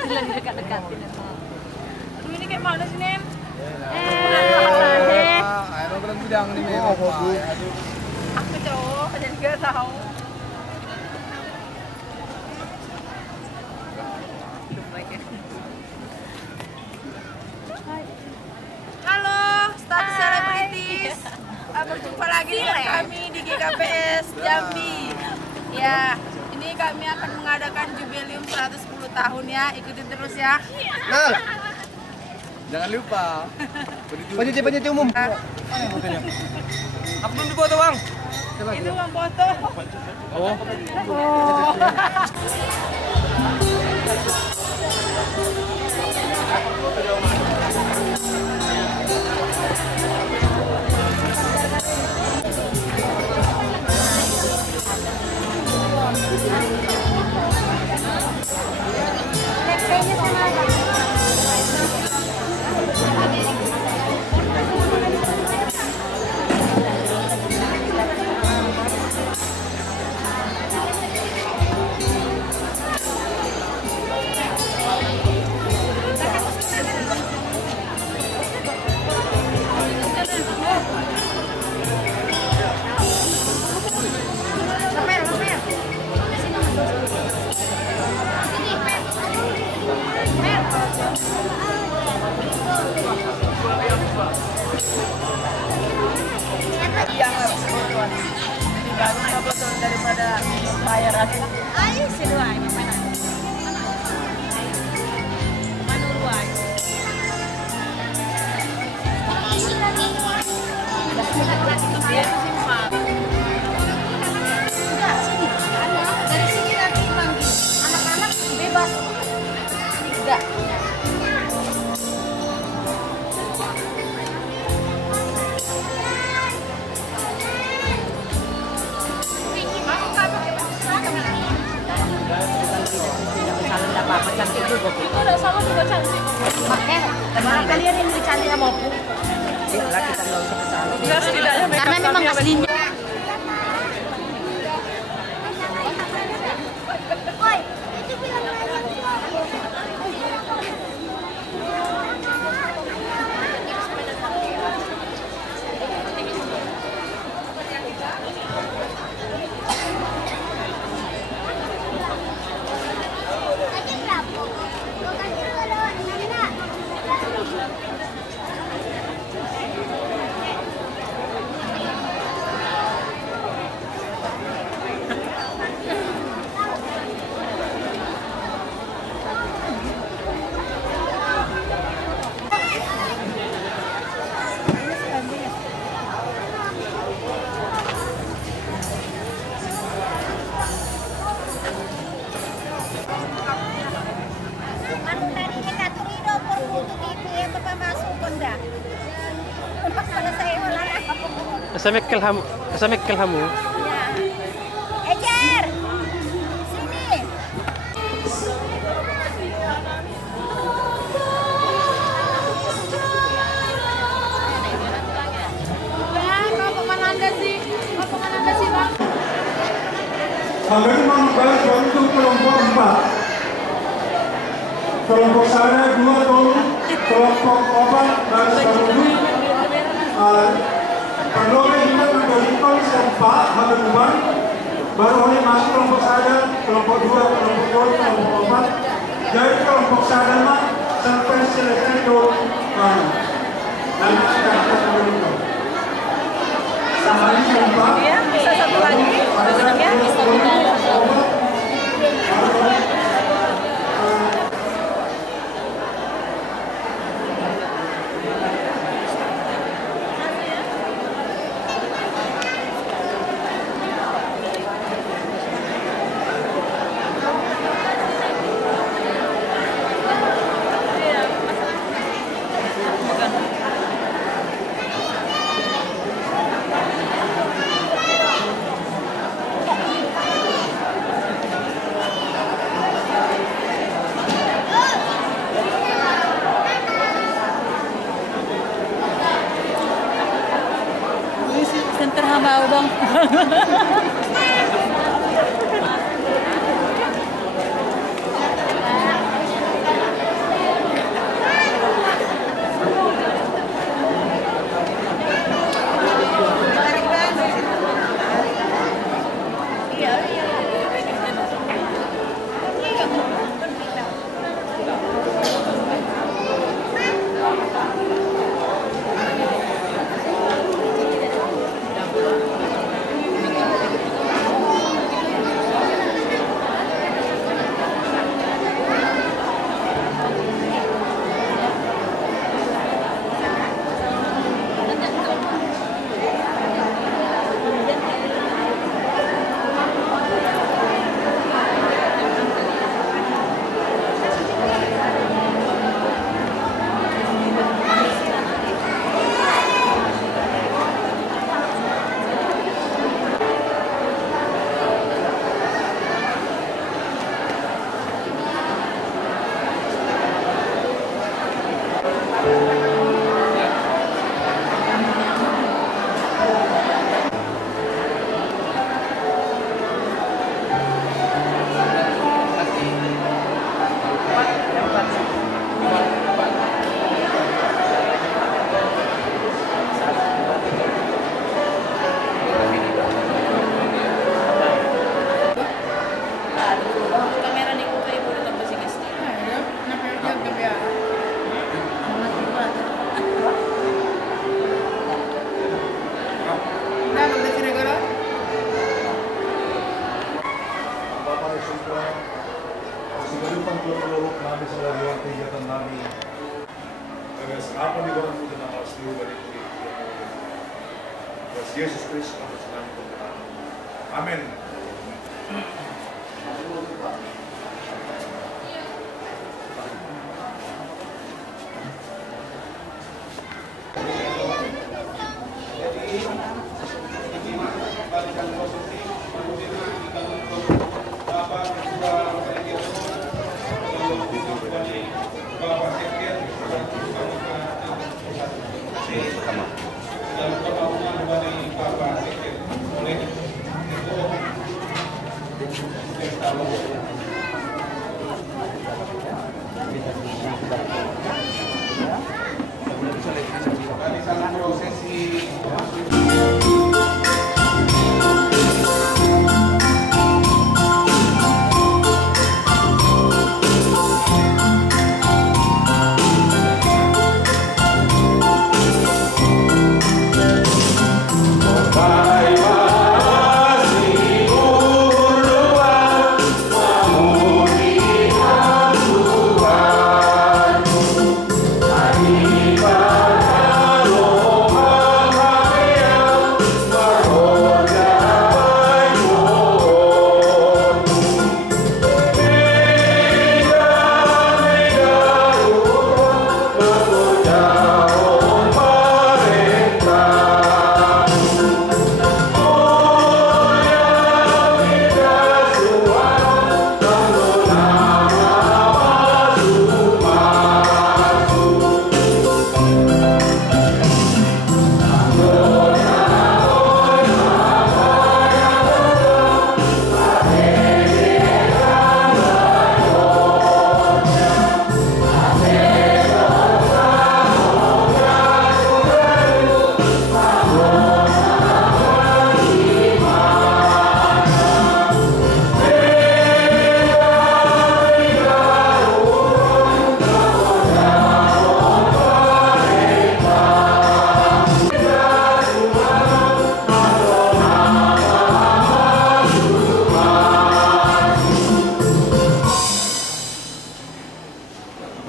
Sudah dekat-dekatin. Aduh ini kayak mana sih, Nen? Ayo bilang bidang ini memang. Aku cowok, jadi gak tahu. Halo, staf selebritis. Berjumpa lagi dengan kami di GKPS Jambi. Ya, ini kami akan mengadakan jubileum 110 tahun ya. Ikutin terus ya. Nah, jangan lupa. Panitia umum. Apa belum difoto, Bang? Itu Bang foto. Oh. Daripada bayar aku. Ay, siluan. Manuruan. Dia itu simpang. Enggak, sini. Dari sini nanti manggil. Anak-anak bebas. Enggak. Apa cantik juga Bu. Udah sama juga cantik. Makanya kalian yang lebih cantik sama aku. Lah kita enggak usah kesana. Enggak setidaknya makeup Karena memang kami aslinya. Asamek kalhamu. Ejar, sini. Mau kemana Anda sih? Bang? Kami membalas untuk kelompok 4. Kelompok saya 2 tahun, kelompok 4 dan 1 Perlu kita menunjukkan sempat ada beban. Baru ini masuk kelompok saya, kelompok 2, kelompok 2, kelompok 4. Jadi kelompok saya mah sampai selesai dulu. Dan kita akan menunjukkan. Sehari keempat. Iya, bisa satu lagi. Sebenarnya bisa kita. Hamba Bang. kami selagi kegiatan kami. Agar apa di bawah kita nama seluruh dari Yesus Kristus akan senang berkat. Amin.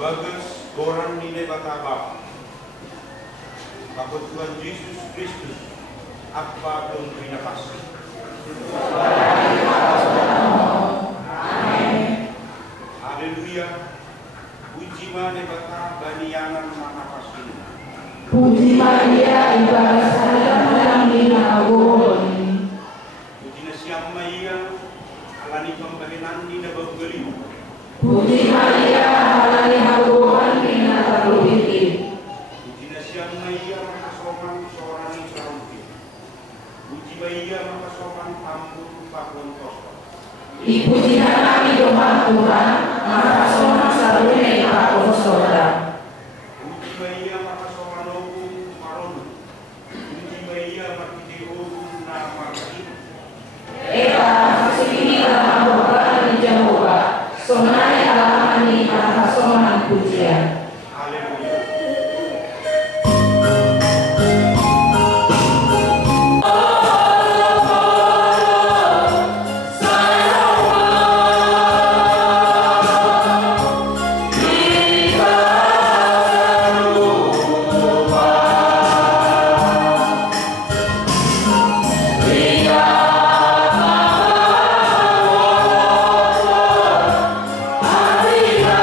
Bagus orang nilai bataba. Takut Tuhan Yesus Kristus apa pun terima kasih. Haleluya. Puji mana bata baniangan mana kasih. Puji Maria ibadah salam dinawon. Puji nasiam Maria alani pembagian di nabaggali. Puji Maria halali haluan dina taluhiti. Puji nasiam Maria makasoman seorang sarumpi. Puji Maria makasoman tamu pakon kosto. Dipuji nami doa Tuhan maka sona sarune pakon soda. Puji Maria makasoman ogu maron. Puji Maria makiti ogu nama kasih. Eta kasih dalam doa di Jehovah. Sonai alamani maka soman pujian. Haleluya. Maria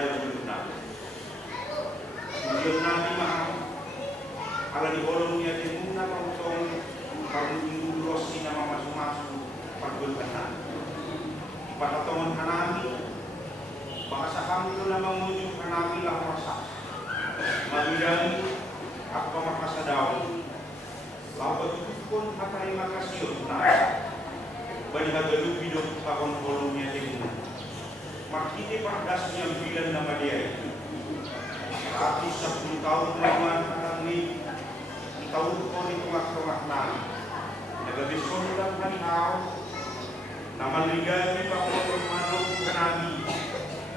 ada berguna. Kemudian nanti mah ala di bolongnya timuna kautong parminggu rosi nama masuk-masuk perguna. Patatongan hanami bahasa kami itu nama menuju hanami lah rasa mabidani apa makasa daun lapat itu pun hatai makasih nasa bani hagalu hidup tahun volumenya timuna makite pardasnya bilan nama dia itu 110 tahun lawan hanami di tahun ko di tengah-tengah nami nagabison lang hanihaw naman ligami pa po manong kanami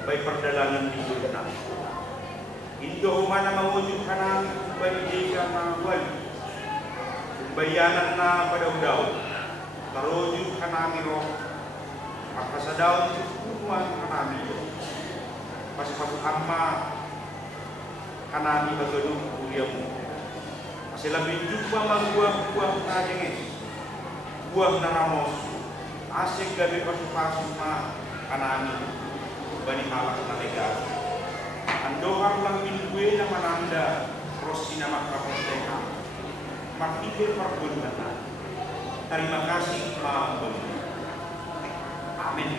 by perdalangan di Yuna. Indo mana mawujud kanami by dega mawali. Bayanan na padaw-daw. Tarojud kanami ro. Akasadaw tukuman kanami ro. Pasipasok amma kanami bagadong kuliah mo. Kasi labing jumpa magbuah-buah kanyang buah na ramos. Asik gabi pasuk-pasuk ma kanami bani halak na legal. Andohar lang mingue na mananda rosi na makakonteha. Makikir perbuatan. Terima kasih maafkan. Amin.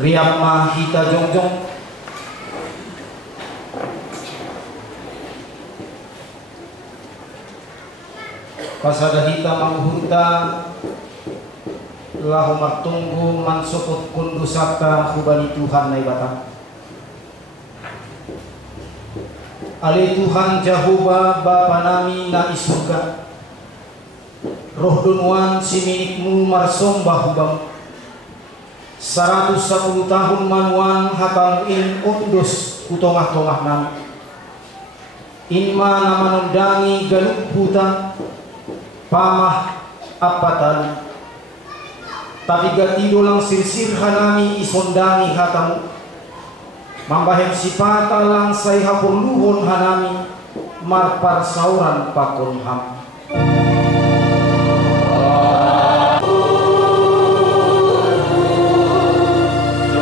Riam mahita jongjong pasada hita manghunta lahu martunggu mansuput kundusata hubani Tuhan na ibata ali Tuhan Jahuba Bapa nami na isuga roh dunwan siminikmu marsombah hubang 110 tahun manuan hatang in undus kutongah-tongah nami inma nama nundangi galuk buta pamah apa tali tapi gatido lang sirsir hanami isondangi hatamu mambahem sipata lang say hapurluhon hanami marpar sauran pakon ham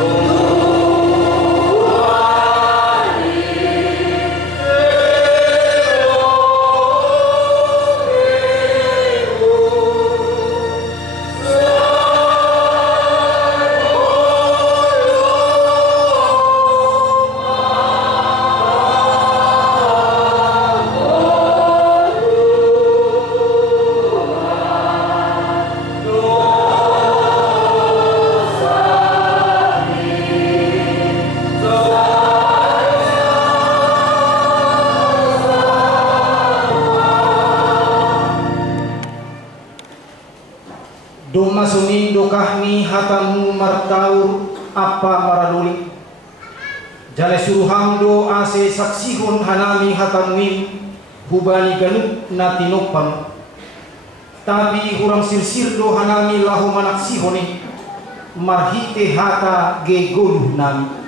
Oh kahmi hatamu martaur apa maraluli jale suruham do ase saksihun hanami hatamwin hubani ganuk natinopam tapi hurang sirsir do hanami lahu manaksihoni marhite hata gegoluh nami.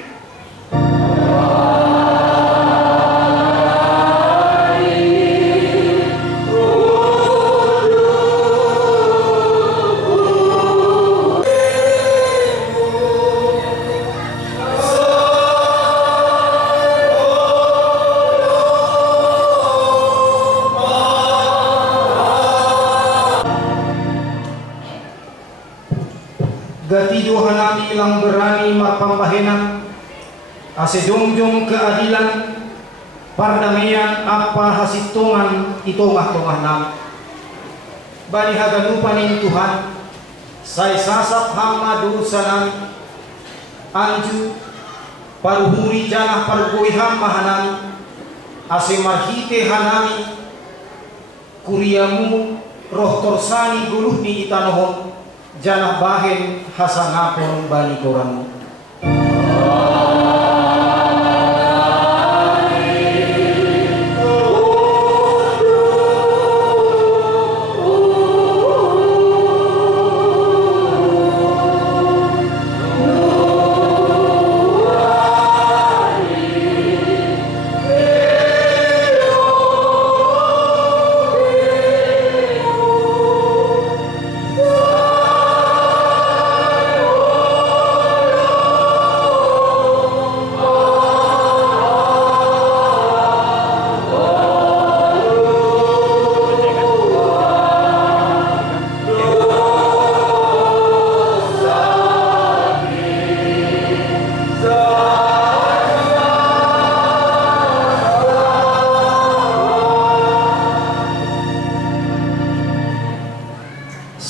Gatido hanami lang berani marpambahenan ase jongjong keadilan pardamaian apa hasitungan itongah-tongah nami bani haganupanin Tuhan say sasap hama dosa nami anju paruhuri janah pargoiham mahanami ase marhite hanami kuriamu roh torsani guluhni itanohon janah bahen hasangapon bani koranmu.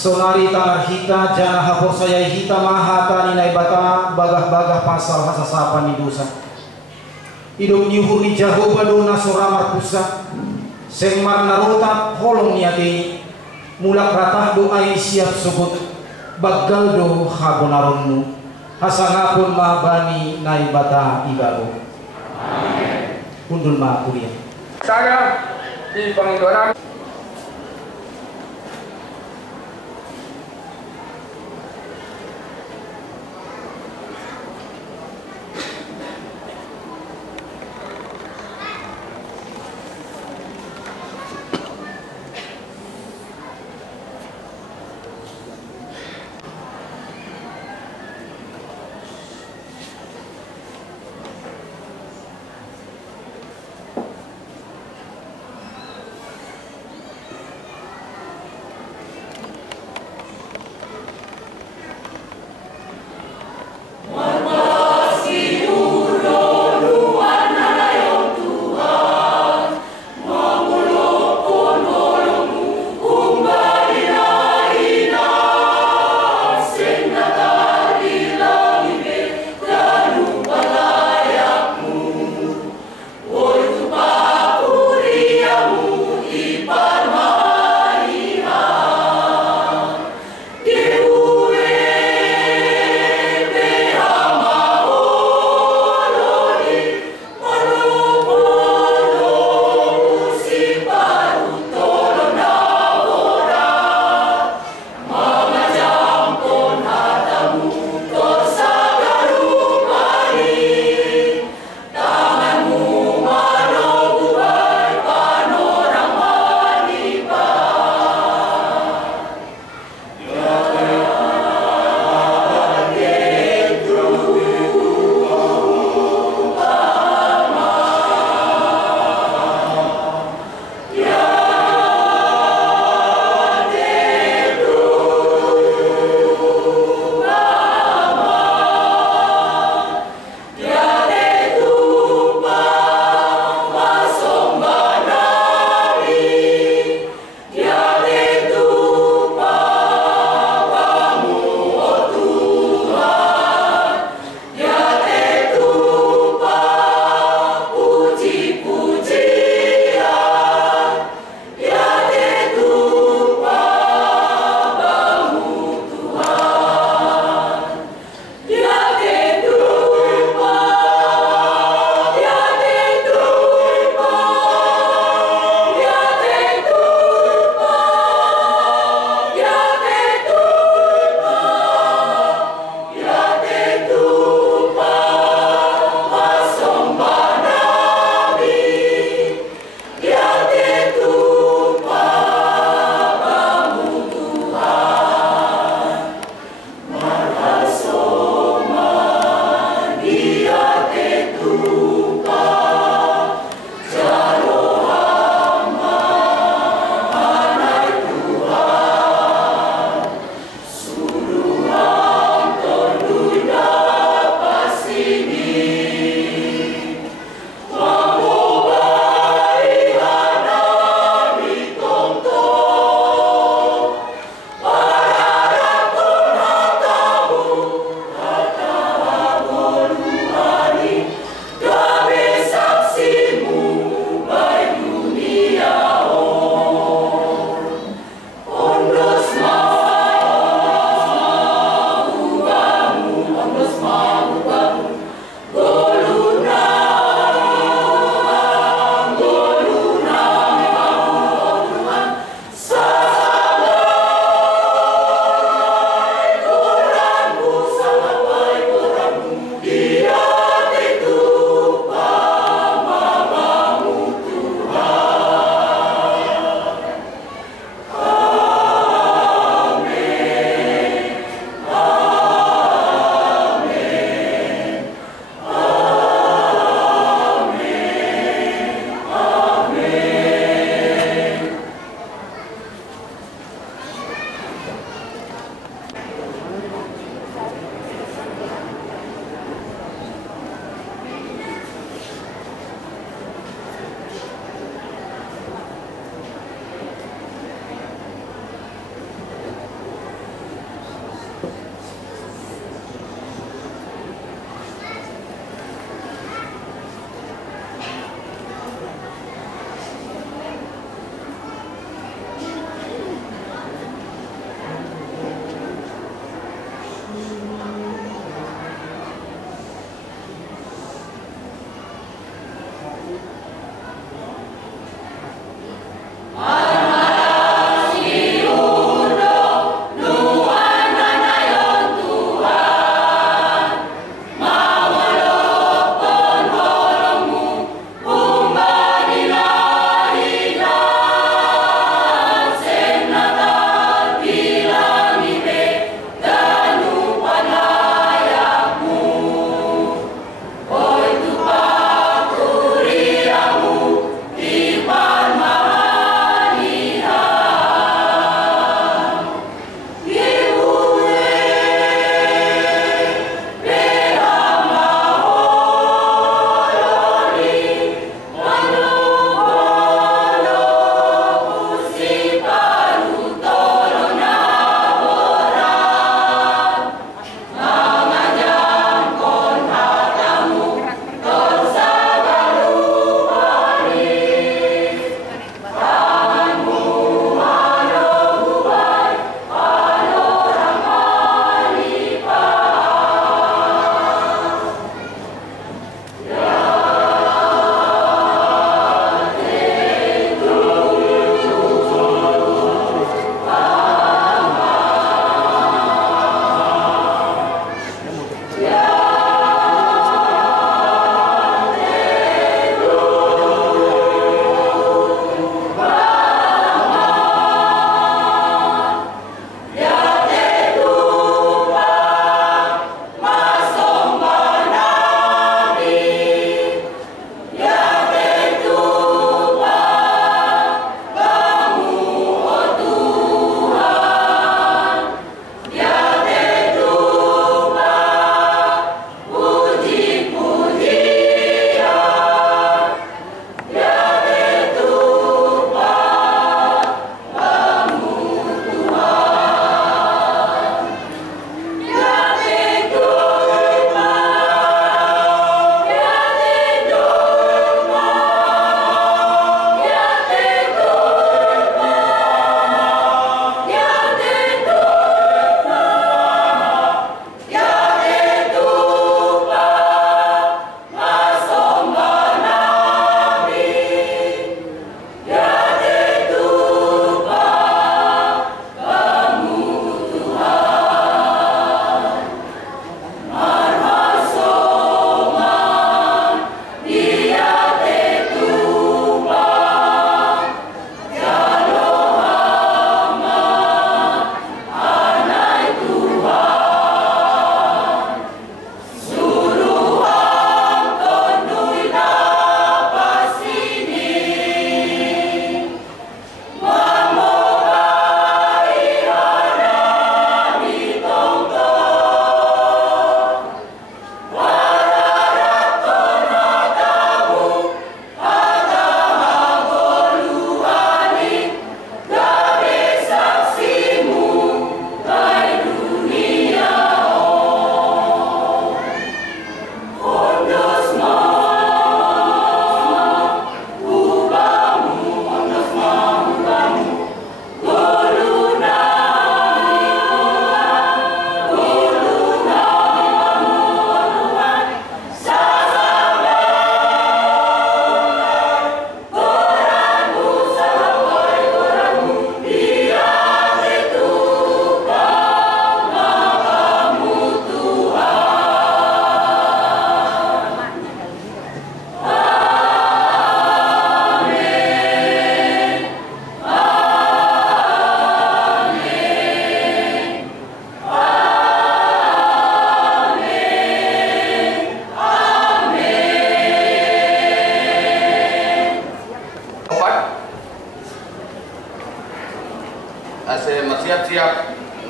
Sonari tangar hita jana hapor saya hita mahata ninai bata bagah-bagah pasal hasasapan di dosa hidup nyuhur ni jago bado nasora marpusa sengmar narota holong niati mulak ratah doai siap sebut bagal do habonaronmu hasangapun ma bani nai bata ibabo undul ma kuliah saya di Pangandaran.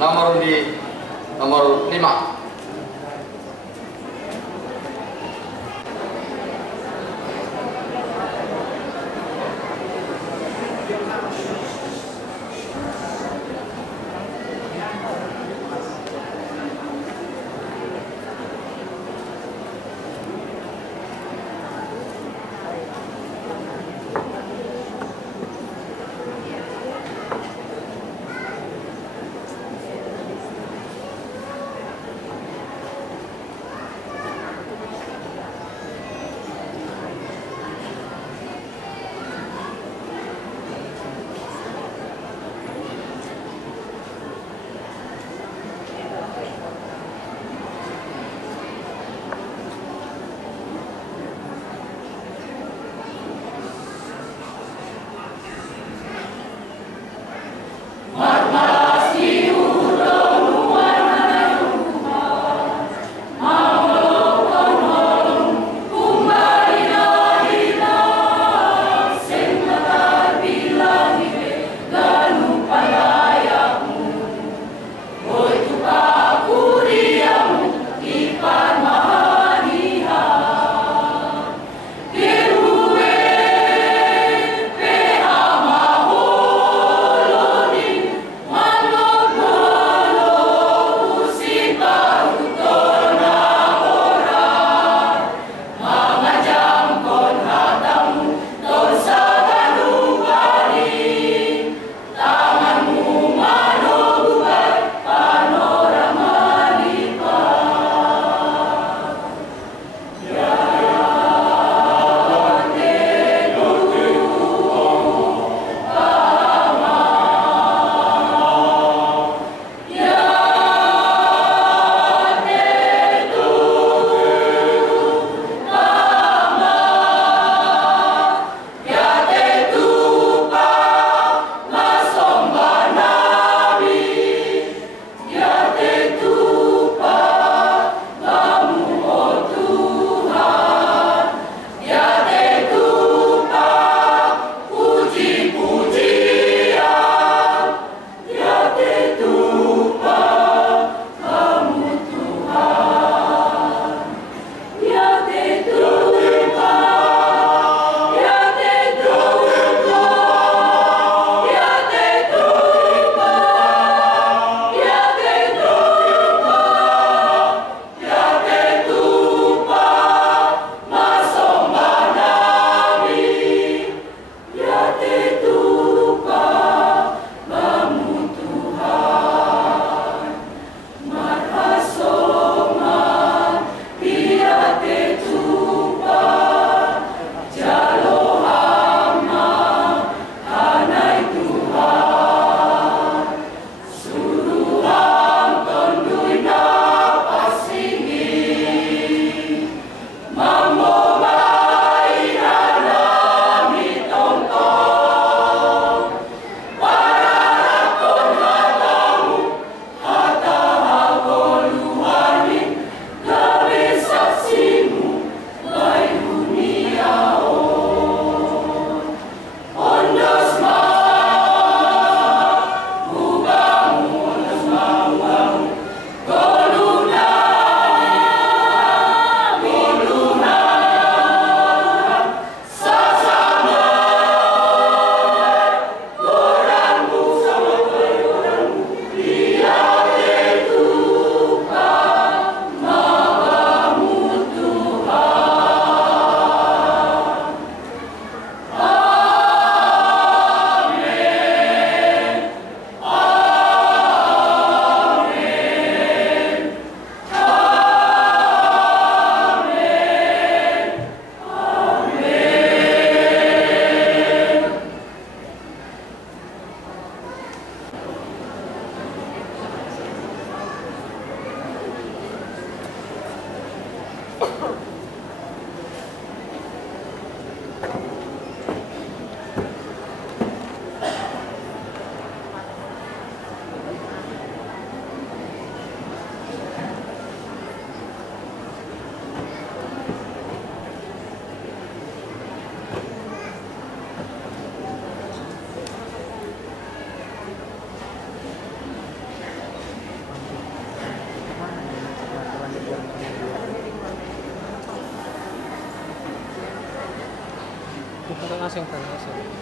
nomor 5. asing kan asing.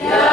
Ya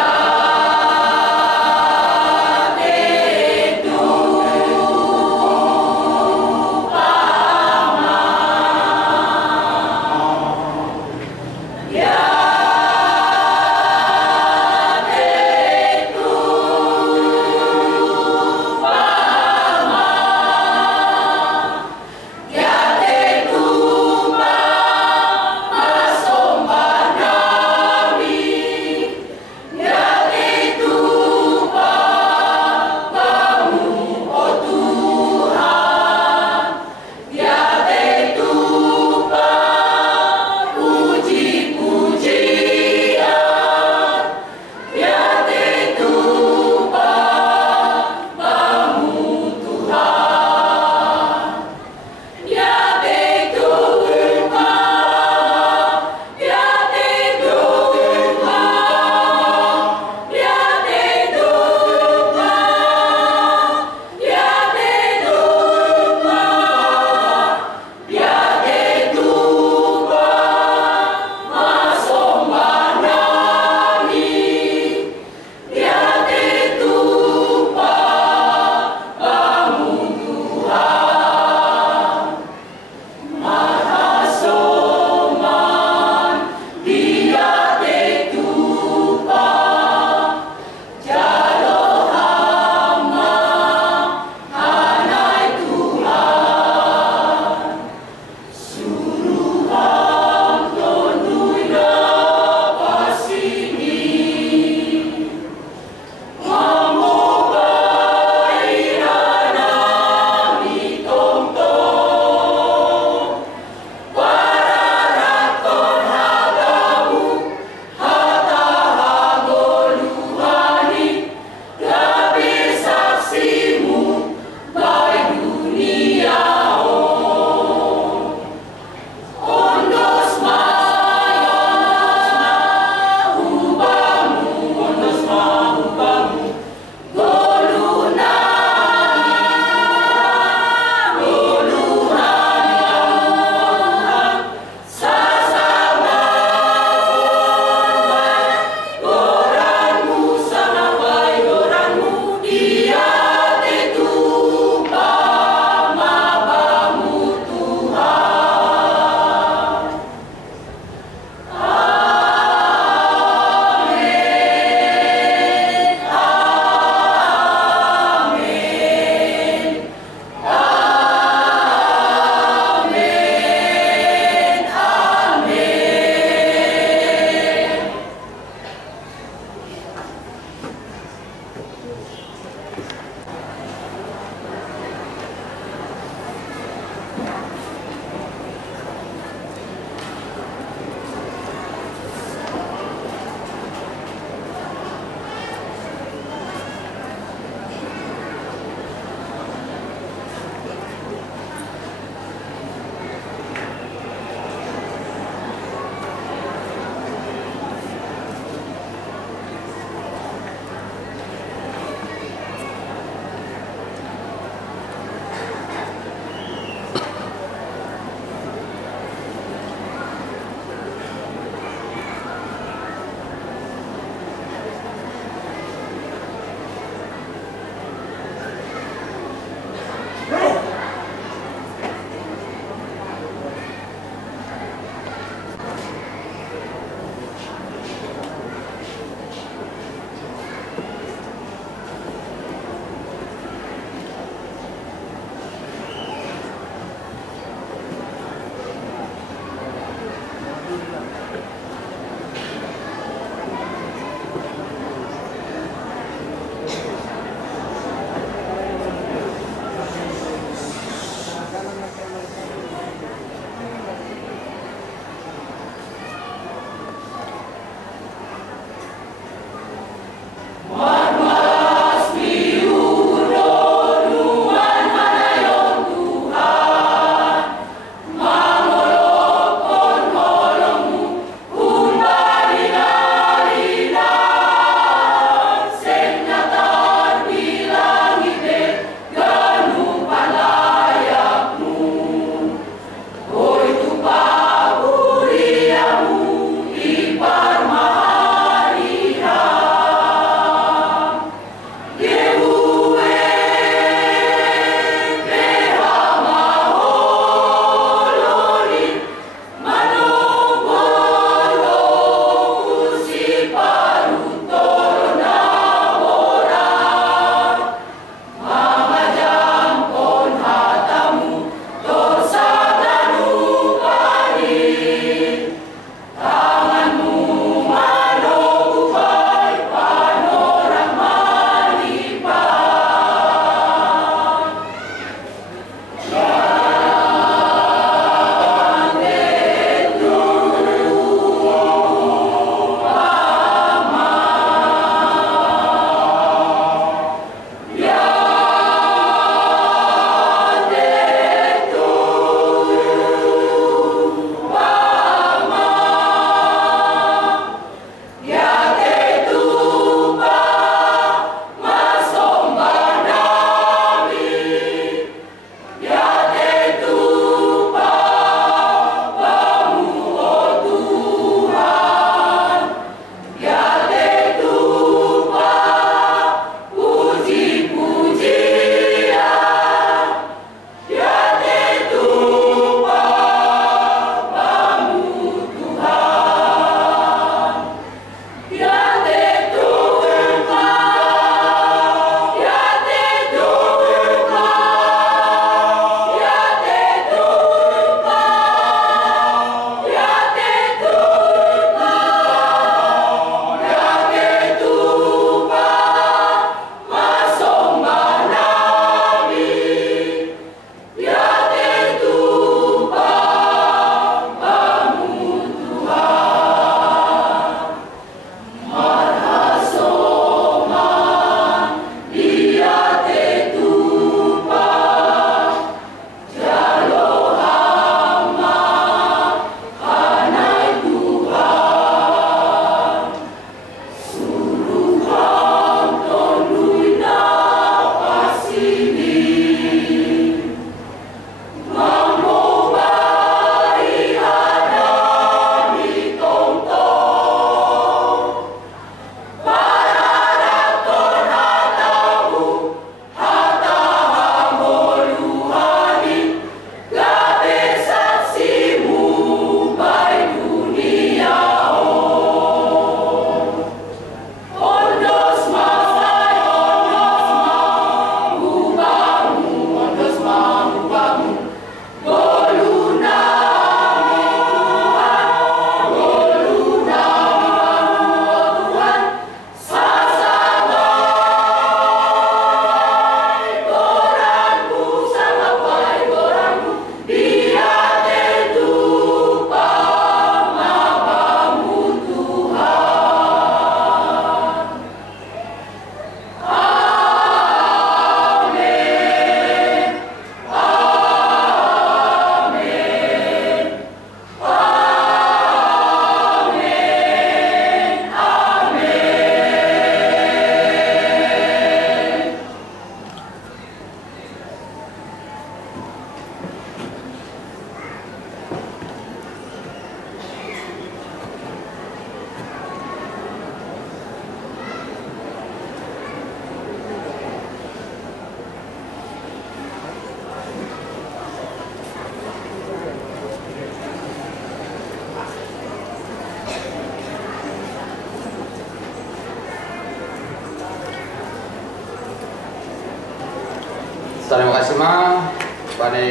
Terima kasih ma, pada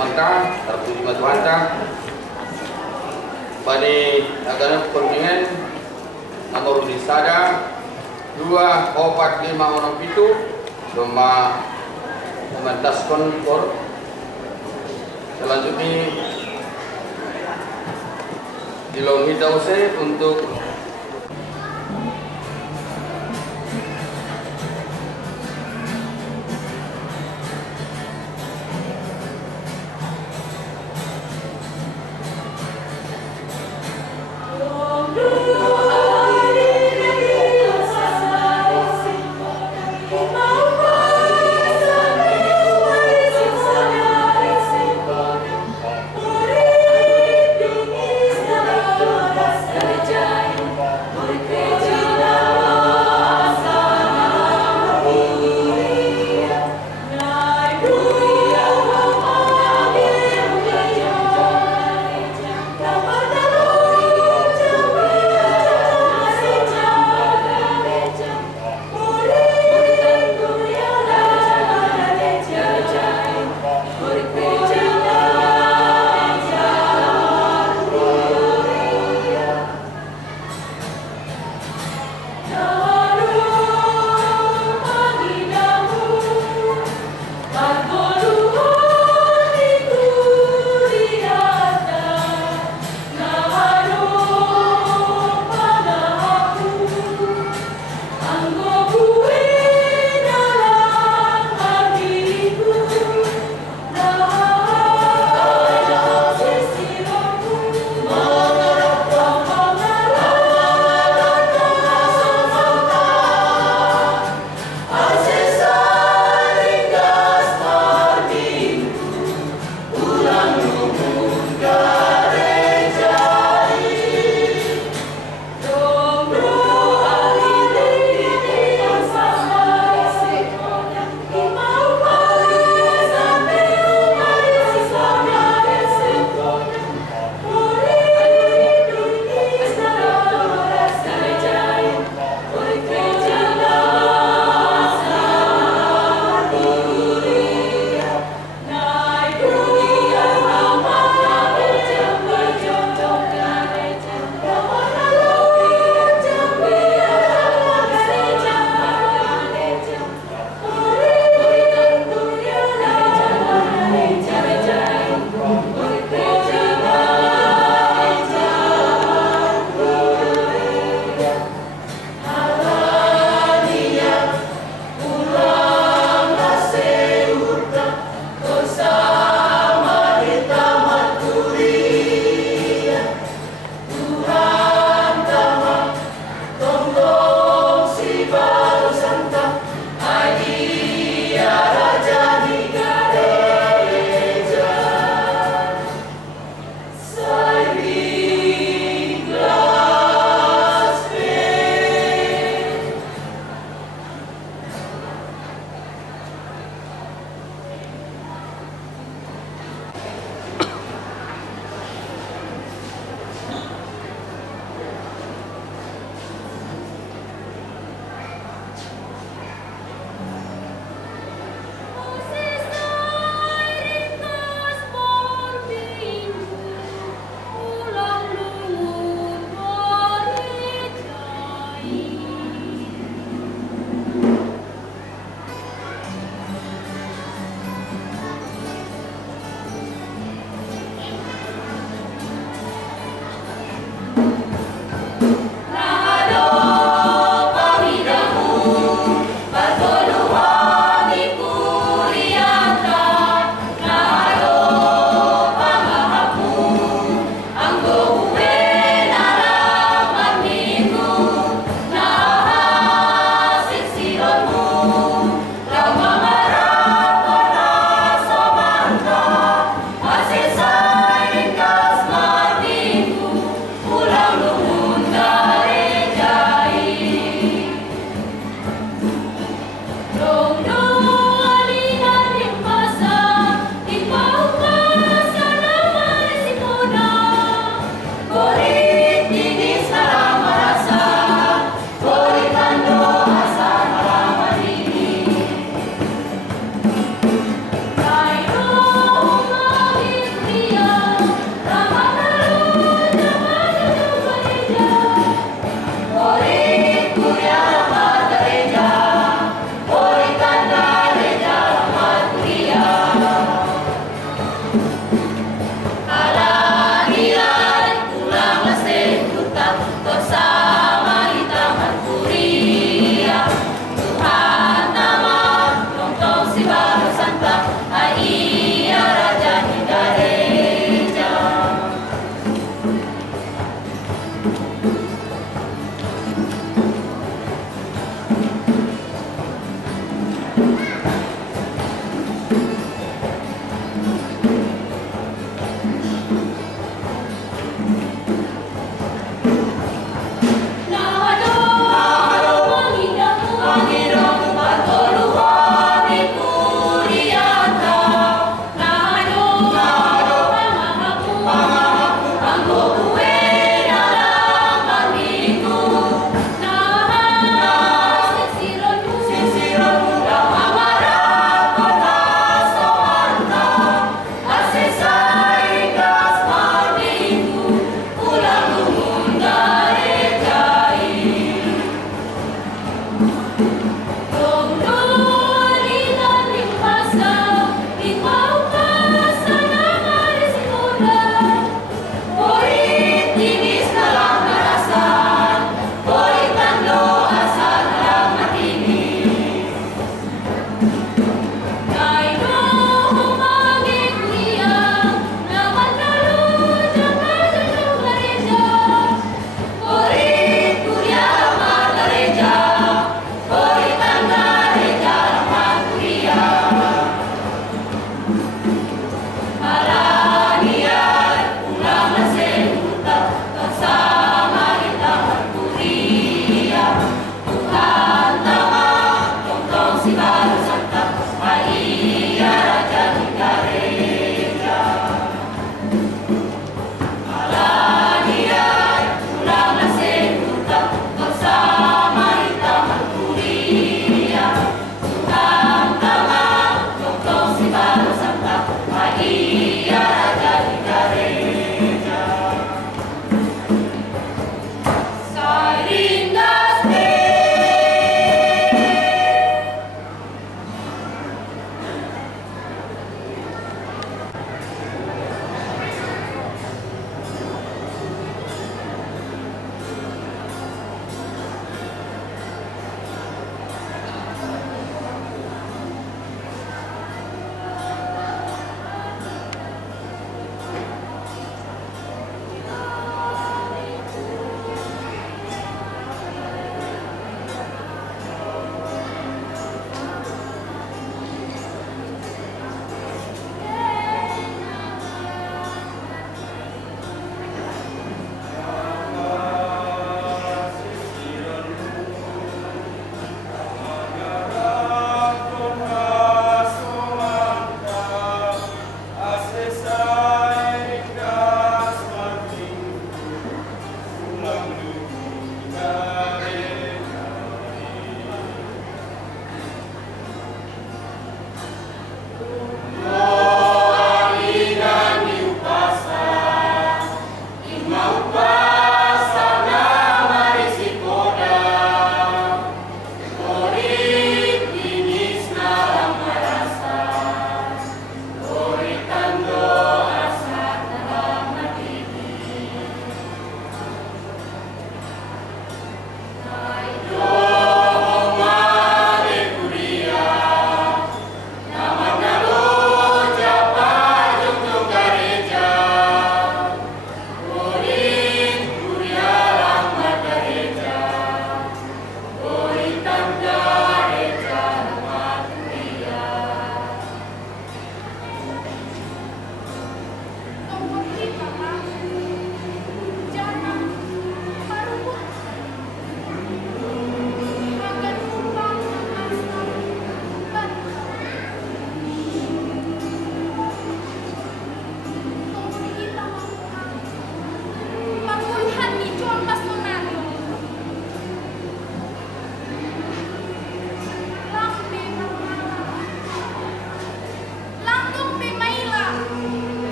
mereka terpuji Tuhan pada agama kontingen nomor di sada 245 orang itu cuma mementaskan for selanjutnya dilongi tause untuk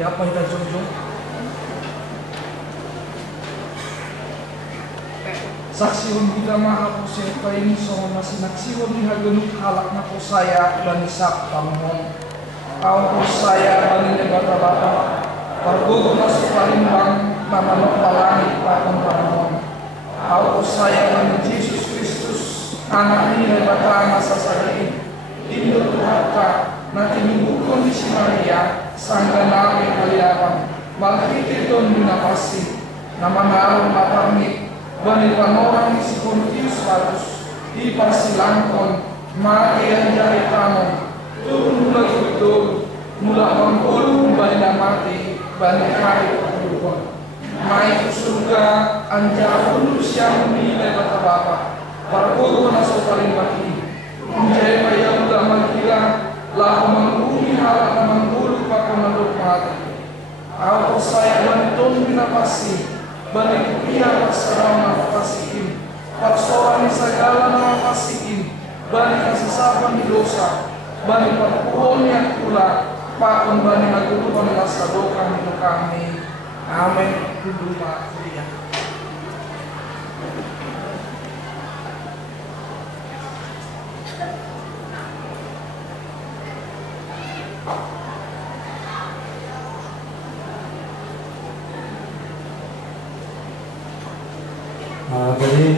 Ya apa kita junjung? Saksihun kita maha pusaka ini sama masih naksihun di hagenuk halak na saya dan isak tamong. Kau saya bani bata-bata. Pargogo masuk palimbang nama nopalani pakon paramon. Kau saya bani Yesus Kristus anak ini bata masa sadain. Indo Tuhanka nanti minggu kondisi Maria. Sangga nabi kaliapan malkiti don binapasi nama naron matarnik bani panorang isi Pontius Pilatus di Pasilangkon mati yang jari tamon turun mula gudul mula mangkulu bani mati bani hari kedulukon mai ke surga anjara ulus yang nilai bata bapa para kogo naso paling baki menjaya maya mula malkila lahu manggumi halak na manggulu pakunaluk mati. Aku saya bantuan binapasi bani kupiah paksarana pasikin paksoran segala nama pasikin bani kasisapan di dosa bani perpuhon yang pula pakun bani nagulupan lasadokan itu kami. Amin. Huduma kuliah. Jadi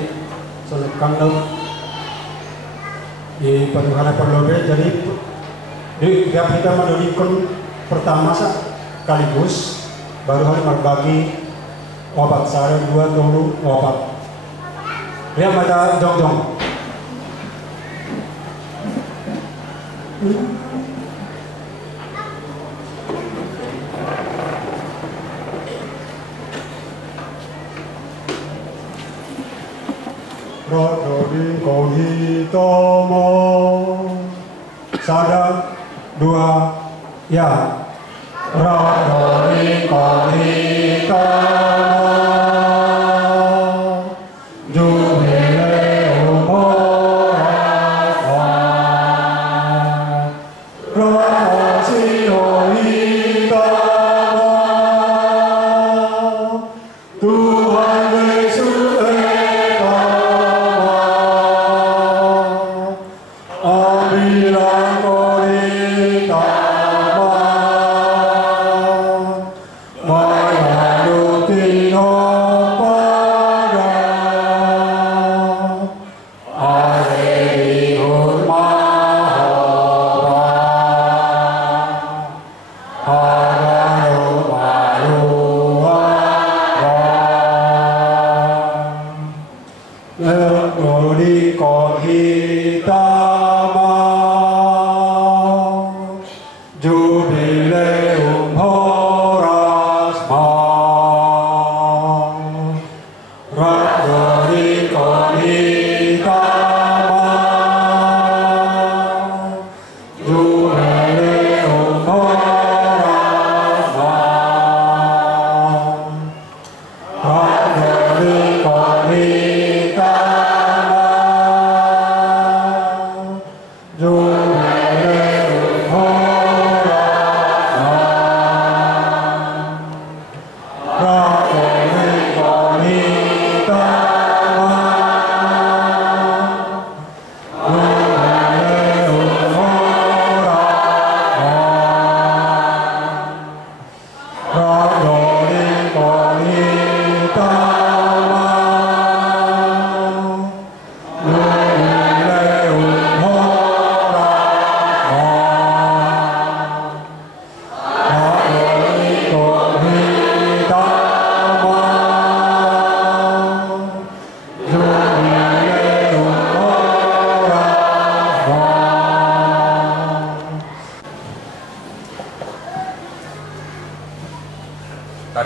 selekang di paduhana perlobe jadi di kita menurunkan pertama sekaligus baru hari berbagi obat sehari 2 tolu obat dia pada dong Rodori kohitomo sada 2 ya Rodori kohitomo jubileum orasma Rodori kohitomo Tuhan Yesus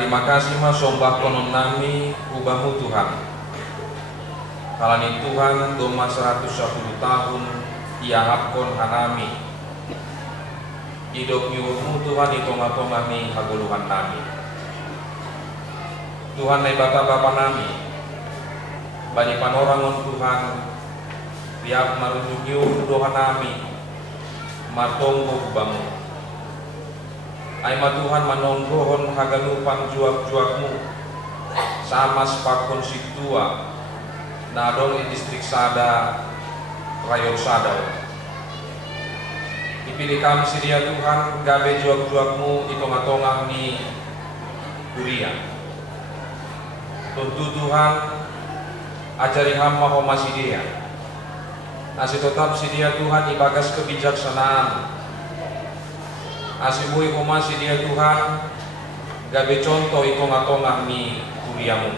terima kasih mas sombah konon nami ubahmu Tuhan. Kalani Tuhan doma 110 tahun iahapkon hanami. Hidup nyuruhmu Tuhan itonga-tonga ni haguluhan nami. Tuhan nai bata bapa nami. Bani panorangon Tuhan tiap marunyu doa nami. Matonggo ubamu. Aima Tuhan manonggohon haganupan juak-juakmu. Sama sepakon situa. Nadong di distrik Sada, Rayon Sadau. Dipilih kami sedia Tuhan, gabe juak-juakmu itong-atongah ni Kuria. Tentu Tuhan, ajari hamba homa sedia. Asih tetap sedia Tuhan ibagas kebijaksanaan. Asih bui homa sedia Tuhan, gabe contoh itong-atongah ni Kuriamu.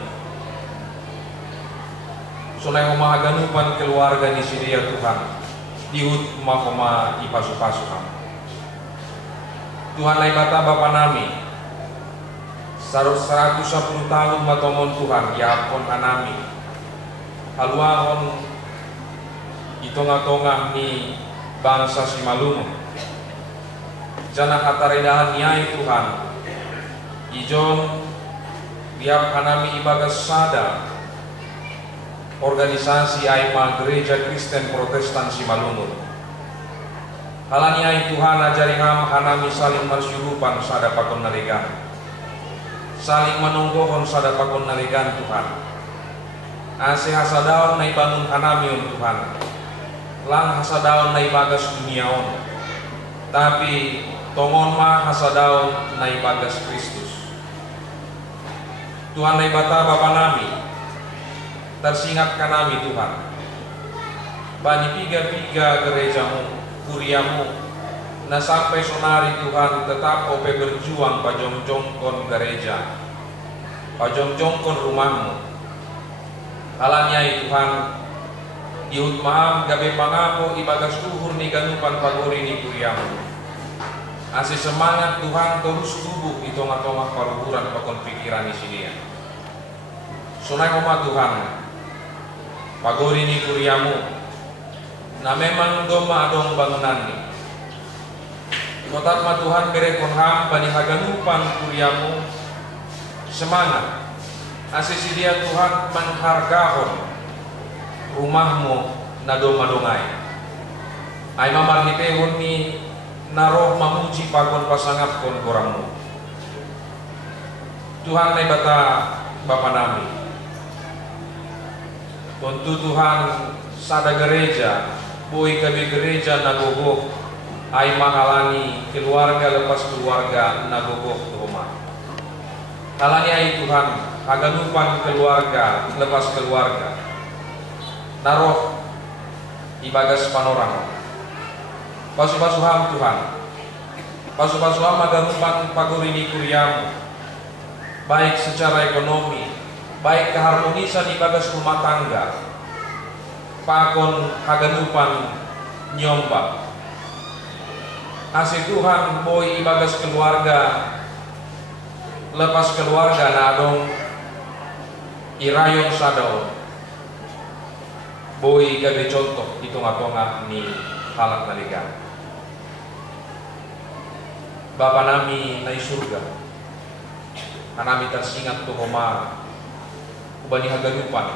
Sunai homa haganupan keluarga ni sedia Tuhan. Diut homa ipasu-pasu kamu. Tuhan nai bata bapa nami. 110 tahun matomon Tuhan yapon anami. Haluahon itonga-tonga ni bangsa Simalungun. Jana hataredahan niai Tuhan. Ijon biar anami ibagas sada. Organisasi Aima Gereja Kristen Protestan Simalungun. Halani ai Tuhan ajari ham hanami saling marsyurupan sada pakon narigan. Saling menunggohon sada pakon narigan Tuhan. Ase hasadaon nai bangun hanami on Tuhan. Lang hasadaon nai bagas duniaon. Tapi tongon ma hasadaon nai bagas Kristus. Tuhan nai bata bapa nami. Tersingat kanami Tuhan. Bani piga-piga gerejamu, kuriamu, na sampai sonari Tuhan tetap ope berjuang pajong-jongkon gereja, pajong-jongkon rumahmu. Halanya Tuhan, diut maham gabe pangako ibagas tuhur ni ganupan pagori ni kuriamu. Asih semangat Tuhan terus tubuh itong-atongah paruhuran pakon pikiran di sini ya. Sunai homa Tuhan. Pagori ni kuriamu na memang doma adong bangunan ni. Motat ma Tuhan berekon ham bani haganupan kuriamu semangat. Asisi dia Tuhan menghargahon rumahmu na doma dongai. Ay mamarhitehon ni naroh mamuji pagon pasangap kon koramu. Tuhan nai bata bapa nami. Tentu Tuhan sada gereja, boy kabi gereja nagogoh, ay mahalani keluarga lepas keluarga nagogoh rumah. Halani ay Tuhan, haganupan keluarga lepas keluarga, naroh ibagas panorang. Pasu-pasuham Tuhan, pasu-pasuham haganupan pagurini kuriamu, baik secara ekonomi, baik keharmonisan ibagas rumah tangga, pakon haganupan nyombak. Asih Tuhan boy ibagas keluarga, lepas keluarga nadong irayon sadao. Boy gabe contoh itung-atongah ni halak naligan. Bapa nami nai surga, anami tersingat tu homa ubani haganupan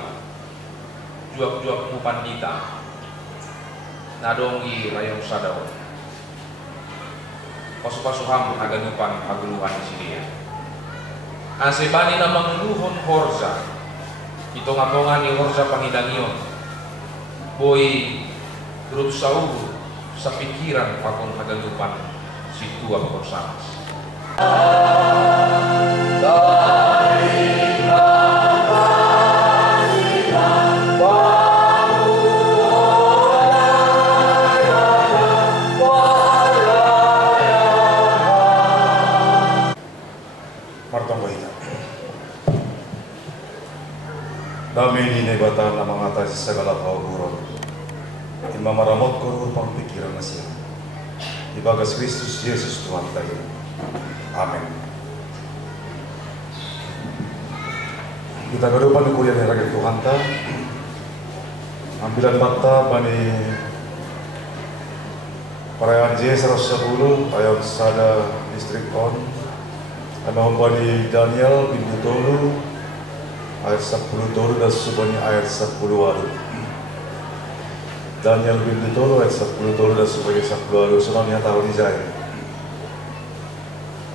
juak-juak pandita nadongi rayon sadao. Pasu-pasuham haganupan haguluhan di sini ya. Asebani na mangluhon horza itong-atongan ni horza pangidangion. Boy grup sauhu sa pikiran pakon haganupan situa korsanas. Kami ini bata na mengatasi segala pauguran. Mamaramot ko rupang pikiran na siya. Ibagas Kristus Yesus Tuhan tayo. Amen. Kita gadupan di kuliah rakyat Tuhan ta. Ambilan bata bani perayaan J110 ayat sada distrik on. Ano bani Daniel bin Tolu ayat 10 tolu dan subani ayat 10 walu. Daniel bin Tolu ayat 10 tolu dan subani 10 walu. Sunamnya tahun ini jaya.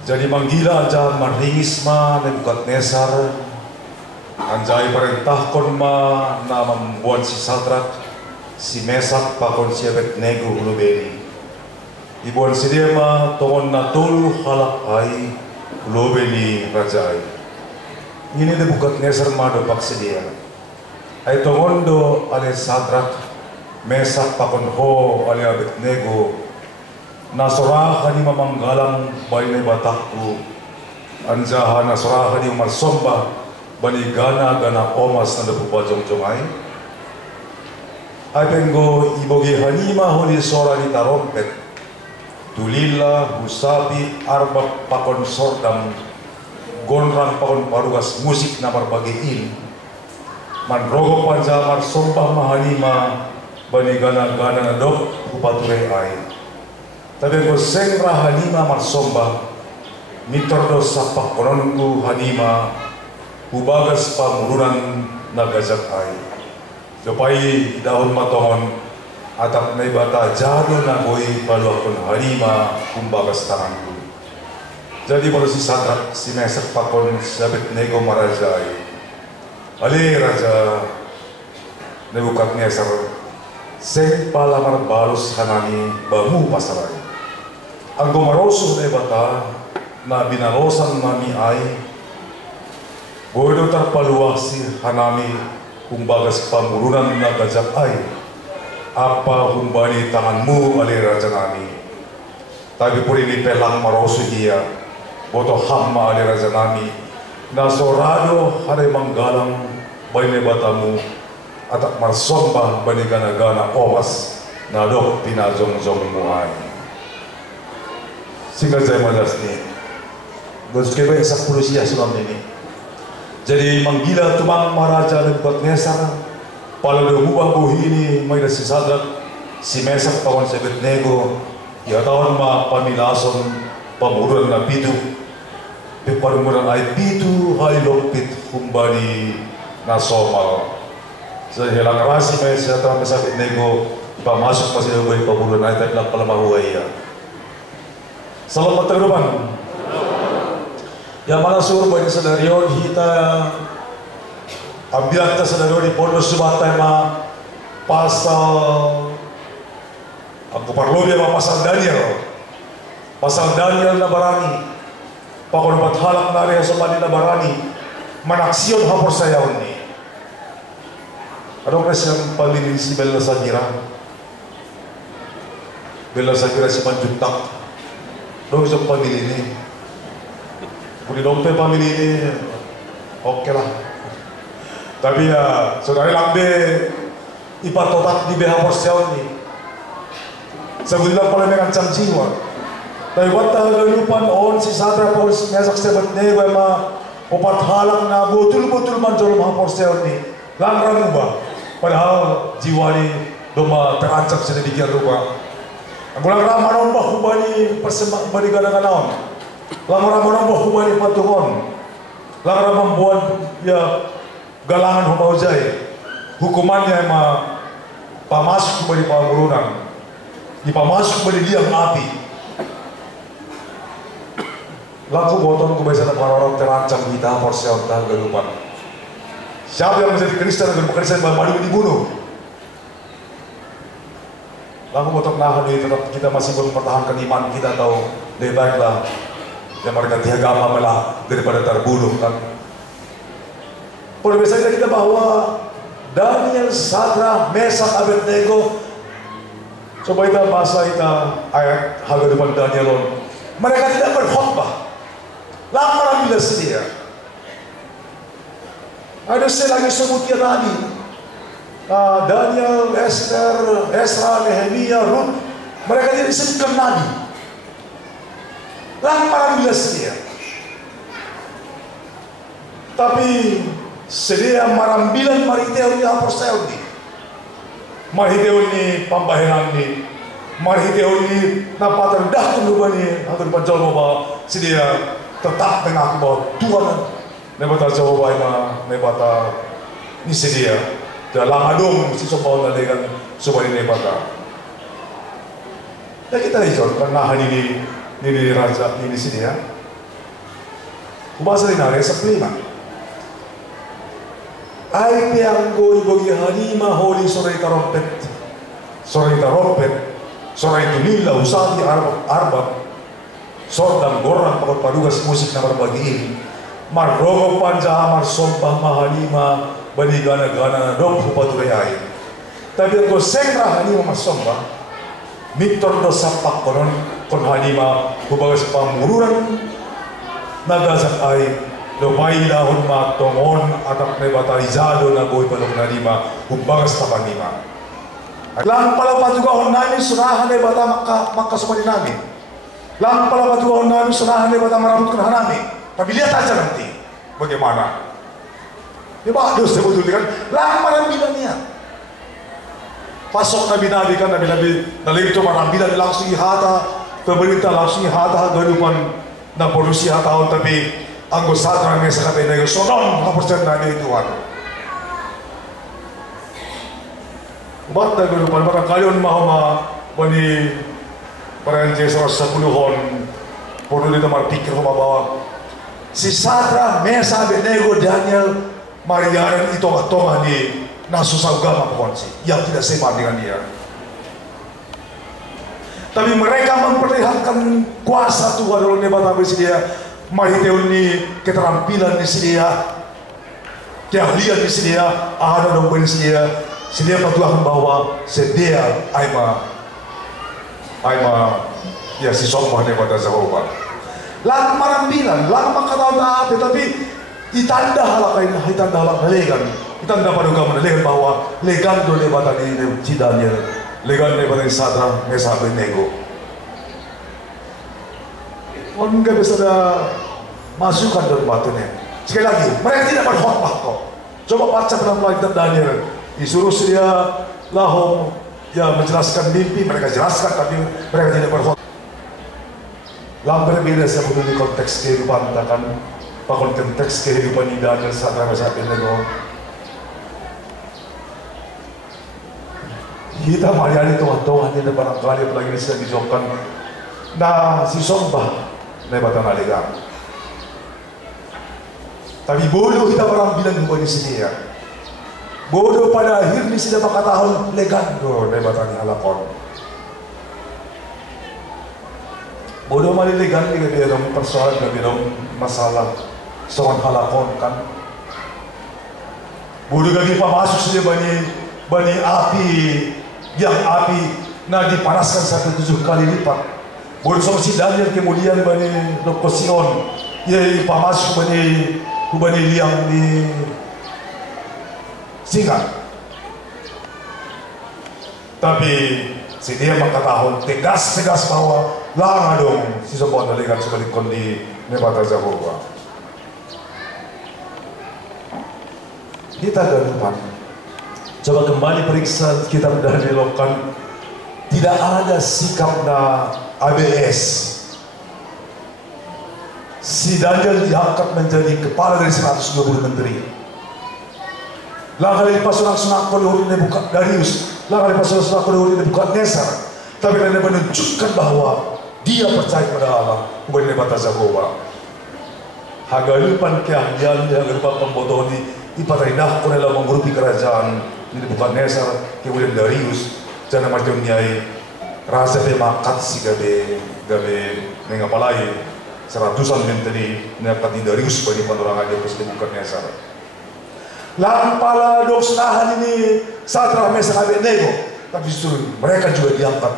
Jadi manggila aja maringis ma Nebukadnezar anjay perintahkon ma na membuat si Sadrak, si Mesak, pakon si Abednego ulubeni. Ibuan si dia ma tongon na tolu halak ay ulubeni rajay. Ini Nebukadnezar ma do pak si dia. Ay tongon do ale Sadrak, Mesak, pakon ho ale Abednego. Nasurahan ni mamanggalang bayi batakku. Anjahan nasurahan ni marsomba bani gana omas na napupajong jongay. Ay penggo ibogi hanima huli sora ni tarompet. Tulila, husabi, arbak pakon sordam. Gonrang pakon parugas musik na marbagiin. Manrogo panja marsombah mahanima bani gana na dok upaturay ay. Tapi ko sengra hanima marsomba mitordo sa pakononku hanima ubagas pamurunan na gajak ay. Dapay dahon matongon atap na ibata jado na boy paluakon hanima kumbagas tanganku. Jadi baru si Sadrak si Mesak pakon si Abednego maraja ay. Ali raja Nebukadnezar seng palamar balus hanani bamu pasaray. Ang gumaroso na ibata na binarosan nami ay bodo tarpaluah si hanami kumbagas pamurunan na gajak ay apa humbani tanganmu ali raja nami. Tapi puri ni pelang maroso dia boto hamma ali raja nami na sorado hari manggalang bayi batamu atak marsomba bani gana omas na dok pinajong-jong muay. Singkat saya malas ni, Gus kebe sak pulusia sulam ini. Jadi manggila tumang maraja Nebukadnezar, pala hubah buhi ini may si Sadrak, si Mesak pawan si Abednego, ya tahun ma pamilason pamuruan na pitu, piparumuran ay pitu hay lopit kumbani na somal. Sa helang rasi may si Abednego, pamasok pa sila buhay pamuruan ay tayo lang pala mahuhay ya. Selamat terdepan. Yang mana suruh banyak senario kita ambil kita senario di Pondok Sumatera ma pasal aku perlu dia pasal Daniel. Pasal Daniel na barani. Pakon bat halak nari asomali na barani. Manaksion hapor saya ini. Ada orang yang paling si Bella Sajira. Bella Sajira si Panjuntak. Dong bisa pamili ini, budi dompe pamili ini, oke lah. Tapi ya saudara lambe ipat totak di BH Porseon ini. Sebulan paling mengancam jiwa. Tapi buat lupan on si Sadrak paul si Mesak si Abednego ma opat halang na betul-betul manjol BH Porseon ini. Langrang ubah. Padahal jiwa ini doma terancam sedemikian rupa. Ang ramanon ba hubani persembahan bani gana-ganaon. Ramanon ba hubani patungon. Ramanon buat ya galangan humaujay. Hukumannya ma pamasuk bani pamurunan. Dipamasuk bani liang api. Laku boton kubay sa orang terancam kita porseon tahan galupan. Siapa yang menjadi Kristen dan bukan Kristen baru dibunuh. Lalu botok nahan itu tetap kita masih mempertahankan iman kita tahu lebih baiklah yang mereka agama malah daripada terbunuh kan. Pada biasanya kita bahwa Daniel, Sadrak, Mesak, Abednego, coba kita bahasa kita ayat harga depan Daniel, mereka tidak berkhotbah, lama bila sedia. Ada saya lagi sebutnya tadi. Daniel, Esther, Ezra, Nehemia, Ruth, mereka tidak disebutkan nabi. Lamaran bila sedia. Tapi sedia marambilan mariteo ni apostol ni mariteo ni pambahenan ni mariteo ni napaterdah tuluban ni atau panjol ba sedia tetap mengaku bahwa Tuhan nebata Jehovah nebata ni sedia dalam adong si sopaw na legan subay nebata. Dan kita lihat karena hari ini raja ini sedia bahasa dinare sa prima. Ay pianggo ibogi hanima holi soray tarompet, soray tunila usati arbak, sordam gorang pakot padugas musik na marbagiin, marrogo panja marsompah mahanima bani gana-gana dong pupaturay ay. Tapi ako sengra hanima marsompah, mitor do sapak konon kon hanima hubagas pamururan nagazak ay lupay dahon matongon atak may batarizado na boy palong nanima humbagas tapanima. Lang pala patugahon namin sunahan ay bata makasumali namin. Lang pala patugahon namin sunahan ay bata maramot ko na namin. Pabilihat aja nanti. Bagaimana? Diba? Diyos na butulikan. Lang marambilan niya. Pasok na binabikan na nalito marambilan langsung ihata. Pemerintah langsung ihata ganupan na polusi hataon tapi ang gusatra ng sa katay na yung sonon kapusan na niyo ituan. Ba't na gano'n pa? Baka kayon mahama wani paranjay sa puluhon puno dito marpikir humabawa. Si Satra, Mesa, Benego, Daniel, Marianan ito katongan ni nasusagama po si yang tidak sepan dengan dia. Tapi mereka memperlihatkan kuasa Tuhan dalam nebata dia. Mariteo ni keterampilan ni sedia, keahlian ni sedia, ada dong ni sedia patuahan bahwa sedia aima ya si sombong ni pada Jehovah. Lang marambilan, lang makatawa tetapi itanda halakain, itanda halak legan, itanda paduga menalegan bahwa legan do ni bata ni Daniel, legan ni bata ni Sadra, Mesa, Benego. Orang nggak bisa ada masukkan dalam batunya. Sekali lagi, mereka tidak berkhotbah kok. Coba baca dalam kitab Daniel. Disuruh dia lahom ya menjelaskan mimpi, mereka jelaskan tapi mereka tidak berkhotbah. Lah berbeda saya butuh di konteks kehidupan kan, konteks kehidupan di Daniel Sadra Mesa Benego. Kita mariani Tuhan ini barangkali apalagi ini sedang dijawabkan. Nah si sombah nebatan aligang. Tapi bodoh kita orang bilang bukan di sini ya. Bodoh pada akhirnya sudah makatahon legando nebatan halakon. Bodoh mali legan di dalam persoalan di dalam masalah soal halakon kan. Bodoh lagi masuk sudah bani api yang api nah dipanaskan 7 kali lipat. Bodoh sama si Daniel kemudian bani Lokosion ya pamasuk bani liang di singa. Tapi si dia makatahon tegas bahwa langa dong si sopan nalikan sebalik kondi nebata Jehovah. Kita ke depan. Coba kembali periksa kitab Daniel kan tidak ada sikap na ABS. Si Daniel diangkat menjadi kepala dari 120 menteri. Langkah lepas sunang-sunang kolori Nebukadnezar, langkah lepas sunang-sunang kolori Nebukadnezar. Tapi dia menunjukkan bahwa dia percaya pada Allah, bukan nebata Jehovah. Hagalupan keahlian, hagalupan pembodohan ipatarinah ko nila menggerupi kerajaan di Nebukadnezar, kemudian Darius, jangan macam niai rasa pemakat si gabe mengapalai seratusan menteri nakat di Darius bagi penerangan dia ke Nebukadnezar. Lampala doksnahan ini Sadra Mesa Benego, tapi justru mereka juga diangkat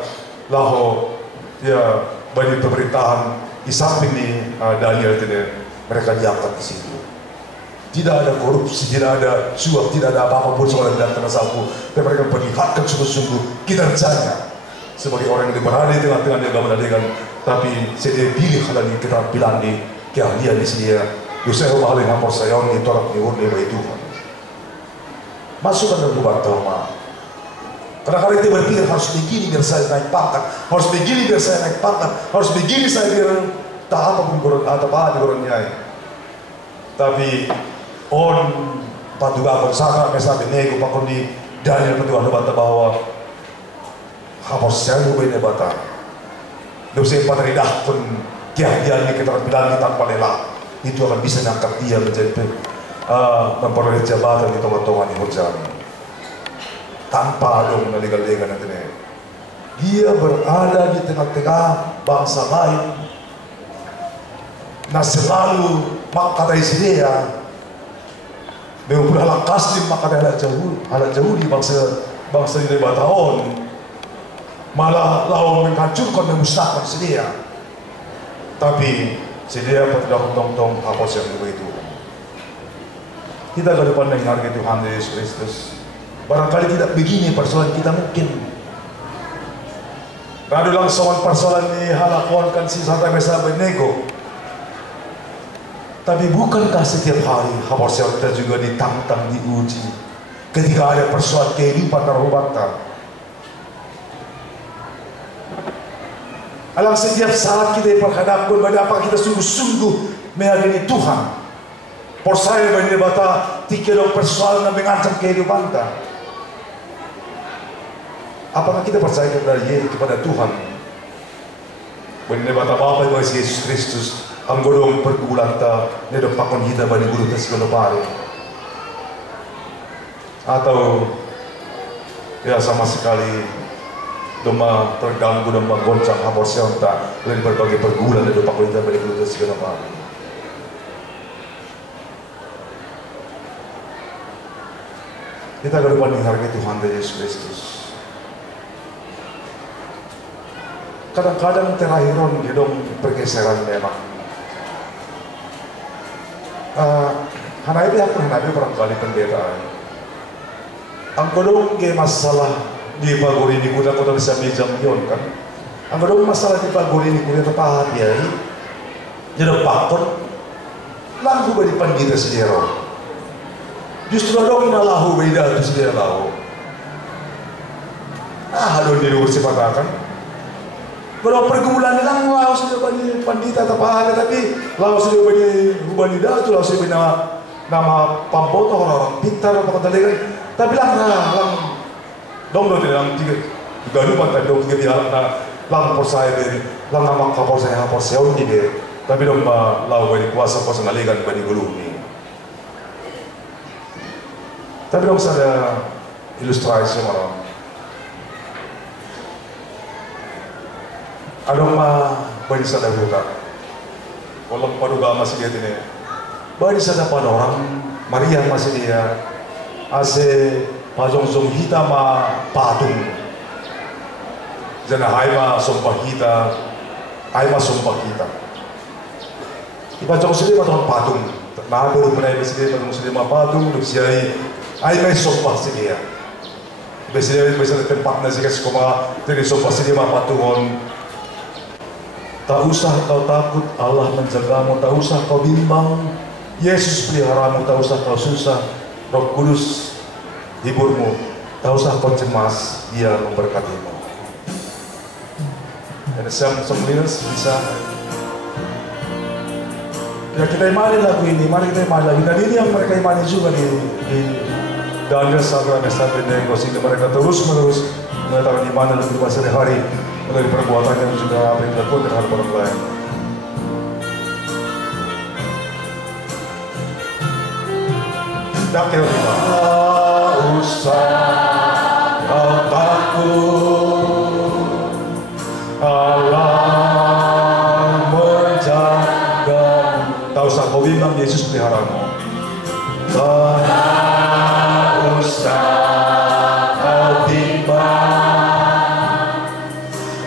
laho ya bagi pemerintahan di samping ni Daniel tidak mereka diangkat di situ. Tidak ada korupsi, tidak ada suap, tidak ada apa-apa pun soal dan tersapu. Tapi mereka perlihatkan sungguh-sungguh kinerjanya sebagai orang yang berada di tengah-tengah agama dan tapi saya pilih kalau di keterampilan di keahlian di sini ya. Yusuf Mahaling Hampir Sayon ditolak di urne Tuhan. masukkan dalam lubang Tuhan. Kadang-kadang kita berpikir harus begini biar saya naik pangkat, harus begini biar saya naik pangkat, harus begini saya biar tak apapun atau apa diberaniai. Tapi on paduga kon saka mesa benego pakon di Daniel petuah bata bahwa hapus saya lupa bata. Dosa pataridah pun dia keterampilan tanpa lelah itu akan bisa mengangkat dia menjadi memperoleh jabatan di tengah-tengah di Hojami. Tanpa dong naligal-ligal nanti. Dia berada di tengah-tengah bangsa lain. Nah selalu makatai dia. Dengan pun halak kaslim makatai halak jauh di bangsa di Bataon. Malah lawan menghancurkan dan musnahkan dia. Tapi dia tidak tong-tong hapus yang begitu. Kita ke depan dengan harga Tuhan Yesus Kristus. Barangkali tidak begini persoalan kita mungkin. Radu langsung persoalan ini halakuan kan si Santa Mesa Benego. Tapi bukankah setiap hari harusnya kita juga ditantang, diuji ketika ada persoalan kehidupan terhubatan. Alang setiap saat kita diperhadapkan pada apa kita sungguh-sungguh meyakini Tuhan. Persaya bagi bata tiga dong persoalan yang mengancam kehidupan kita. Apakah kita percaya kepada Tuhan? Bagi bata Bapa Ibu Yesus Kristus, ang godong pergulan ta nedong pakon kita bagi guru tas pare. Atau ya sama sekali doma terganggu dan menggoncang hamornya tak dari berbagai pergulan nedong pakon kita bagi guru tas pare. Kita ke depan menghargai Tuhan Yesus Kristus. Kadang-kadang terakhiran gedong pergeseran memang. Hanai pihak hanai barangkali pendeta. Ang kodong ke masalah di paguri di kuda kota bisa bijam yon kan. Ang kodong masalah di paguri di kuda tepat ya. Jadi pakon lagu beri pandita sendiri. Justru dong inalahu beda itu sendiri lahu. Hadon di luar sepatakan. Kalau pergumulan lang lau sudah bani pandita tapahana tapi lau sudah bani datu lau sudah bani nama pampoto orang pintar apa kata tapi lang dong lang tiga gaduh pantai dong tiga dia lang persaya dari lang nama kapor saya on dia tapi dong lau bani kuasa ngaligan bani gulu ni tapi dong ada ilustrasi orang. Adong bani sada buka. Walang paduga masih dia ini. Bani sada orang Maria masih dia. Ase pajong hita patung. Jana haima sumpah hita. Haima sumpah hita. Ipajong sini patung. Nah baru pernah beside pajong sini patung. Dupsiai haima sumpah sih dia. Beside tempat nasi kas koma. Jadi sumpah sini patungon. Tak usah kau takut, Allah menjagamu. Tak usah kau bimbang, Yesus peliharamu. Tak usah kau susah, Roh Kudus hiburmu. Tak usah kau cemas, Dia memberkatimu. Ada sembilas bisa. Ya kita imani lagu ini, mari kita imani lagu. Dan ini yang mereka imani juga di Daniel Sagra Mesa Benego. Sehingga mereka terus-menerus mengatakan iman dalam kehidupan sehari-hari. Dari perbuatan yang sudah apa yang dilakukan terhadap orang lain. Dakil tak usah kau takut, Allah menjagamu. Tak usah kau bimbang, Yesus peliharamu. Tak usah kau bimbang,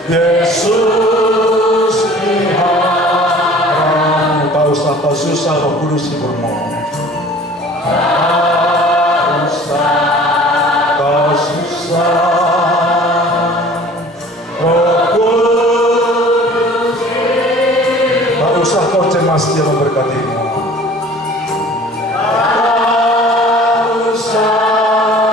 Yesus peliharamu. Tak usah kau susah, Roh Kudus hiburmu. Tak usah kau susah, Roh Kudus. Tak usah kau cemas, Dia memberkatimu. Tak usah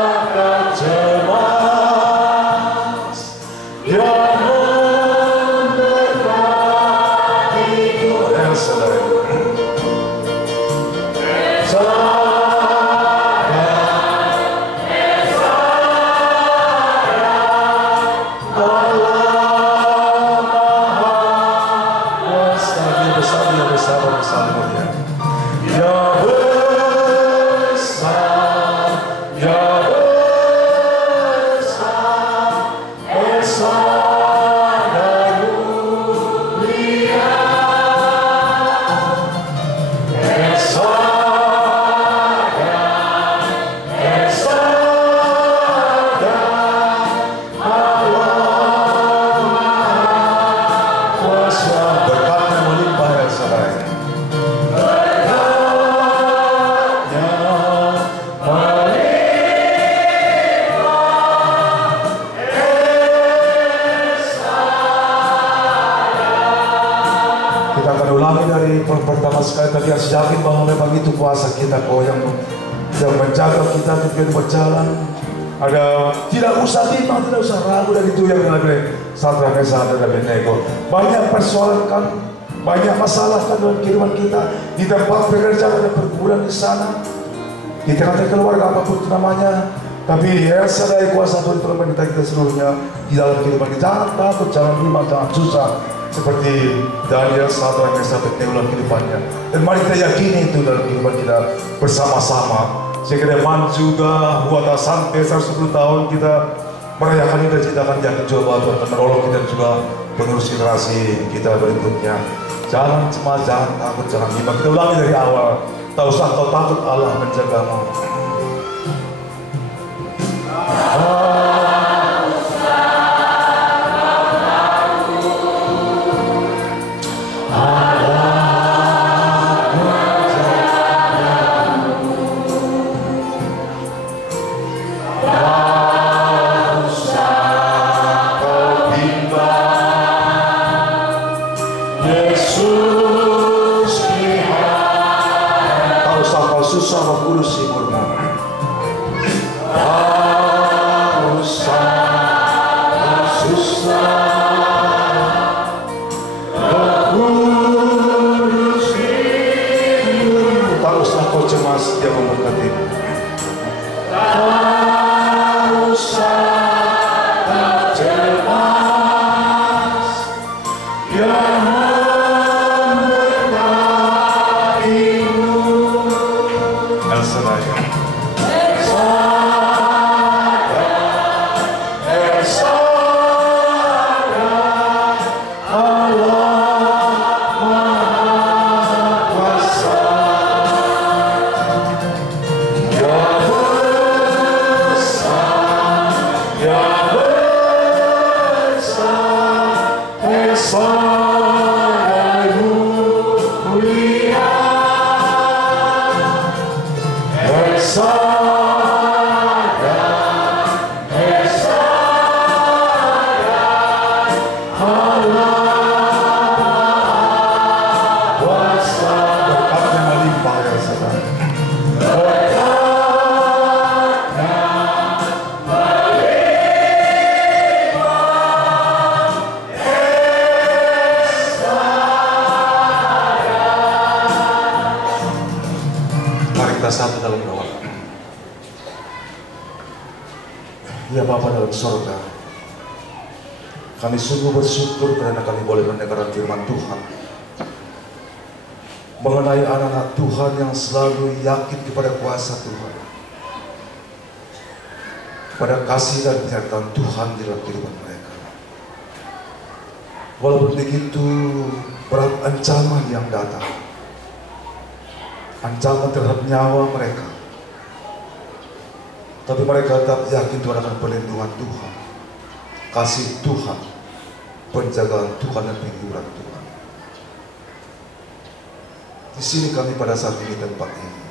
pertama sekali tapi harus yakin bahwa memang itu kuasa kita kok yang menjaga kita ketika berjalan. Ada tidak usah bimbang, tidak usah ragu dan itu yang lebih Sadrak Mesach dan Abednego. Banyak persoalan kan, banyak masalah kan dalam kehidupan kita di tempat pekerjaan dan pergumulan di sana, di tengah-tengah keluarga apapun itu namanya. Tapi ya sadari kuasa Tuhan telah menyertai kita seluruhnya di dalam kehidupan kita. Jangan takut, jangan bimbang, jangan susah. Seperti Daniel, Sadrak Mesach dan Abednego dalam kehidupannya. Dan mari kita yakini itu dalam kehidupan kita bersama-sama. Sehingga depan juga buat sampai 110 tahun kita merayakan ini dan kita akan yakin juga bahwa Tuhan akan menolong kita juga penerus generasi kita berikutnya. Jangan cemas, jangan takut, jangan bimbang. Kita ulangi dari awal. Tak usah kau takut, Allah menjagamu. Satu dalam doa. Ya Bapa dalam sorga, kami sungguh bersyukur karena kami boleh mendengarkan firman Tuhan mengenai anak-anak Tuhan yang selalu yakin kepada kuasa Tuhan, pada kasih dan penyertaan Tuhan di dalam kehidupan mereka. Walaupun begitu berat ancaman yang datang, ancaman terhadap nyawa mereka, tapi mereka tetap yakin Tuhan akan perlindungan Tuhan, kasih Tuhan, penjagaan Tuhan dan penghiburan Tuhan. Di sini kami pada saat ini tempat ini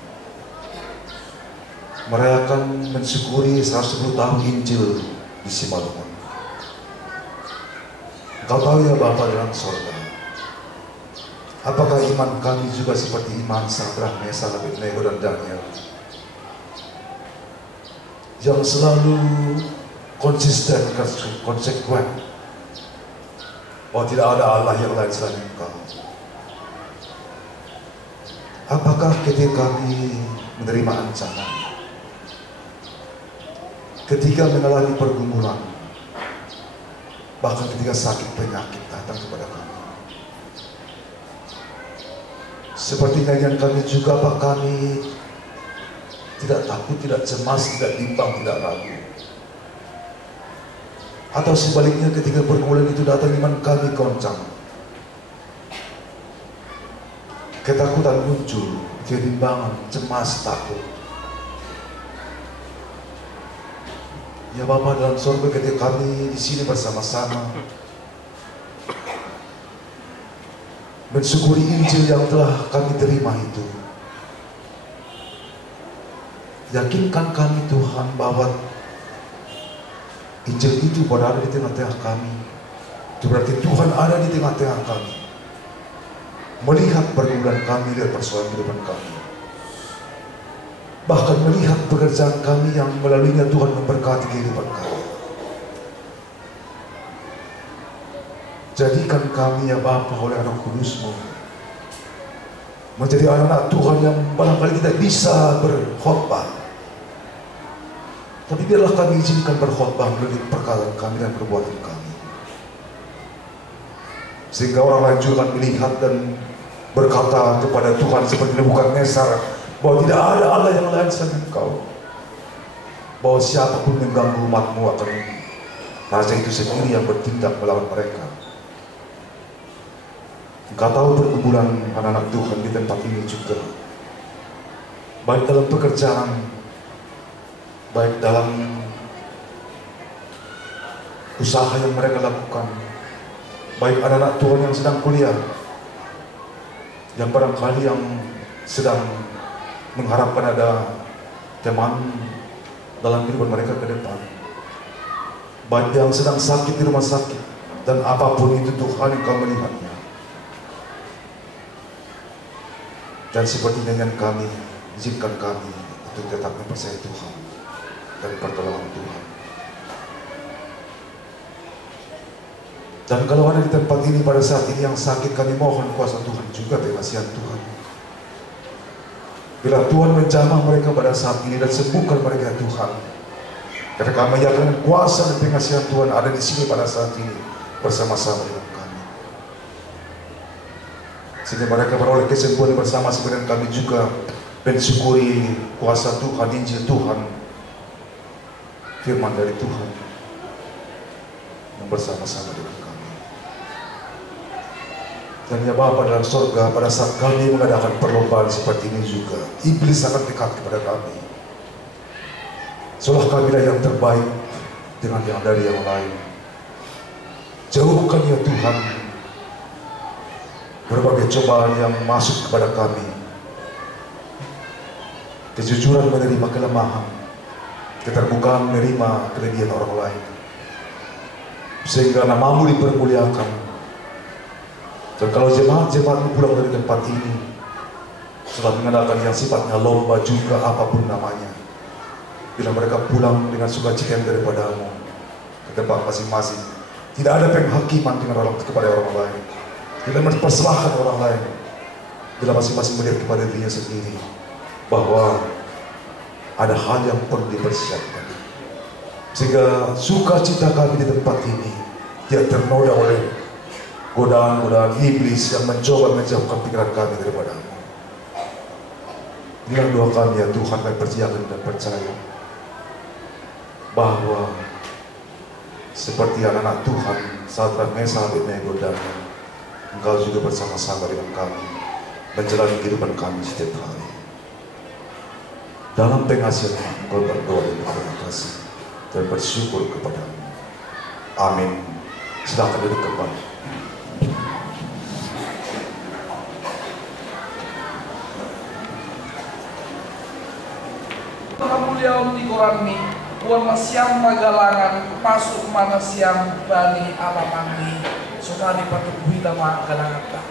merayakan mensyukuri 110 tahun Injil di Simalungun. Kau tahu ya Bapa dalam sorga, apakah iman kami juga seperti iman Sadrak, Mesach, Abednego dan Daniel yang selalu konsisten, konsekuen bahwa tidak ada Allah yang lain selain Engkau? Apakah ketika kami menerima ancaman, ketika mengalami pergumulan, bahkan ketika sakit penyakit datang kepada kami, seperti nyanyian kami juga, apa kami tidak takut, tidak cemas, tidak bimbang, tidak ragu? Atau sebaliknya ketika pergumulan itu datang, iman kami goncang, ketakutan muncul, kebimbangan, cemas, takut. Ya Bapa dalam sorga, ketika kami di sini bersama-sama mensyukuri Injil yang telah kami terima itu, yakinkan kami Tuhan bahwa Injil itu berada di tengah-tengah kami. Itu berarti Tuhan ada di tengah-tengah kami. melihat pergumulan kami dan persoalan kehidupan kami. Bahkan melihat pekerjaan kami yang melaluinya Tuhan memberkati kehidupan kami. Jadikan kami ya Bapa oleh Roh Kudus-Mu menjadi anak-anak Tuhan yang barangkali tidak bisa berkhotbah, tapi biarlah kami izinkan berkhotbah melalui perkataan kami dan perbuatan kami, sehingga orang lain juga akan melihat dan berkata kepada Tuhan seperti Nebukadnezar bahwa tidak ada Allah yang lain selain Engkau, bahwa siapapun yang mengganggu umat-Mu akan raja itu sendiri yang bertindak melawan mereka. Engkau tahu pergumulan anak-anak Tuhan di tempat ini juga, baik dalam pekerjaan, baik dalam usaha yang mereka lakukan, baik anak-anak Tuhan yang sedang kuliah, yang barangkali yang sedang mengharapkan ada teman dalam kehidupan mereka ke depan, baik yang sedang sakit di rumah sakit, dan apapun itu Tuhan Engkau melihatnya. Dan seperti dengan kami, izinkan kami untuk tetap mempercayai Tuhan dan pertolongan Tuhan. Dan kalau ada di tempat ini pada saat ini yang sakit, kami mohon kuasa Tuhan juga, pengasihan Tuhan. Bila Tuhan menjamah mereka pada saat ini dan sembuhkan mereka Tuhan. Karena kami yakin kuasa dan pengasihan Tuhan ada di sini pada saat ini bersama-sama dengan kami. Sehingga mereka beroleh kesembuhan bersama-sama dengan kami juga mensyukuri kuasa Tuhan, Injil Tuhan, firman dari Tuhan yang bersama-sama dengan kami. Dan ya Bapa dalam surga, pada saat kami mengadakan perlombaan seperti ini juga, iblis sangat dekat kepada kami. Seolah kami adalah yang terbaik dengan yang dari yang lain. Jauhkan ya Tuhan berbagai cobaan yang masuk kepada kami. Kejujuran menerima kelemahan, keterbukaan menerima kelebihan orang lain, sehingga namamu dipermuliakan. Dan kalau jemaat-jemaatmu pulang dari tempat ini setelah mengadakan yang sifatnya lomba juga apapun namanya, bila mereka pulang dengan sukacita yang daripadamu ke tempat masing-masing, tidak ada penghakiman dengan orang kepada orang lain, tidak mempersalahkan orang lain, bila masing-masing melihat kepada dirinya sendiri bahwa ada hal yang perlu dipersiapkan, sehingga sukacita kami di tempat ini tidak ternoda oleh godaan-godaan iblis yang mencoba menjauhkan pikiran kami daripadamu. Inilah doa kami ya Tuhan, kami percayakan dan percaya bahwa seperti anak-anak Tuhan Sadrak, Mesak, Abednego, Daniel, Engkau juga bersama-sama dengan kami menjalani kehidupan kami setiap hari. Dalam pengasihan Engkau berdoa dan berterima kasih dan bersyukur kepadamu. Amin. Silakan duduk kembali. Mulia di Korani, buat siang magalangan masuk mana siang bani alamani, saudari patut kita magalangan tak.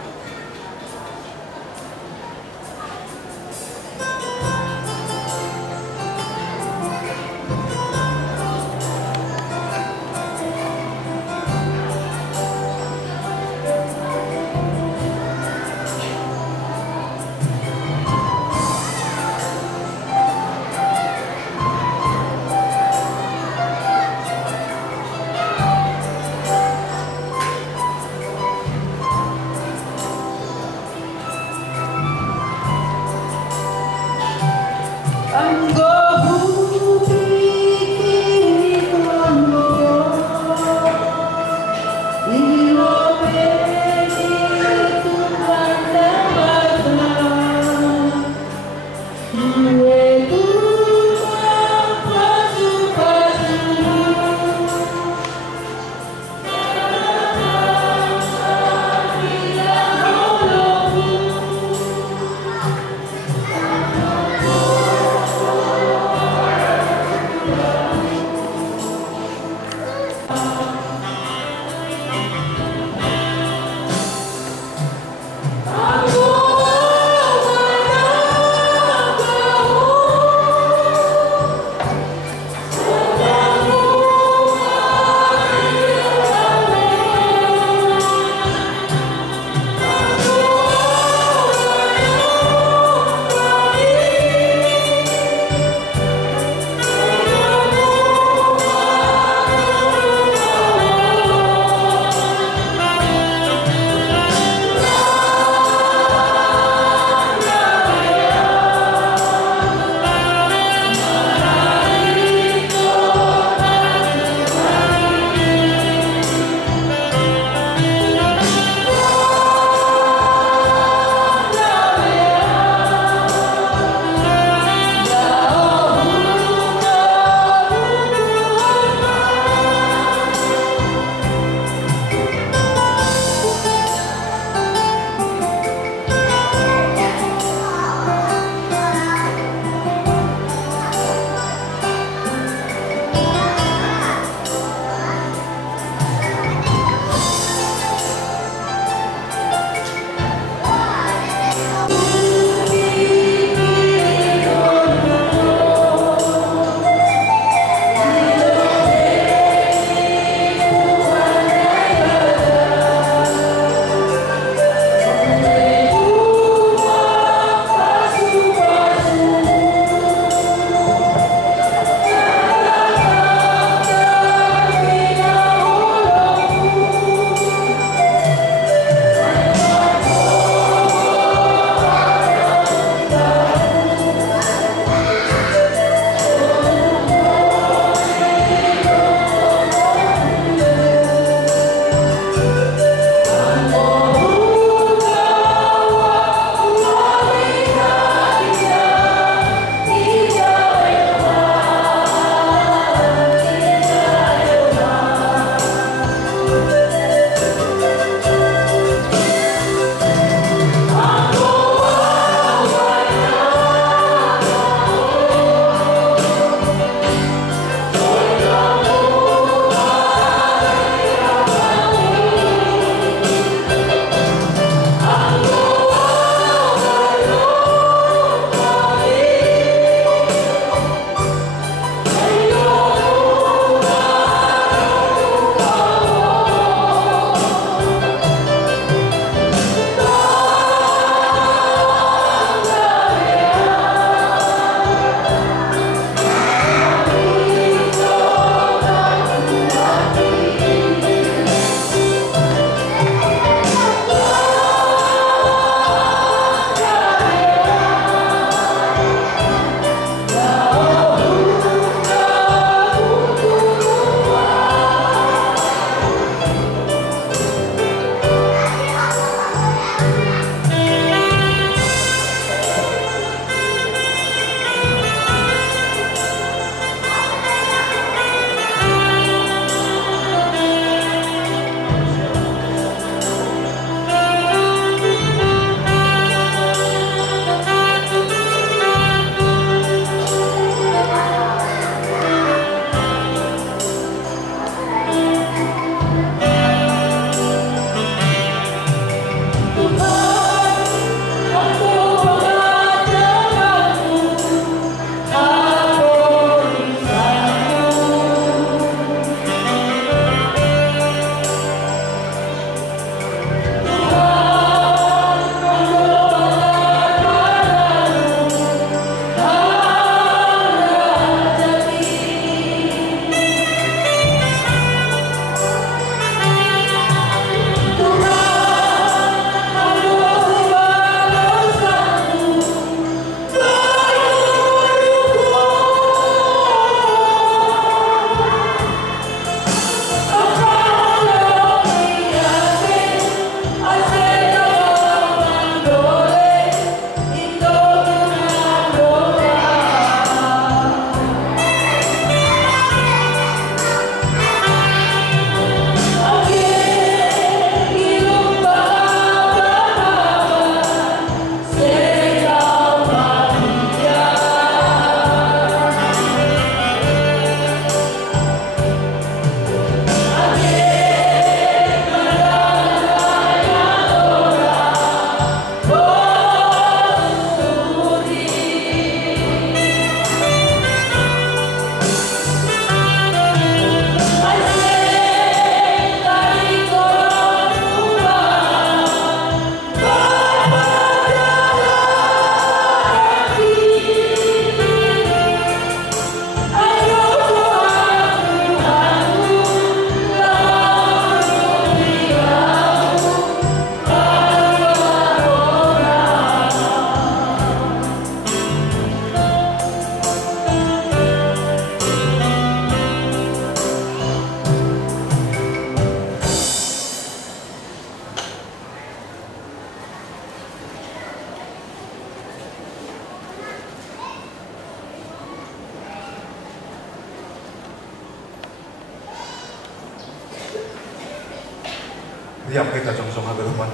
Tiap kita song-song agarupan.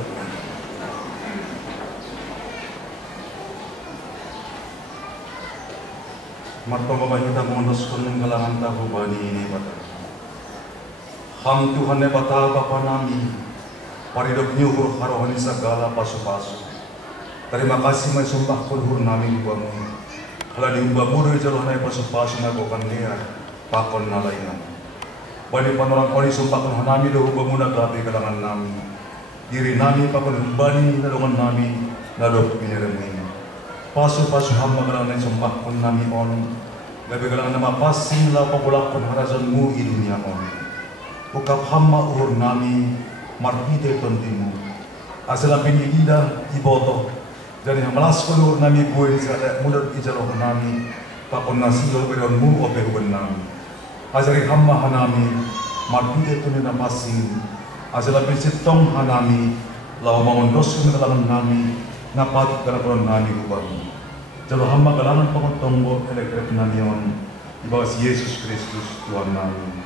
Matong kita mengendoskan kalangan tahu bani ini bata. Ham Tuhan ne bata Bapa nami, paridok nyuhur harohani segala pasu-pasu. Terima kasih mensumpah kulhur nami buamu. Kalau diumbah murid jalan nai pasu-pasu nagokan dia, pakon nalainan. Bani panorang koni sumpah kulhur nami dohu bamuna gabi kalangan nami. Diri nami pakon bani nadongan nami nadok pineremuin. Pasu-pasu hamba kalangan sumpah kulhur nami on. Gabi kalangan nama pasing lau pabulakon harazanmu i dunia on. Ukap hamba uhur nami marhite tontimu. Asal pinilida iboto. Jadi hamalas kulur nami buin sekadar mudah ijaloh nami. Pakon nasilol beronmu ope uben nami. Asal hamba hanami marhite tonina pasing. Asal pinsitong hanami lau mangondos kalangan nami ngapat kalangan nami ubamu. Jalo hamba kalangan pangotonggo elektrek namion ibawa si Yesus Kristus Tuhan nami.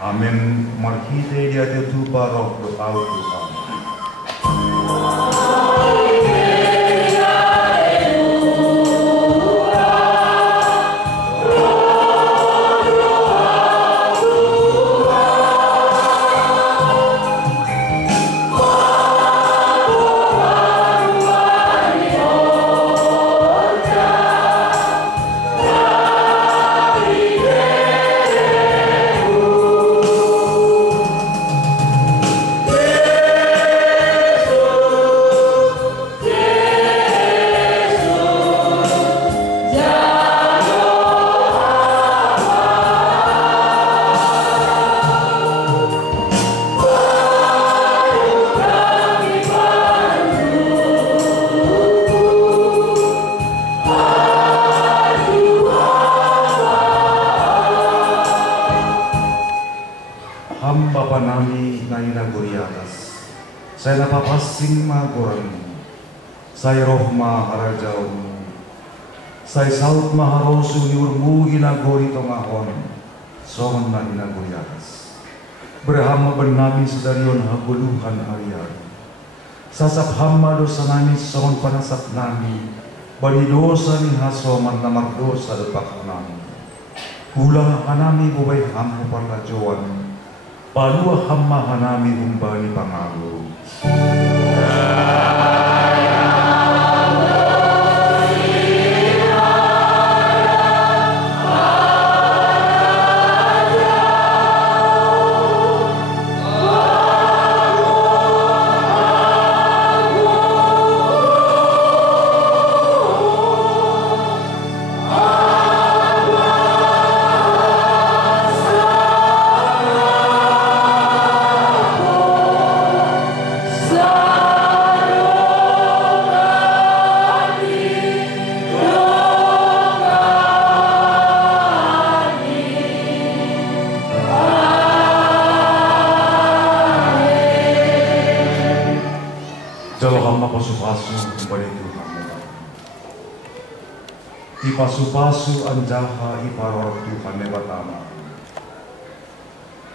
Amin. Marhite dia tu roh doa Tuhan. Saya napapasing magoran, saya roh maharajau, saya saut maharosu niurmu inagori tongahon, sohon na inagori atas. Berhama bernami sedarion haguluhan harian. Sasap hama dosa nami sohon panasap nami, bani dosa ni hasoman namar dosa depak nami. Ulang hanami bubay hammu parlajoan, palua hama hanami umbani pangalu. Pasu-pasu anjaha iparor Tuhan nebatama.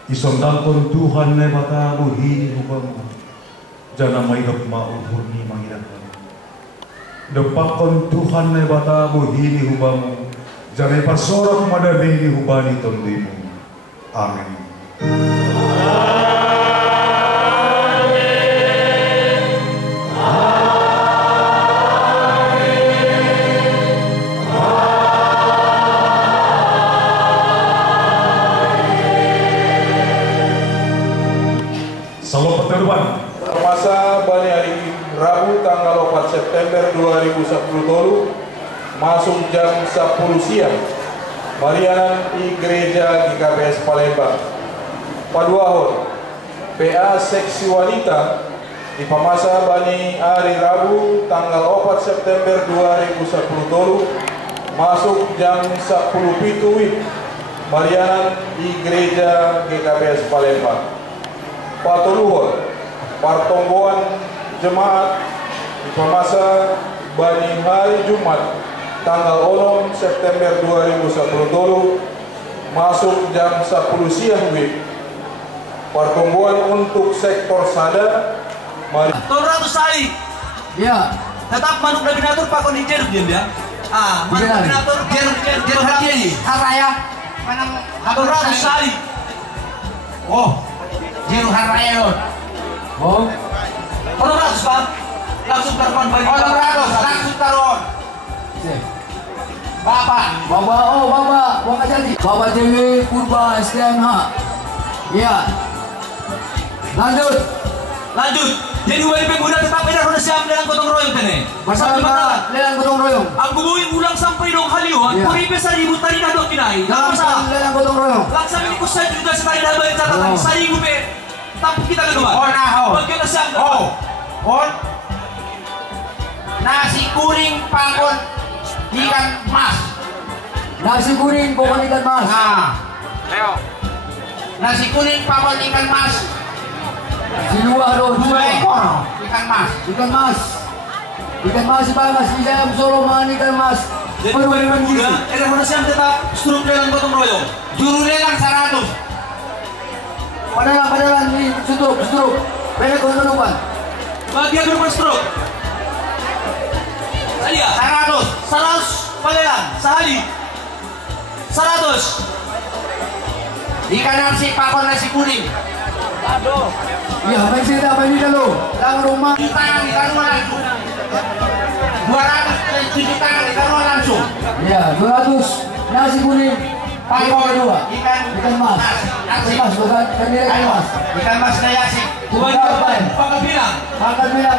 Isondaton Tuhan nebatamu hini hukamu. Jana maidok mauhurni mangidakan. Depakon Tuhan nebatamu hini hukamu. Jana iparsorok madadini hubani tondimu. Amin. Masa Bani hari Rabu tanggal 4 September 2010 masuk jam 10 siang Marianan di Gereja GKPS Palembang. Paduahon PA Seksi Wanita di Pamasa Bani hari Rabu tanggal 4 September 2010 masuk jam 10 pituit Marianan di Gereja GKPS Palembang. Patuluhon pertonggoan jemaat di Pamasa Bani hari Jumat tanggal 6 September 2010 masuk jam 10 siang wib pertumbuhan untuk sektor sada. Tolong sekali. Ya. Tetap manuk dominatur Pak Koni jeruk dia. Manuk dominatur jeruk hati ini. Haraya. Tolong sekali. Oh, jeruk haraya loh. Oh. Tolong Pak. Langsung taruhan balik. Langsung taruhan. Bapak. Bapak jadi. Bapak Dewi Purba STMH. Ya. Lanjut. Jadi wali pemuda tetap ada roda siap lelang gotong royong tene. Masalah lelang gotong royong. Aku bui ulang sampai dong haliuan. Puri besar ibu tadi dah dok kinai. Masalah lelang gotong royong. Laksa ini kusai juga sekali dah balik catatan. Sari ibu pe. Tapi kita kedua. Bagaimana siap? Nasi kuning pangkon ikan mas. Nasi kuning pangkon ikan mas. Leo. Nasi kuning pangkon ikan mas. Si dua ekor ikan mas bisa Solo makan ikan mas. Jadi wali pemuda ada yang tetap struk lelang gotong royong. Juru lelang 100. Padahal ini struk beda keuntungan. Bagian berapa struk? Saya 100 palelang sehari 100 ikan nasi pakon nasi kuning. Aduh. Ya, apa sih lo? Lang rumah. Tangan ditaruh langsung. 200 tangan ditaruh langsung. Ya, 200 nasi kuning. Pakon 2. Ikan mas. Nasi mas bukan ikan mas. Ikan mas nasi. Bukan apa? Pakai bilang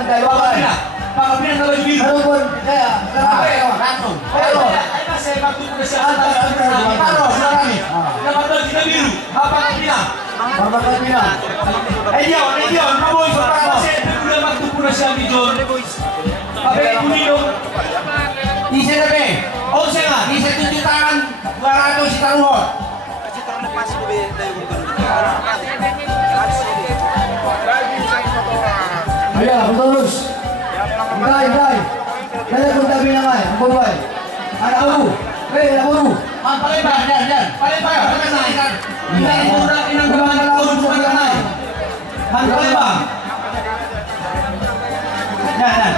dari apa? Pakai bilang kalau biru. Walaupun saya langsung. Ayo saya waktu kesehatan. Taruh kami. Dapat kita biru. Apa bilang? Bapak bilang, Dion, kamu berapa sen? Udah waktu pura siang Dion. Apa yang dong? Di sini be, saya di 7 tangan 200 taruh. Ya, terus. Dai. Saya sudah bilang boleh. Ada abu. Abu. Paling banyak. Ini udah inang kebanyakan turun sudah naik. Paling bang. Ya.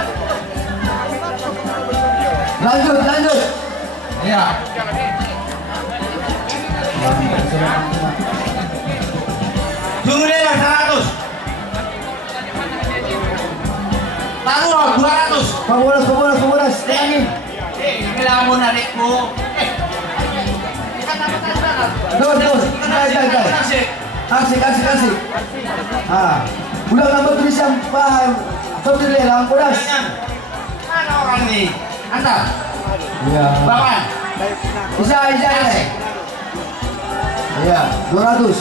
Lanjut. Ya. Juru lelang 100. Taruh 200. 15. Lagi. Kelamun adikku. Terus. Kasih. Udah nambah tulisan paham. Sotir lelang kudas. Mana orang nih? Antar. Iya. Bapak. Bisa. Iya, 200.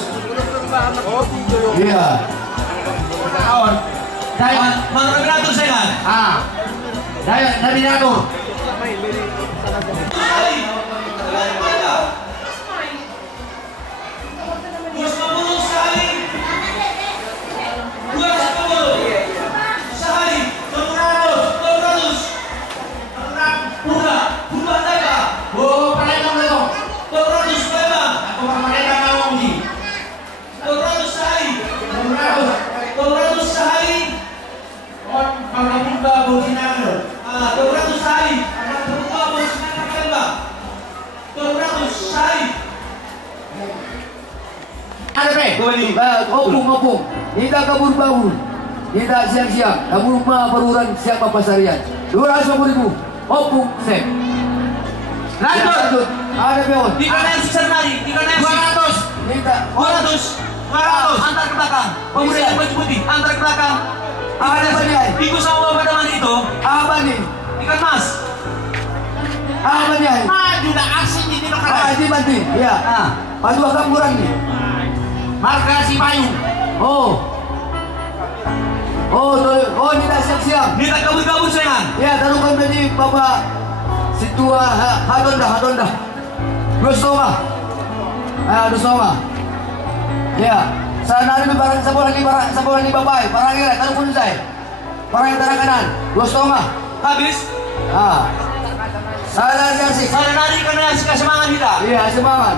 Iya. Tahun. Mana navigator saya kan? Navigator. Opung. Tidak kabur-kabur. Tidak siang-siang. Kabur rumah peruran siapa pasarian. 250.000. Opung sep. Lanjut. Ada peon. Ikan air sesernari. 200. Tidak. 200. Antar ke belakang. Pemuda yang baju putih. Antar ke belakang. Ada apa ikut sama bapak teman itu. Apa nih? Ikan mas. Apa nih? Maju dah asing di lokal. Ini bantu. Ya. Padu akan kurang nih. Marga si payung. Ini tak siap-siap. Ini tak kabur-kabur sayang. Ya, taruhkan tadi bapak situa hadon dah. 2,5. 2,5. Ya, sana ada barang sabulan ni bapak. Barang kira taruhkan saya. Barang yang tanah kanan 2,5. Habis. Sana kasih. Sana nari kena kasih semangat kita. Iya, semangat.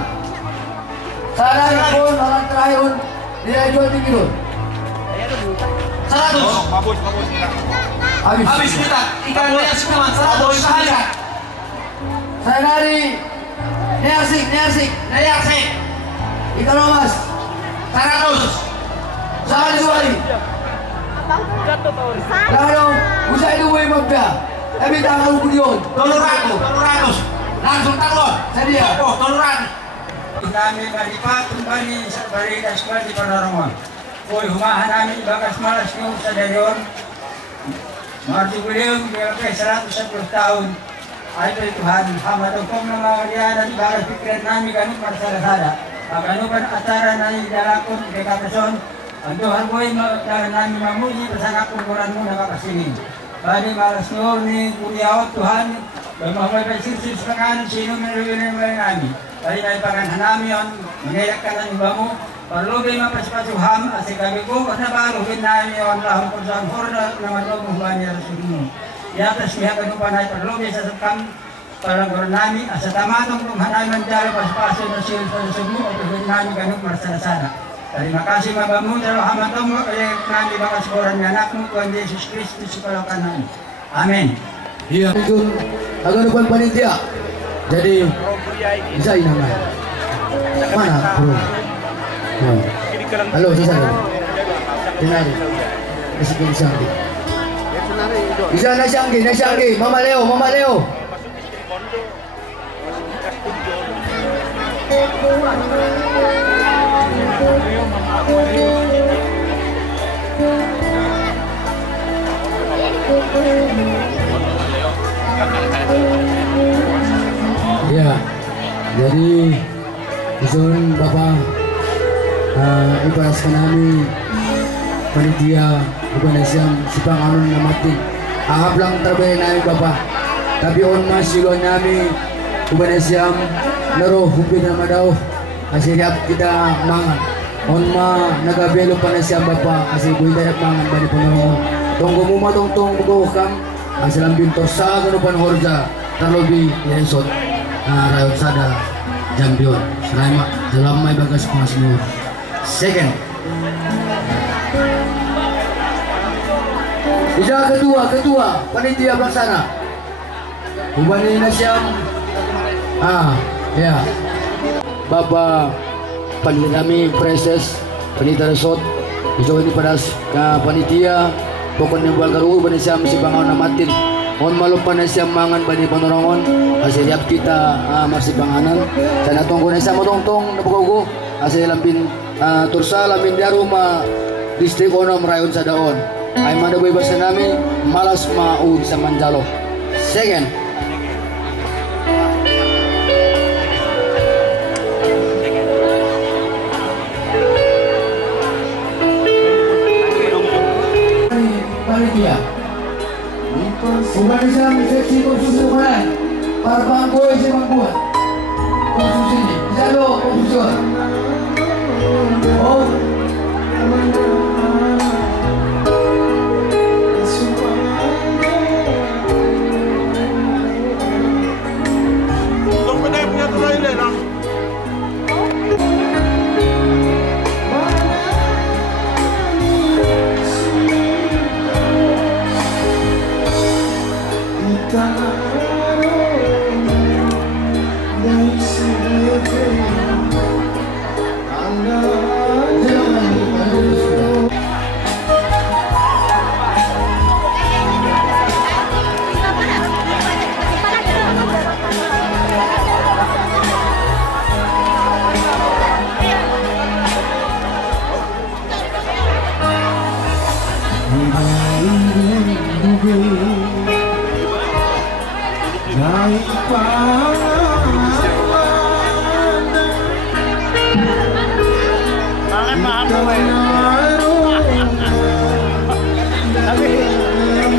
Sana pun orang terakhir Nilai jual tinggi dulu. 100. Habis kita. Ikan banyak semua. 100 saja. Saya dari Nearsik. Ikan emas 100. Saya disuali. Lalu usai itu boleh mabda. Tapi tak kalau kudion. 200. Langsung taruh. Saya dia. 200. Kami maripat kembali bari kasman di Panarongan. Koi humahan namin bakas malas yung sa dayon. Marti William, kaya 110 tahun. Ay ito Tuhan, hamatong na mga kaliyanan, bakas pikiran namin ganun marsala-sala. Paganupan atara na idalakon kay Kapason, ang Tuhan ko'y magdalan namin mamuji, pasangak kungkuran mo nakakasingin. Bali malas nyo ni Kuliaot Tuhan, magmamay pa sirsis sa kanan, sino meron namin. Bali na ipanganhan namin yun, mangiyak ka ng iba mo, parlugay mapaspasuham, asi kami ko, kasabalugin namin yun, lahong kursan, horda naman o muhuan niya sa mo. Yatas miha kanupan ay parlugay sa sakam, parang nami, asa tamatong kumhanay man dalo paspaso na siya sa sumo, o pagawin namin ganun marsala-sala. Terima kasih mabamu, dalo hamatong mo, kaya nami bakas koran ni anak mo, Tuhan Yesus Kristus sepalakan namin. Amin. Iya, itu agak depan panitia. Jadi bisa ini namanya. Mana bro? Halo, saya. Tenari. Bisa Nasyanggi. Mama Leo. Ya, jadi izin Bapak ibaratkan kami panitia bukan Islam sipang anun namati ahab lang terbaik nami Bapak tapi on masih nami bukan Islam naruh hupin nama daw kasi lihat kita mangan on ma nagabelo pa na siya Bapak kasi kuy dayak mangan bani panahon tunggu mo matong bukuhkam asilang bintor sa ganupan horja terlebih yesot rayon sada champion Selamat dalam may bagas pangasmur second Ija ketua panitia pelaksana Ubani Nasyam ya Bapak panitia kami Preses panitia resort Ijo ini pada panitia pokoknya buat garu Ubani Nasyam si bangun namatin on malupan na siya mangan bani panorongon kasi liap kita masih panganan sana tunggu na siya matongtong napagugo kasi lambin tursa lambin di rumah distrik onom rayon sa daon ay manaboy basa namin malas maud sa Manjalo second panitia bukan bisa seksi konsumen para bangkoi si bangkuan konsumsi ini bisa lo konsumen oh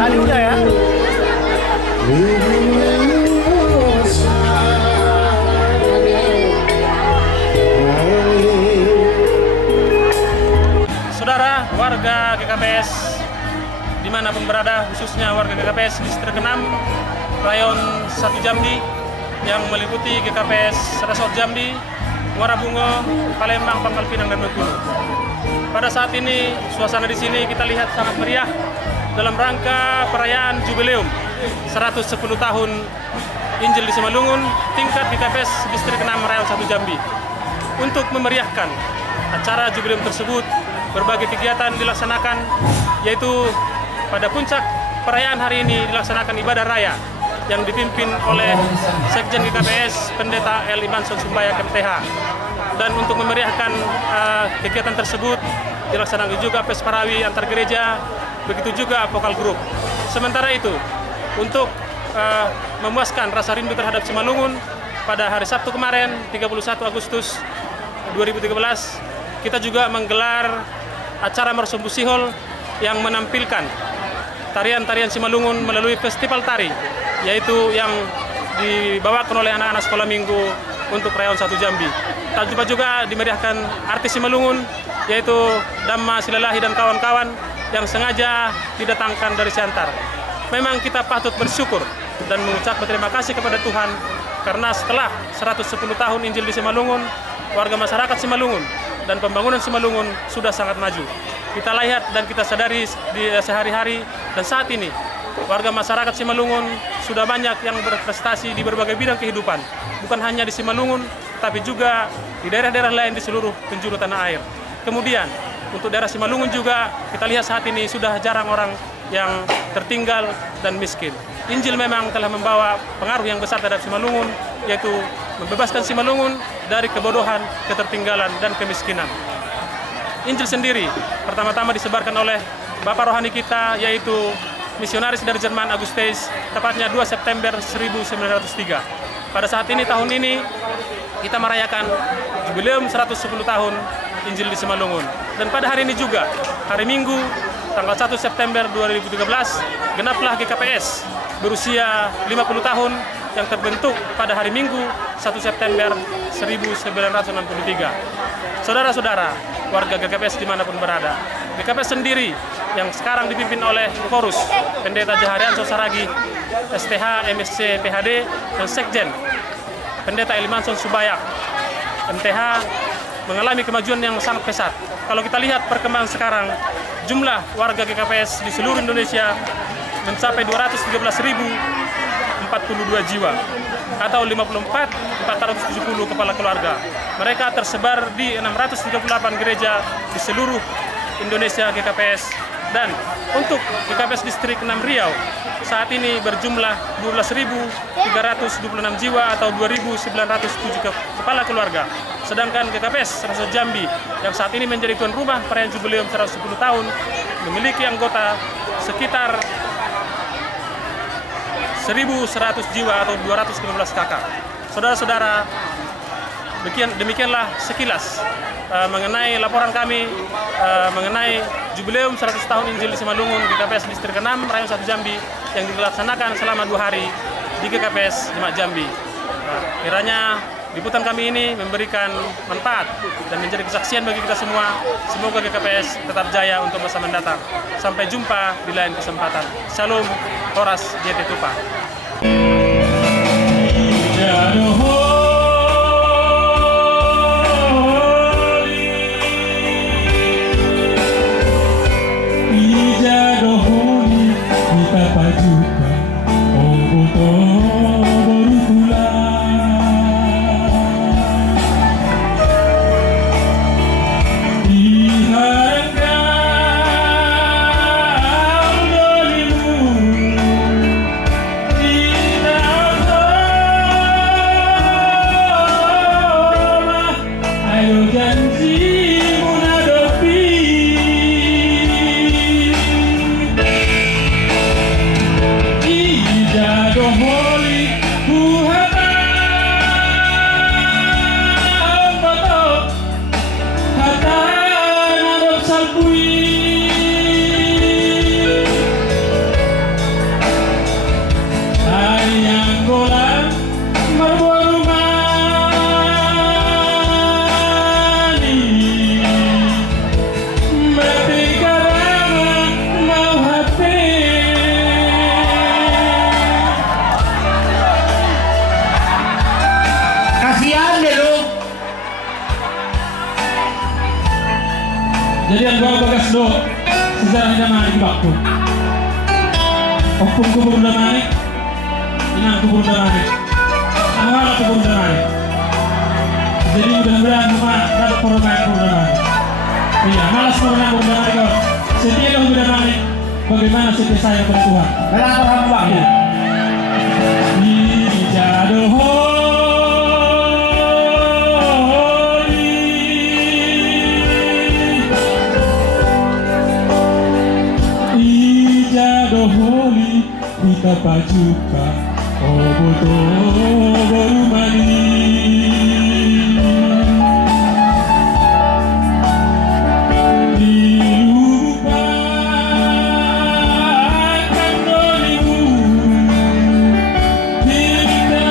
Tadi udah ya. Saudara warga GKPS dimanapun berada, khususnya warga GKPS distrik 6 rayon 1 Jambi yang meliputi GKPS Resort Jambi, Muara Bungo, Palembang, Pangkal Pinang dan Bengkulu. pada saat ini suasana di sini kita lihat sangat meriah dalam rangka perayaan jubileum 110 tahun Injil di Simalungun tingkat GKPS Distrik 6 Rayon 1 Jambi. Untuk memeriahkan acara jubileum tersebut, berbagai kegiatan dilaksanakan, yaitu pada puncak perayaan hari ini dilaksanakan ibadah raya yang dipimpin oleh Sekjen GKPS Pendeta L. Imanson Sumbayak MTH. Dan untuk memeriahkan kegiatan tersebut dilaksanakan juga Pesparawi antar gereja, begitu juga vokal grup. Sementara itu, untuk memuaskan rasa rindu terhadap Simalungun, pada hari Sabtu kemarin 31 Agustus 2013 kita juga menggelar acara Mersumbu Sihol yang menampilkan tarian-tarian Simalungun melalui festival tari, yaitu yang dibawakan oleh anak-anak sekolah minggu untuk Rayon 1 Jambi. Tak juga dimeriahkan artis Simalungun, yaitu Damma Silalahi dan kawan-kawan yang sengaja didatangkan dari Siantar. Memang kita patut bersyukur dan mengucap terima kasih kepada Tuhan, karena setelah 110 tahun Injil di Simalungun, warga masyarakat Simalungun dan pembangunan Simalungun sudah sangat maju. Kita lihat dan kita sadari di sehari-hari, dan saat ini warga masyarakat Simalungun sudah banyak yang berprestasi di berbagai bidang kehidupan, bukan hanya di Simalungun, tapi juga di daerah-daerah lain di seluruh penjuru tanah air. Kemudian untuk daerah Simalungun juga kita lihat saat ini sudah jarang orang yang tertinggal dan miskin. Injil memang telah membawa pengaruh yang besar terhadap Simalungun, yaitu membebaskan Simalungun dari kebodohan, ketertinggalan, dan kemiskinan. Injil sendiri pertama-tama disebarkan oleh Bapak rohani kita, yaitu misionaris dari Jerman Augustus, tepatnya 2 September 1903. Pada saat ini, tahun ini, kita merayakan jubileum 110 tahun Injil di Simalungun. Dan pada hari ini juga, hari Minggu, tanggal 1 September 2013, genaplah GKPS berusia 50 tahun yang terbentuk pada hari Minggu 1 September 1963. Saudara-saudara, warga GKPS dimanapun berada, GKPS sendiri yang sekarang dipimpin oleh Korus Pendeta Jaharianso Saragi, STH, MSC, PHD, dan Sekjen Pendeta Elimanson Subayak, MTH, mengalami kemajuan yang sangat pesat. Kalau kita lihat perkembangan sekarang, jumlah warga GKPS di seluruh Indonesia mencapai 213.042 jiwa atau 54.470 kepala keluarga. Mereka tersebar di 638 gereja di seluruh Indonesia GKPS. Dan untuk GKPS Distrik 6 Riau saat ini berjumlah 12.326 jiwa atau 2.907 kepala keluarga. Sedangkan GKPS Rayon Jambi yang saat ini menjadi tuan rumah perayaan jubileum 110 tahun memiliki anggota sekitar 1.100 jiwa atau 215 kakak. Saudara-saudara, demikianlah sekilas mengenai laporan kami mengenai jubileum 100 tahun Injil di Simalungun GKPS Distrik 6 Rayon 1 Jambi yang dilaksanakan selama 2 hari di GKPS Jemaat Jambi. Kiranya liputan kami ini memberikan manfaat dan menjadi kesaksian bagi kita semua. Semoga GKPS tetap jaya untuk masa mendatang. Sampai jumpa di lain kesempatan. Shalom, Horas JT Tupa. Holy Kejadian gua bagas do sejarah damai di waktu. Opung kubur damai, inang kubur damai, awal kubur damai. Jadi mudah-mudahan rumah dapat permain kubur damai. Iya, malas permain kubur damai kau. Setia kau kubur damai. Bagaimana setia saya kepada Tuhan? Kenapa kamu waktu? Kita pajukan oboto baru mani dilupakan dolimu kita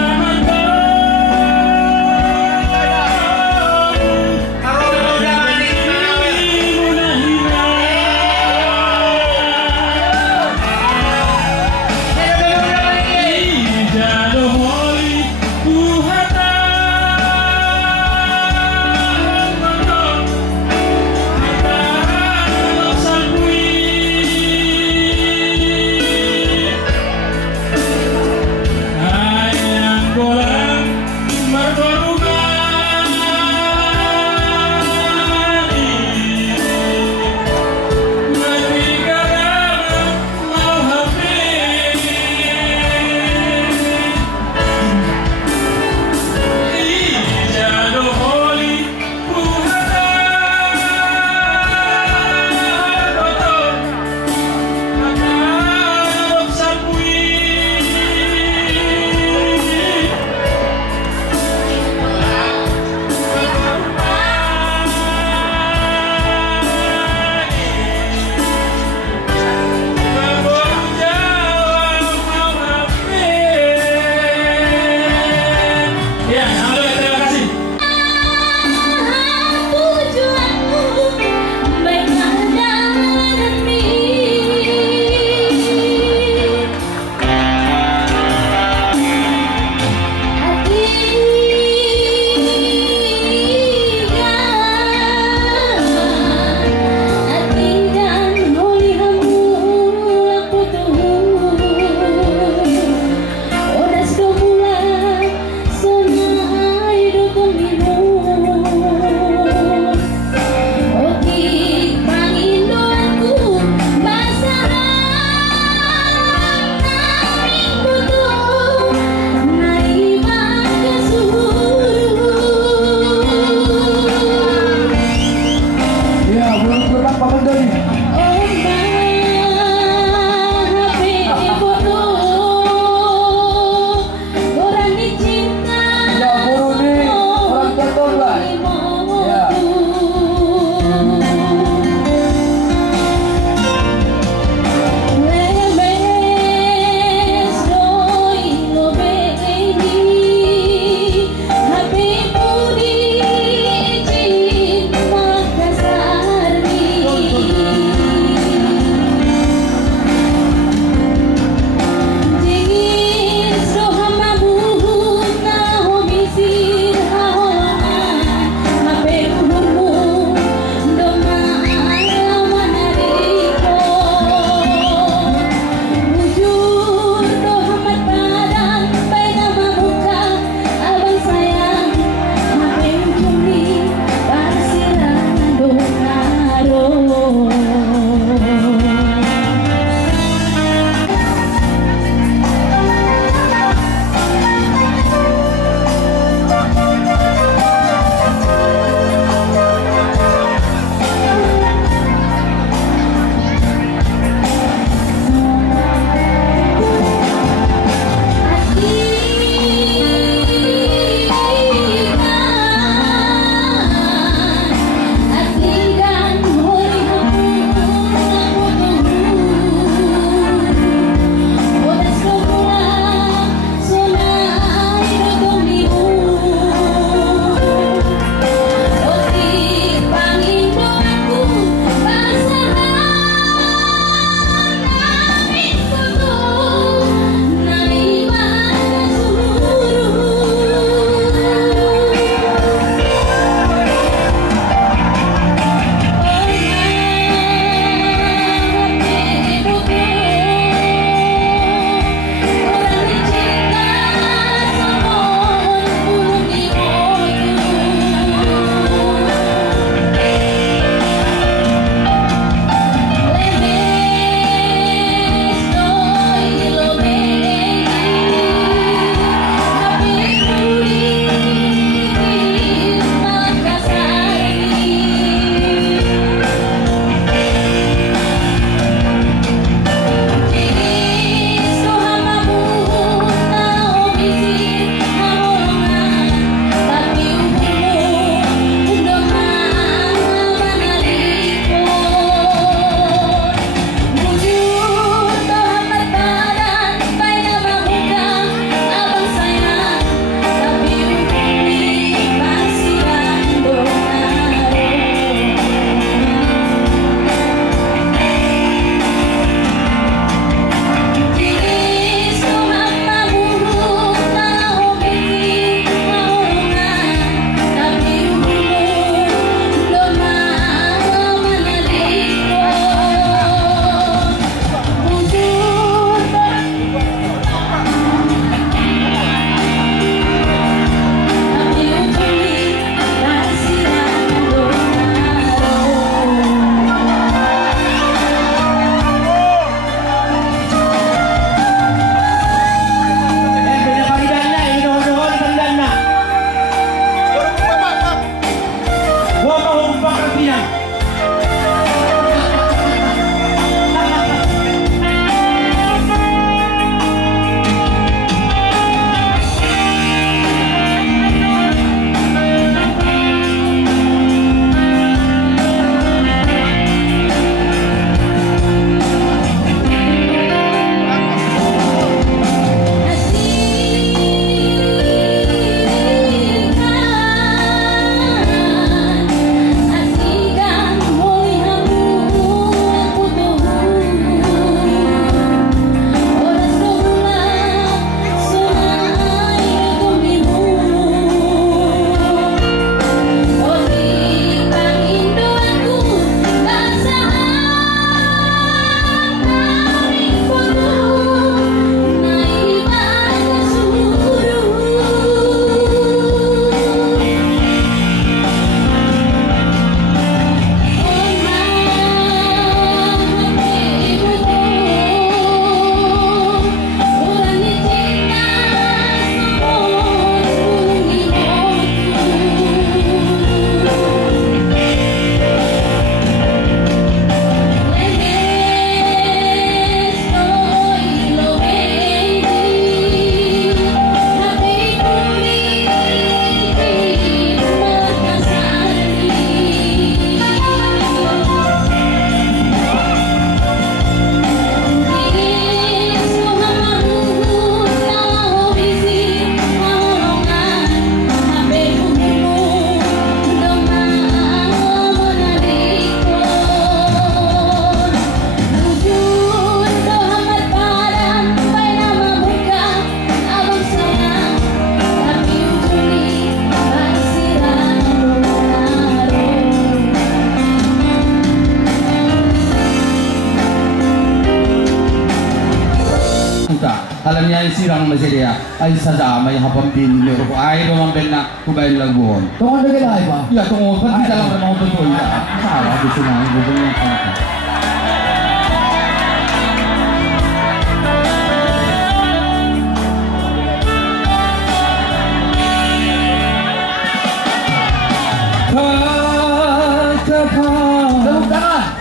Alam niya ay sirang masaya ay sada may hapam din niyo ko ay rumamben na kubayin laguon. Tungkol na gila ba? Iya tungkol pati dalam mga betul ya. Salah di sini gubernur kota.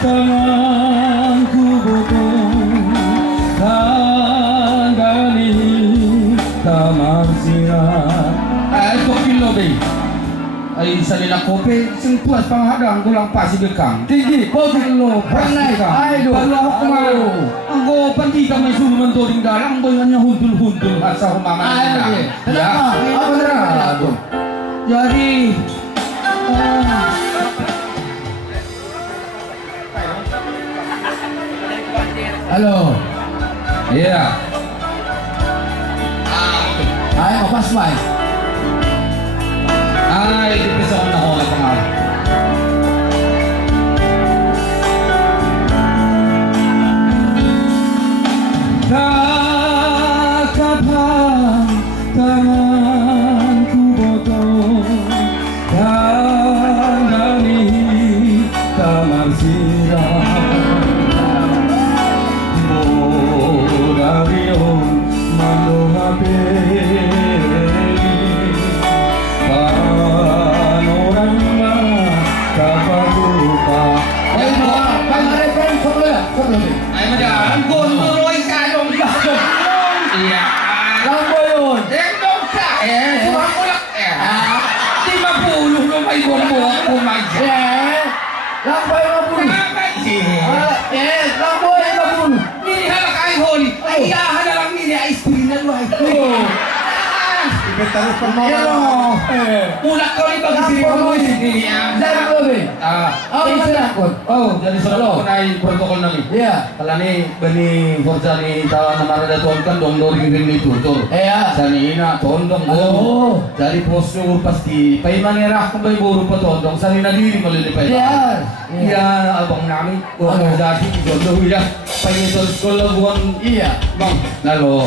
Tanganku botol tanggani tamar sirat. Kilo be. Ay sa nila kopi sing puas panghadang kulang pasi bekang. Tinggi kilo Pernah ay do. Kalau aku mau. Anggo pandi kami suruh mentoring dalang boyanya huntul-huntul asa humama. Kenapa? Apa benar? Jadi halo. Iya. Ay, mapas mai. Ay, di bisa na ako na pangalan. Kakapang tanganku botol tanggani tamar sirat. Morarion mando panorama kapaduka. Ay, pangarepen sobrang. Ay, madaan ko tuloy sa dong gato. Iya. Lambo yun. Dendong ka. Subang kulak. 50 lo may buong kumain. Lambo yung mabuli. Lambo yung mabuli. Ini halak ay holi. Ay, yahan na lang nini ay spirinan mo ay. Inventaris permohonan. Mulak ko rin pag-isip mo ini. Dari belum ni? Oh, jadi saudara kunai protokol nami. Iya. Kalau ni bani forza ni tawa nama rada tuan kan dong dori ring itu tur. Iya. Sani ina tondong go. Dari postur pasti. Pai mangerah kembali buru petondong. Sani nadiri malili pai. Iya. Iya abang nami. Wah jadi jodoh ya. Pai itu sekolah bukan. Iya. Bang. Lalu.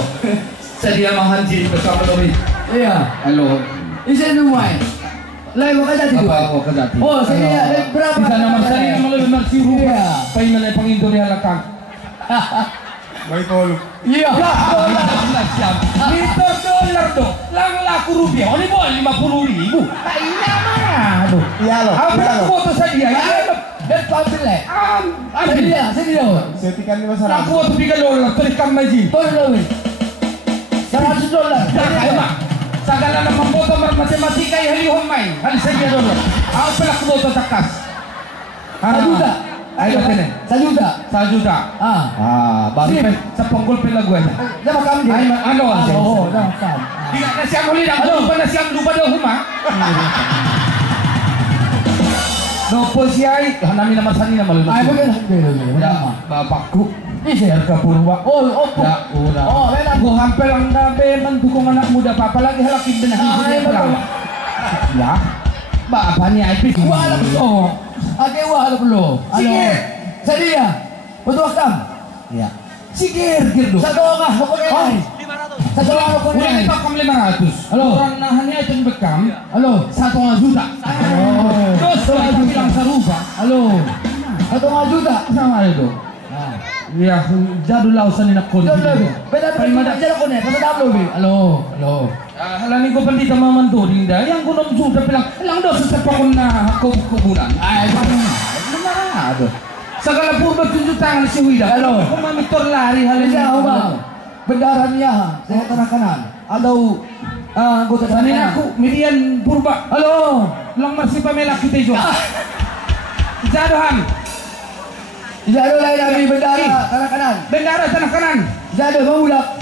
Sedia mahanji bersama Domi. Iya. Halo. Isi numai. Lain mau kerja tidur. Apa kerja tidur? Oh, saya berapa? Di sana mas saya malah masih rupa. Pai mana penginto dia lakan. Baik tolu. Iya. Itu dolar do. Lang laku rupiah. Ini boleh 50.000. Iya mana? Aduh. Iya loh. Apa foto saja? Dan pambil le. Sedia. Setikan ni masalah. Aku waktu $3 terikan maji. $100. Sagala na mamboto matematika ay halihomay. Hal saja dolar. Ako pala kuboto takas. Sajuta. Ayo kene. Sajuta. Baru sa ponggol pala gua na. Nama kami. Ay ano? Oh, nama kami. Tidak na siyang huli na. Lupa na siyang lupa daw huma. Nopo siya ay namin naman sani na malulog. Ay, bagaimana? Bapakku. Iya. Erka Purwa. Oh, Ya, udah. Oh, benar. Gua hampir lang nabe mendukung anak muda papa lagi halakin benahi betul. Ya. Bapak ni ay pis. Wala belum. Ate wala belum. Sige. Sedia. Betul kam? Ya. Sige, gitu. Satu nga, ako na. Satu nga ako na. Udah kita kam 500. Halo. Orang nahannya itu bekam. Halo. 1 juta. Terus saya bilang sarupa. Halo. 1 juta. Sama itu. Ya, jadul lausan nak kon. Beda beda jadul kon eh. Pasal dablo bi. Halo. Halani ko pandi ta mamanturing da. Yang kunom sudah bilang, lang daw sa sapakon na kubunan. Ay, aduh. Segala purba tunjuk tangan si Wida. Halo. Kumamitor lari halani. Siya ba? Bendara niya. Saya kanan. Halo. Anggota kanan. Aku Mirian Purba. Halo. Lang masih pamela kita itu. Jadohan. Jado lain kami bendara tanah kanan. Bendara tanah kanan. Jado mulak.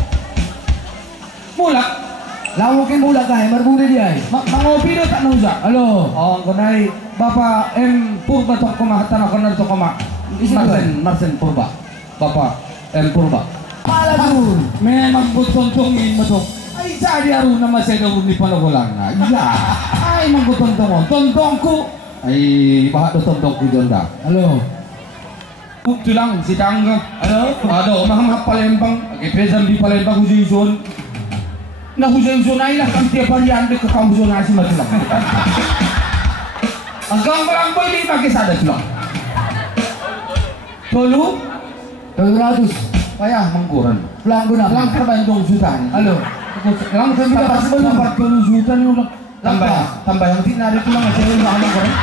Mulak. Lah mungkin mulak kah? Berbudi dia. Mangopi do tak nauza. Halo. Oh, konai Bapak M Purba tok koma tanah kanan tok koma. Marsen Purba. Bapak M Purba. Maladun. Memang botontongin mo to. Ay sari aru na masaya ni panagolang na. Iya. Ay manggotontong. Tontongku. Ay bahat do tontongku jonda. Halo. Tulang si Tangga. Ada omah Palembang, present di Palembang Huzon. Nah Huzon ailah kan tiap hari anda ke kampus zona asing tulang. Anggang barang boy di pakai sada tulang. Tolu 200. payah mengkurang. Pulang guna. Pulang perbandung jutaan. Halo. Pulang kita sebelum 40 juta ni udah. Tambah yang tina ada tulang aja yang lama korang.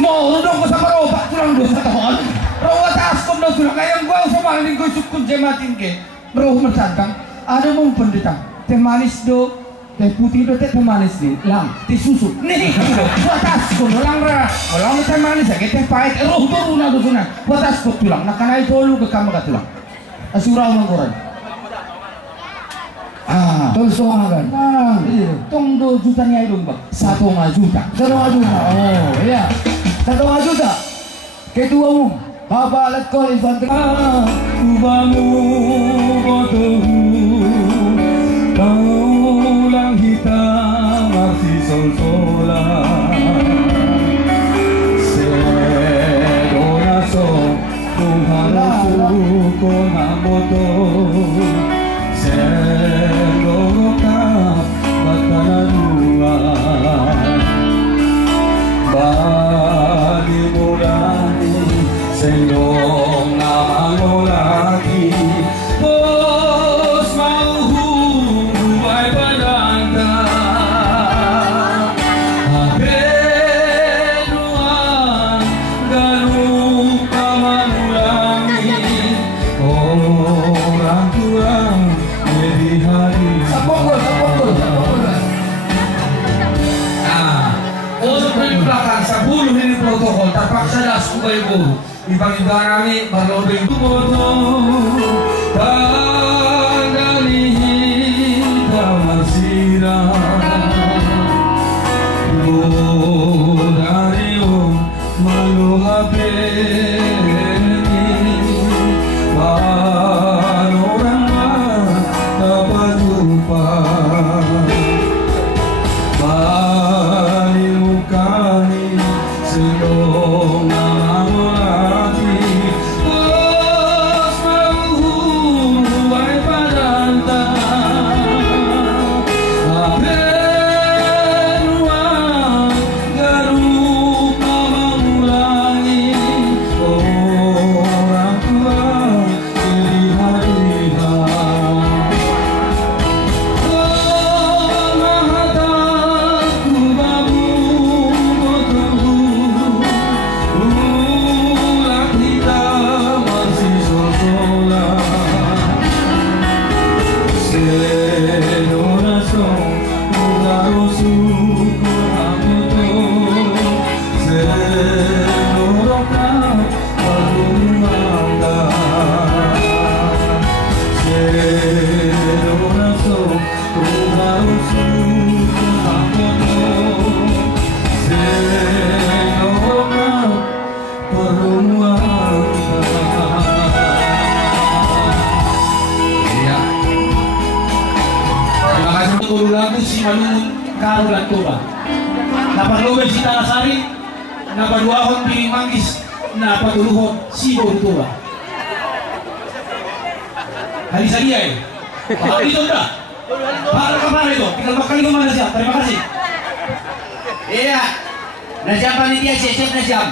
Mau dong ko sama roba tulang 2 tahun. Roba tas ko na tulang kayang gua sama ning ko sukun jematin ke. Roh mersantang. Ada mong pendeta. Teh manis do. Teh putih do teh manis ni. Lang teh susu. Nih. Gua tas ko lang ra. Lang teh manis ke teh pahit. Roh turun na do sana. Gua tas ko tulang. Nak kanai tolu ke kamar ka tulang. Asurau nang koran. Tol soangan. Tong 2 juta ni aidon bang. 1,5 juta. 1,5 juta. Oh iya. 1,5 juta. Ketua umum Bapak Letkol Infanteri. Ubamu bodohmu, kaulang hitam masih sol-solan. Sedonaso Tuhan suku namoto. Sendoroka matanadua. Bali murani sendong namano lagi. Bos mau huway badanda. Habenuan ganun kamanulangi. Orang tua lebih hari. Sapongol. Untuk di belakang 10 ini protokol terpaksa das kubai guru ibang ibarami berlobeng bodo tanggali tamasira bodario maluhapeni panorama dapat jumpa. Mukani sedong namolati. Bos mau huway padanta. Habenuan garuk mamangulangi. Orang tua jadi hari-hari. Lagu si Malungun Karulan Toba. Napalugan si Talasari, napaduahon di Manggis, napatuluhon si Toba. Halisaria eh. Bakal dito dah. Bakal kapan itu? Tinggal bakal itu mana siap? Terima kasih. Iya. Najam panitia siap najam.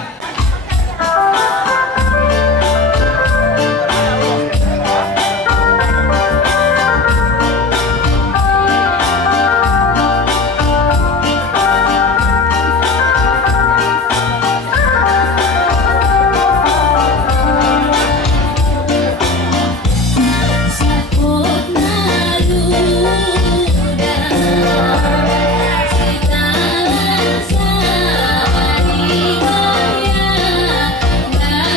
Kita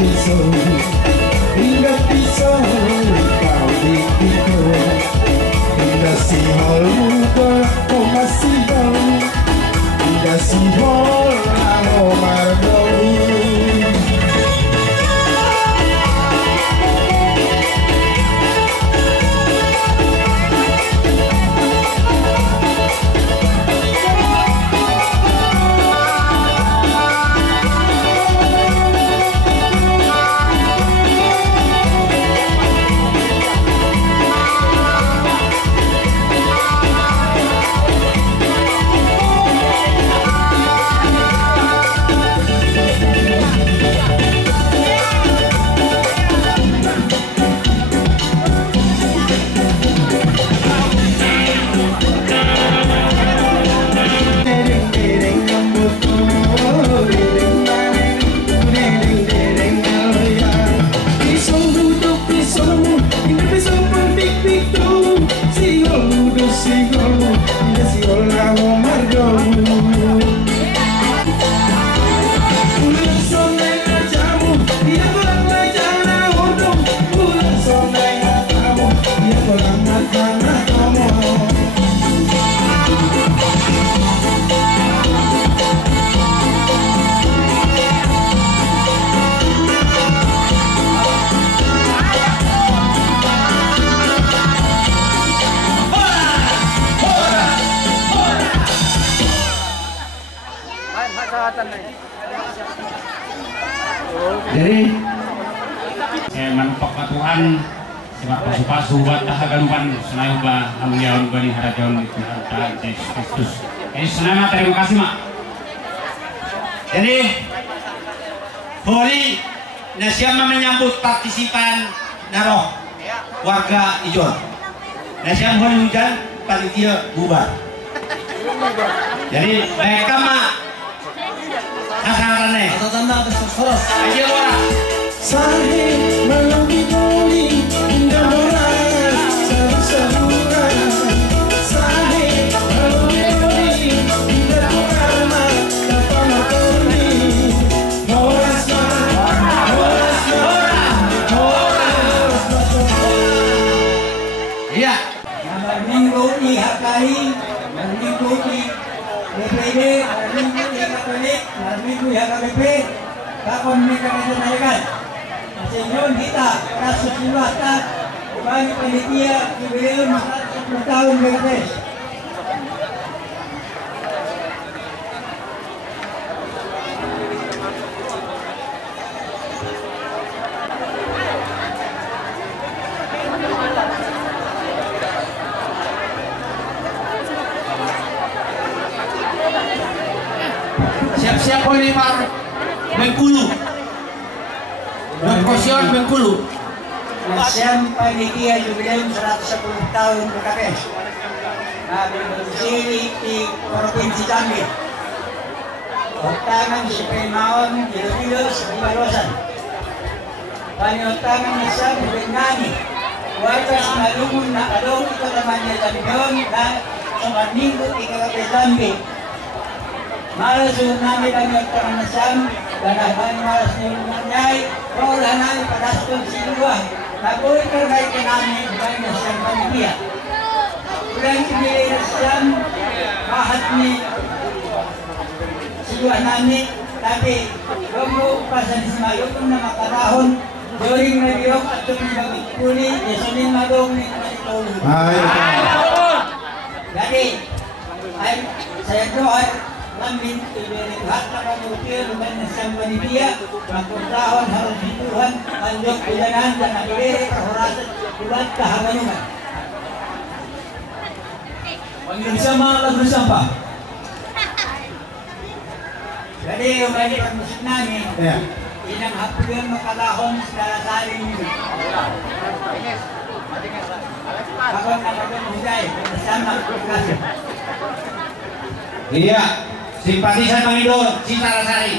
pisau, hingga pisau kau dipikul. Hingga si hal muda kau masih bau, hingga si hal lalu mardoni. Jadi saya mantok Tuhan sebab pasu-pasu buat tahagalupan senayu ba amuyawan bani harajawan Tuhan Yesus Kristus. Jadi selamat, terima kasih mak. Jadi hari nasiama menyambut partisipan naroh warga Ijon. Nasiam hari hujan panitia bubar. Jadi mereka mak kasarannya aja orang Sahih melalui boli hingga moras seru-seruan. Sahih melalui boli hingga moras tanpa motorni. Moras moras iya. Minggu di HKI, minggu di DPD, minggu di Katolik, minggu di HKBP, kakon mereka menunaikan. Senyon kita kasus siwata bagi panitia jubileum 10 tahun BKPS. Siap-siap Polimar Bengkulu, Kosion Bengkulu. Nasiam panitia jubileum 110 tahun BKPS. Kami berdiri di Provinsi Jambi. Otangan si Pemaon Bilo-bilo Sebibarosan. Panyotangan nasiam Bengani. Wajas Malungun na along ito naman niya Jambion na sa minggu di KKP Jambi. Malas yung namin ang nagtangan nasiam. Danahan malas niyo nganyay. Wala namin padastong siluwa. Nabuhay kargay ka namin ang nasiam panitia. Ulang pinili nasiam kahat ni siluwa namin. Tapi huwag mo upasan si Malutong na makarahon. During na biyok at tumibagit puli. Yesunin magong ni Manitolo. Jadi saya doa namin iberihat na kamutir luman na siyang panitia magpuntahon harus di Tuhan anjok bilanan dan iberi perhorasan buat kahanganuman. Panggil sama lagu sampah. Jadi umani permusik namin inang hapuyan makalahon sa saling nyo. Ako nakapagpuntay bersama kasih. Iya, simpatisan Bang Indo, Cinta Rasari.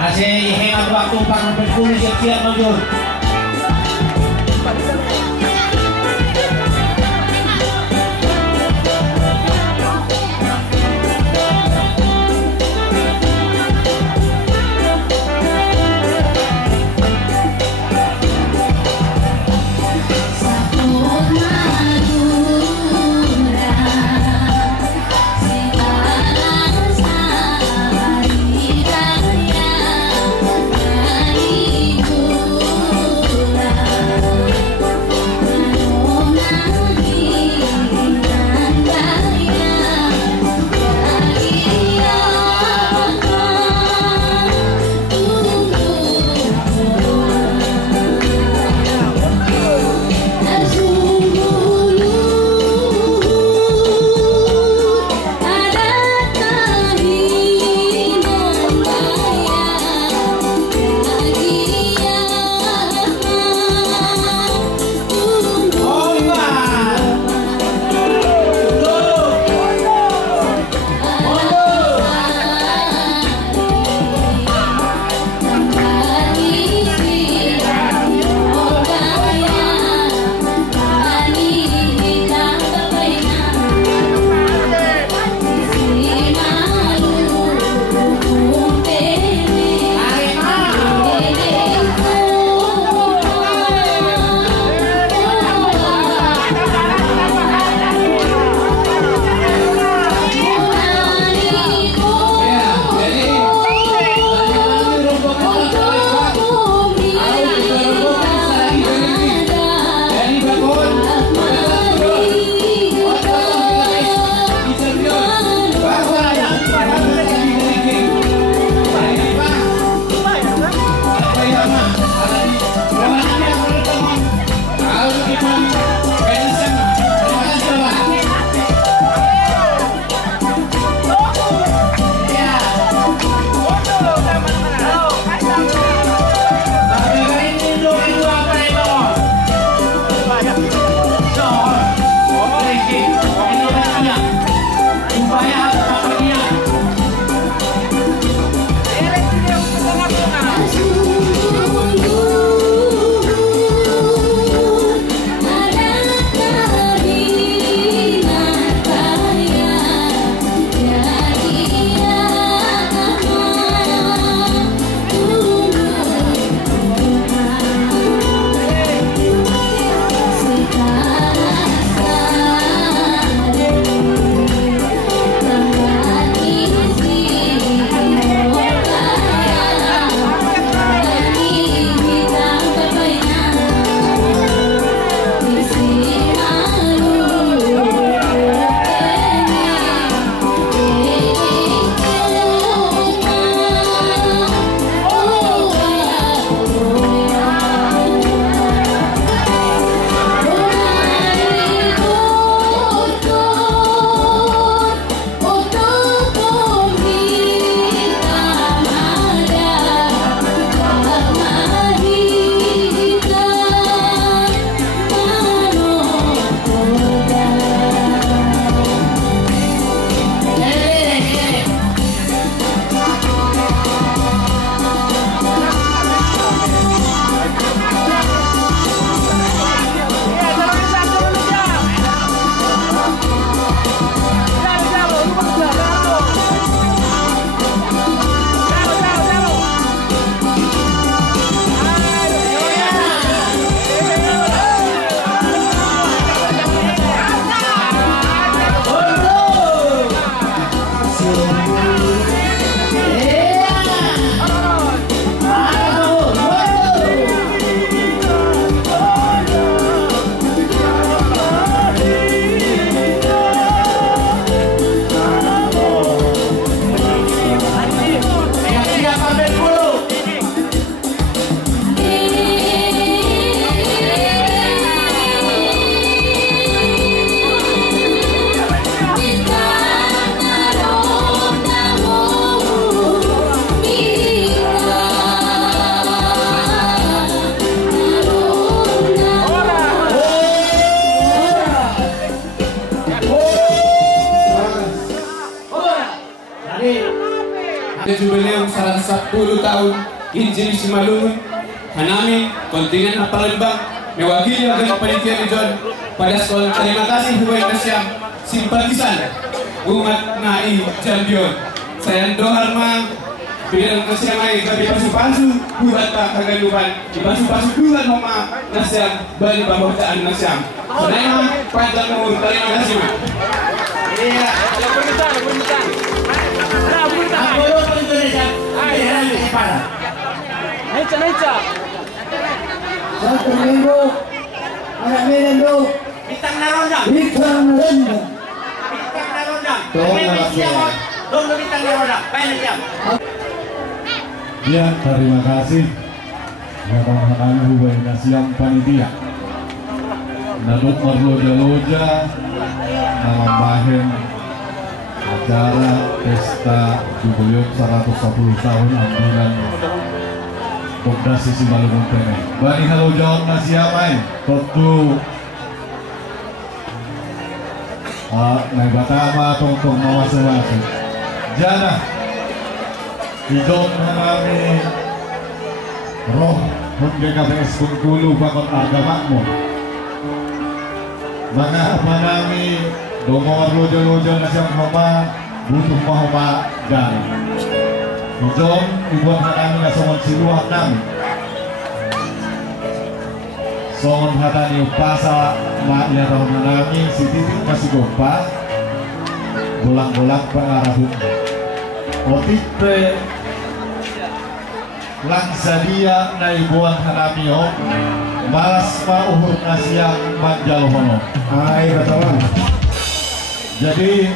Masih hemat waktu para berkulit siap-siap maju. jubileum 110 tahun Injil Simalungun, Hanami, kontingen Palembang, mewakili agen panitia John pada sekolah. Terima kasih Huwai Nasyam, simpatisan umat Nai Jambion. Saya Doharma, bidang Nasyamai, gabi pasu-pasu, buat tak kagaluhan, di pasu-pasu bulan Mama Nasyam, bani bahotaan Nasyam. Senema, panjang umur, terima kasih Mak. Iya. Permintaan. Aku Indonesia. Ayo, para. Naica. Satu minggu, anak minggu. Bintang narondang. Ya, terima kasih. Bapak Huwai Nasyam panitia. Nanut marloja-loja nambahin acara pesta jubileum 110 tahun ambilan Kopdasi Simalungun Tene. Bani halo jawab nasiamai tentu naik batama tongkong masing-masing. Jana hidung mengalami roh HGKPS Bengkulu bakal agamamu. Mga manami domor lojo-lojo nasyang homa butuh mahoma dan hidung ibuan hanami nasongon siluak nami songon hatani upasa maknya roh manami si titik masih gopa bolang-bolang pengarahun otipe langsadia na ibuan hanami o malas mauhur nasyang manjal hono. Ay, betul. Jadi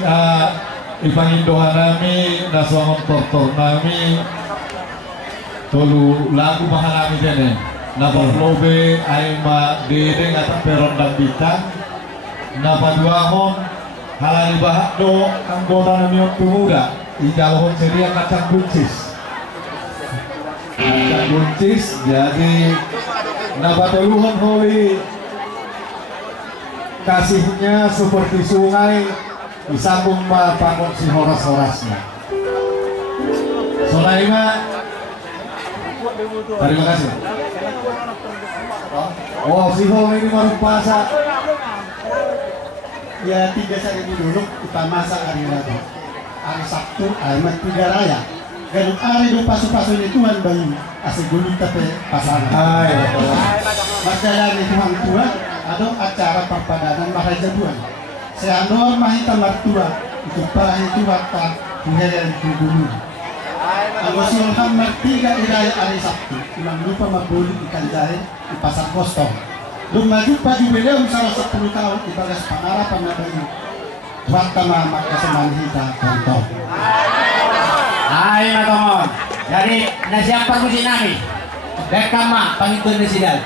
ipangindohan nami naswangon tortor nami tolu lagu mahanami dene nabarlobe ay ma dede ngata peron dan bintang napaduahon halani bahak do anggota nami yang pemuda ijalohon seria kacang buncis jadi nabatuluhan holi kasihnya seperti sungai disambung bangun si horas-horasnya. Sonaima, terima kasih. Oh, si hol ini baru puasa. Ya 3 hari dulu kita masak hari Rabu, hari Sabtu, hari Tiga Raya. Ganun ari do pasu-pasu ni Tuhan bayu asal guling tapi pasangan. Masjaya ni Tuhan tua ada acara perpadanan Maharaja Tuhan. Saya andor mahita martua itu pahi tua tak buheran di gunung. Anggosul hamar 3 iraya hari Sabtu. Ilang lupa magbuli ikan jahe di pasar Boston. Lumaju pagi jubileum 10 tahun di bagas pangarapan na bayu. Waktu mama kesemanhita contoh. Hai matomon, dari nasiam permusi nami, rekama pangitun residal.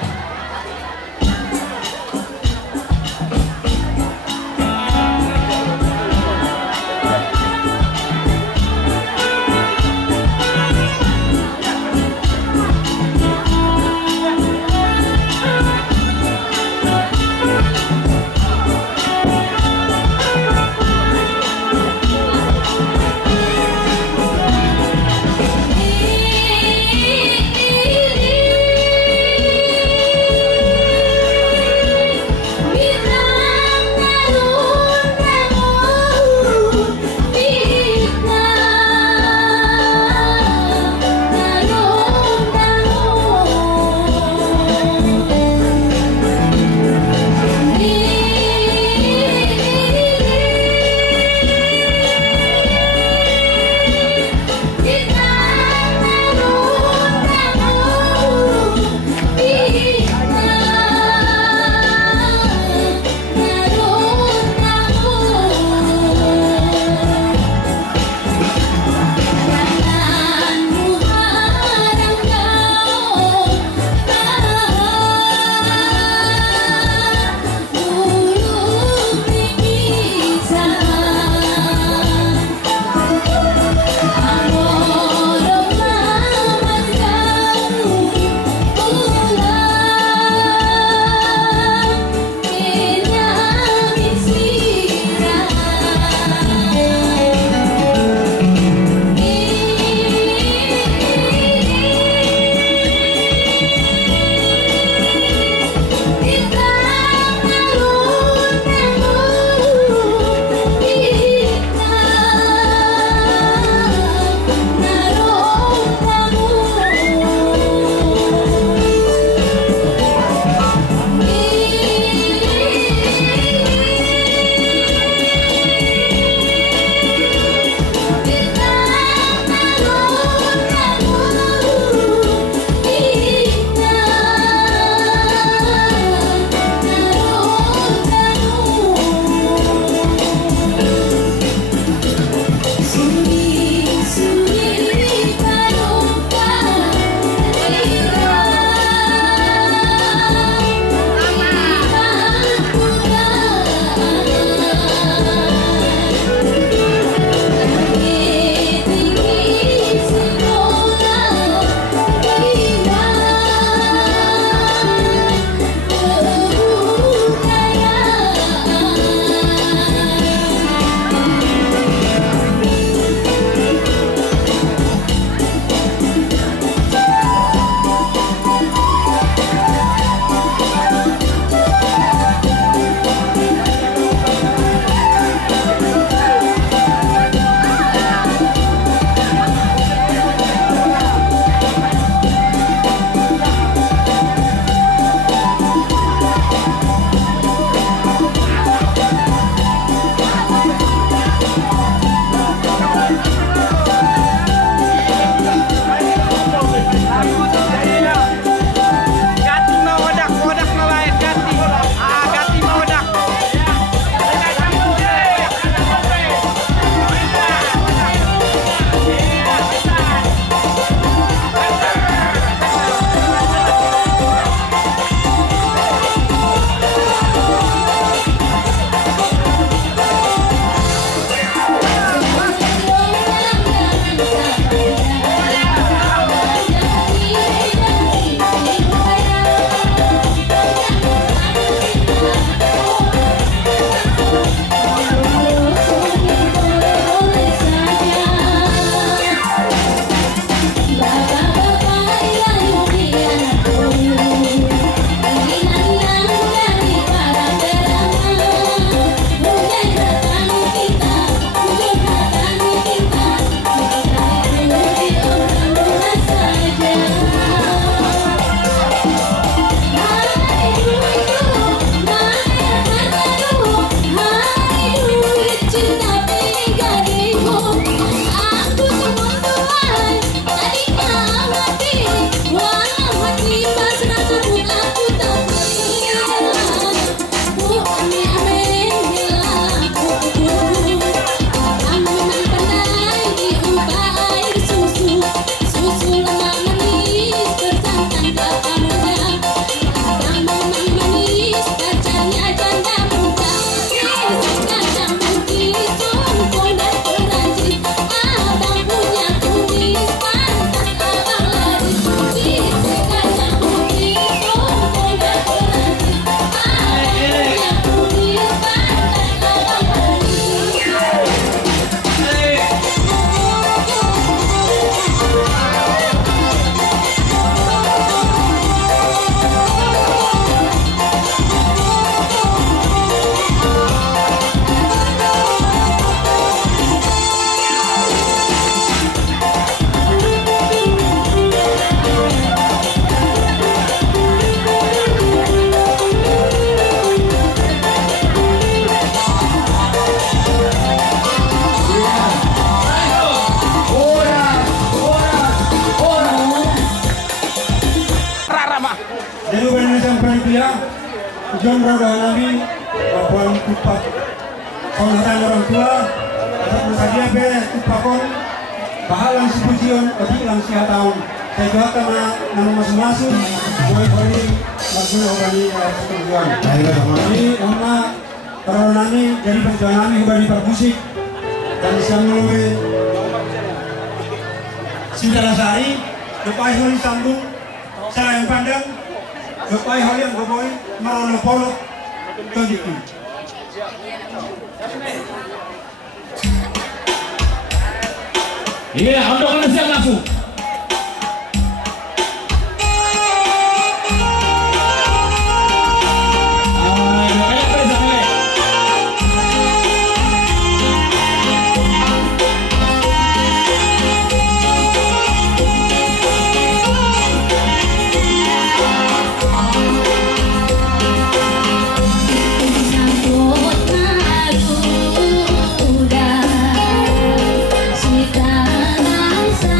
tujuan berdoa Nabi bahwa tupak penghormatan orang tua atau saja be tupakon bahalang si pujian odik lang siya taon saya doa karena nama masing-masing boleh maksudnya obani tujuan ini karena para nami jadi perjuangan nami obani permusik dan siang melalui Sintarasari lepai holi sambung saya yang pandang lepai holi yang boboy merono polo tunjukin. Iya, untuk anda siap langsung. Sita Nasa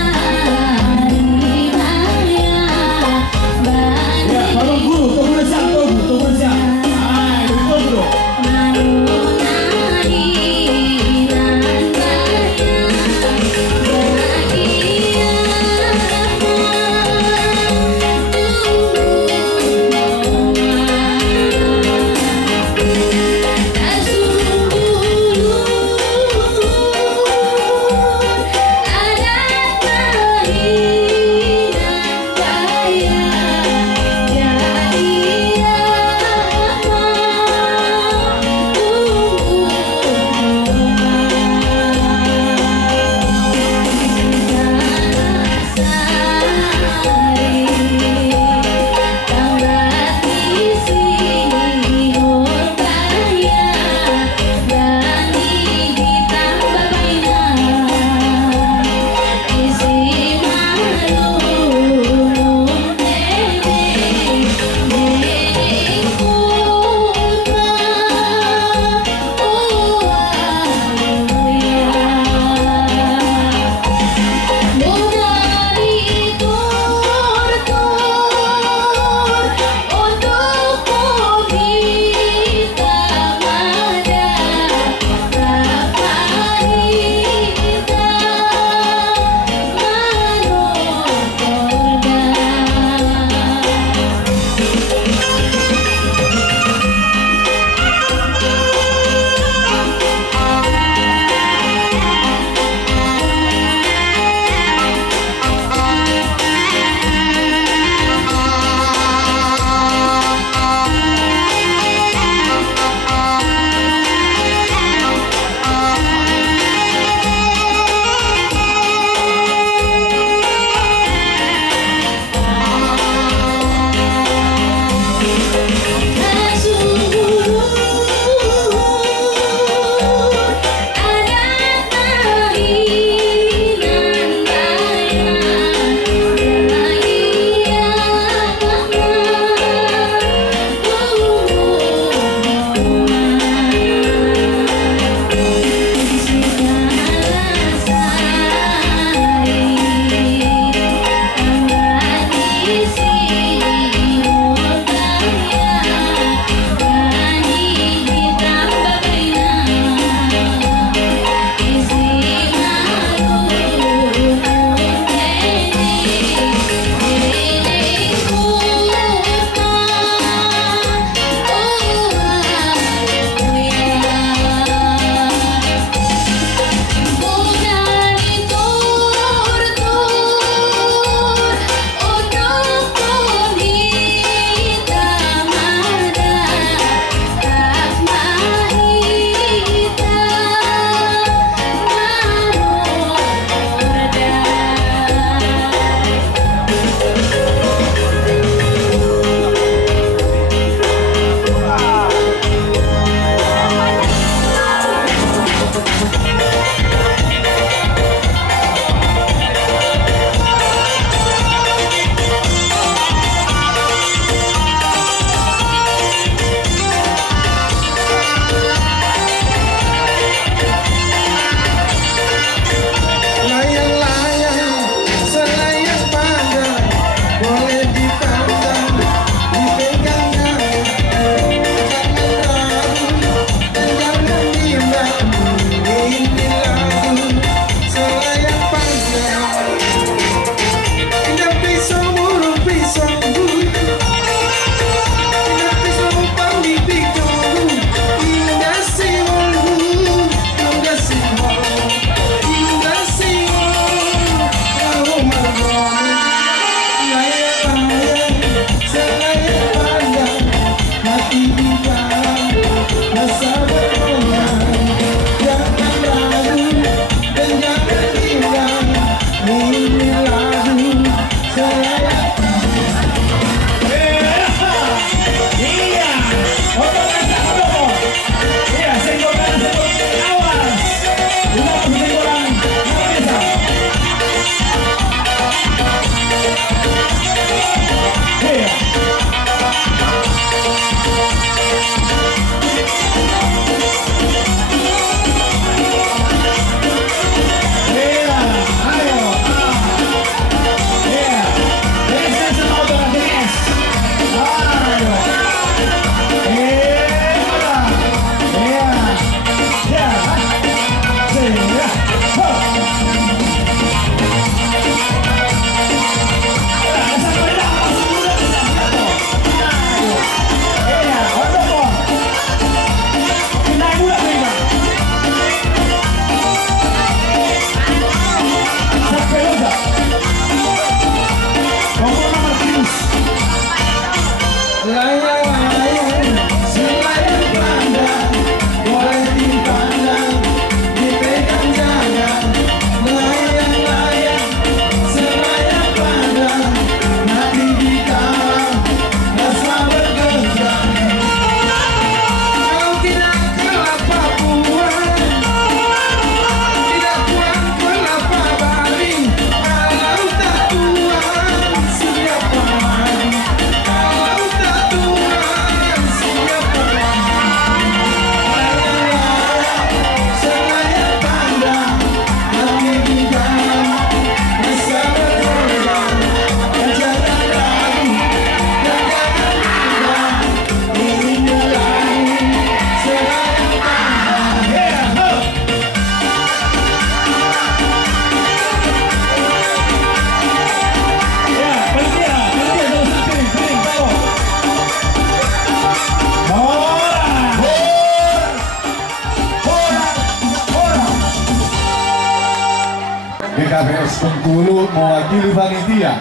PKPS Bengkulu mewakili panitia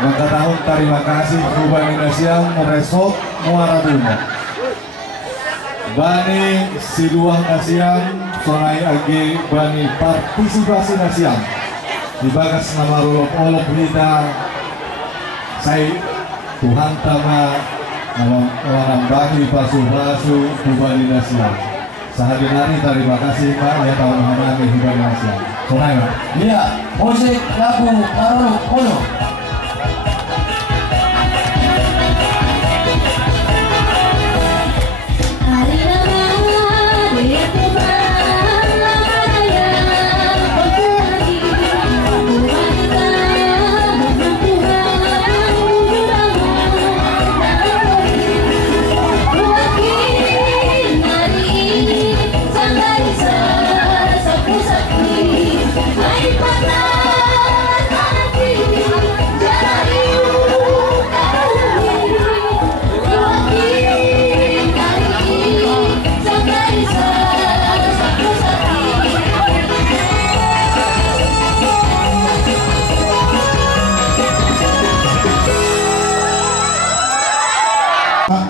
mengatakan terima kasih Bani Nasiam Resort Muara Bunda. Bani Siluah Nasiam Sonai Agi Bani Partisipasi Nasiam dibagas nama Rolop Rita saya Tuhan Tama Orang Bani Pasu Bani Nasiam. Sehari-hari terima kasih Pak ya tahun hari Bani Nasiam. Sonai Pak. Iya, musik lagu Karolo Polo.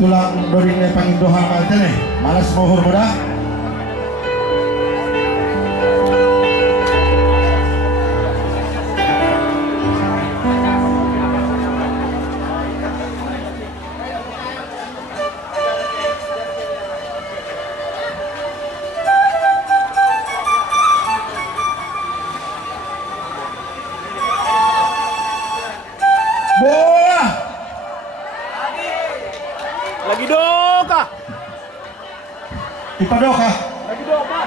Tulang doring pangindohan kaltene malas mohor muda. Lagi doka. Ipadoka. Lagi doka.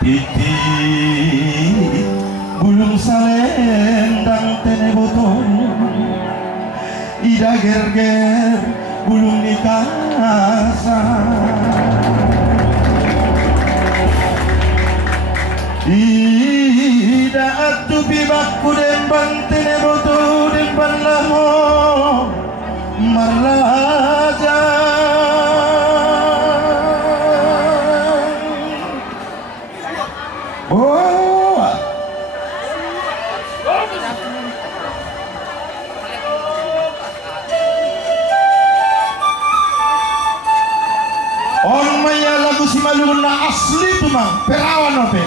Titi bulung salendang tene botol ida gerger bulung di kasa ida atu bibakku demban tene botol demban laho Marraja oh on maya lagu si Malungun na asli tu mang perawan ope.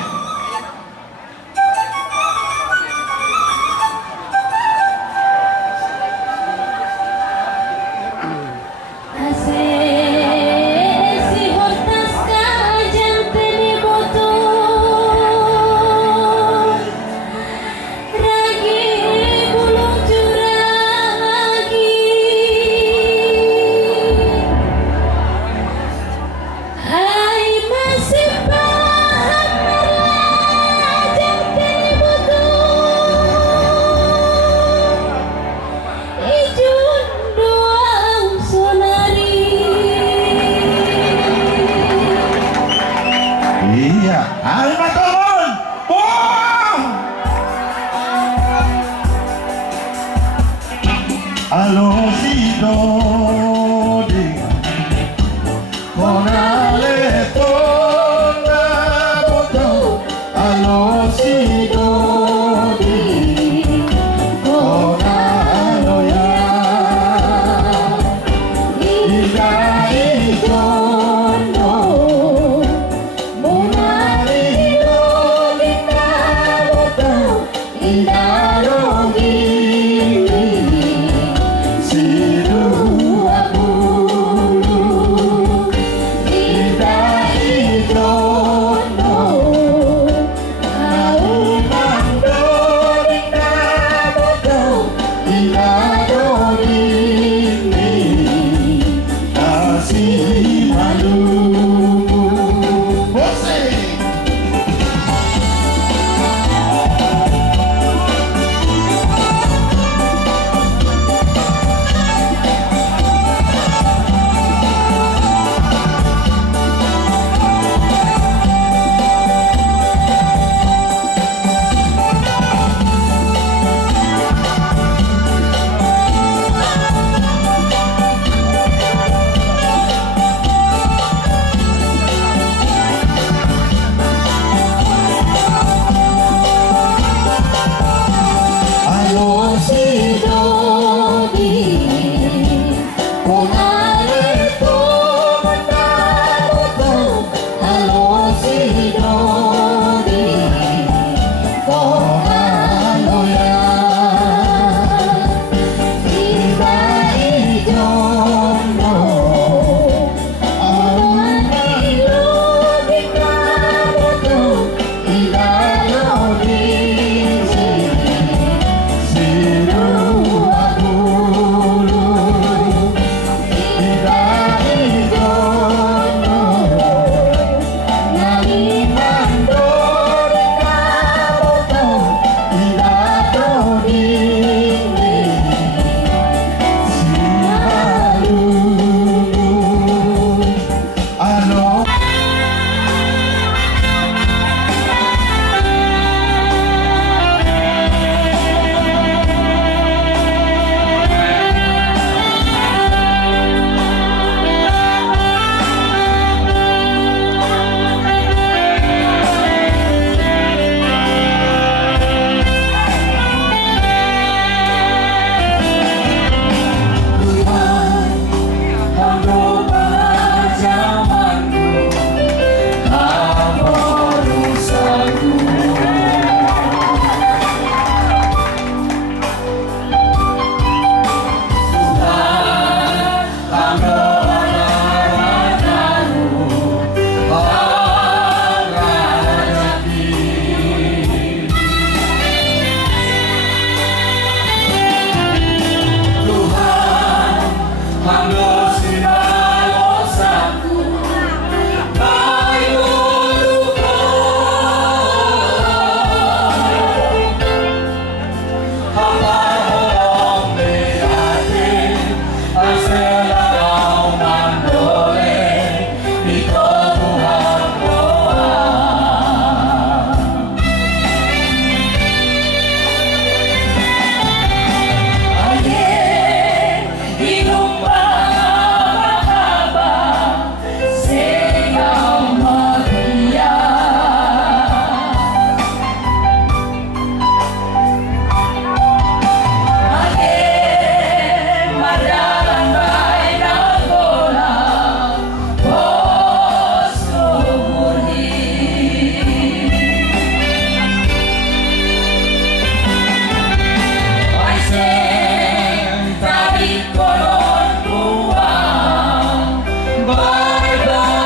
Magara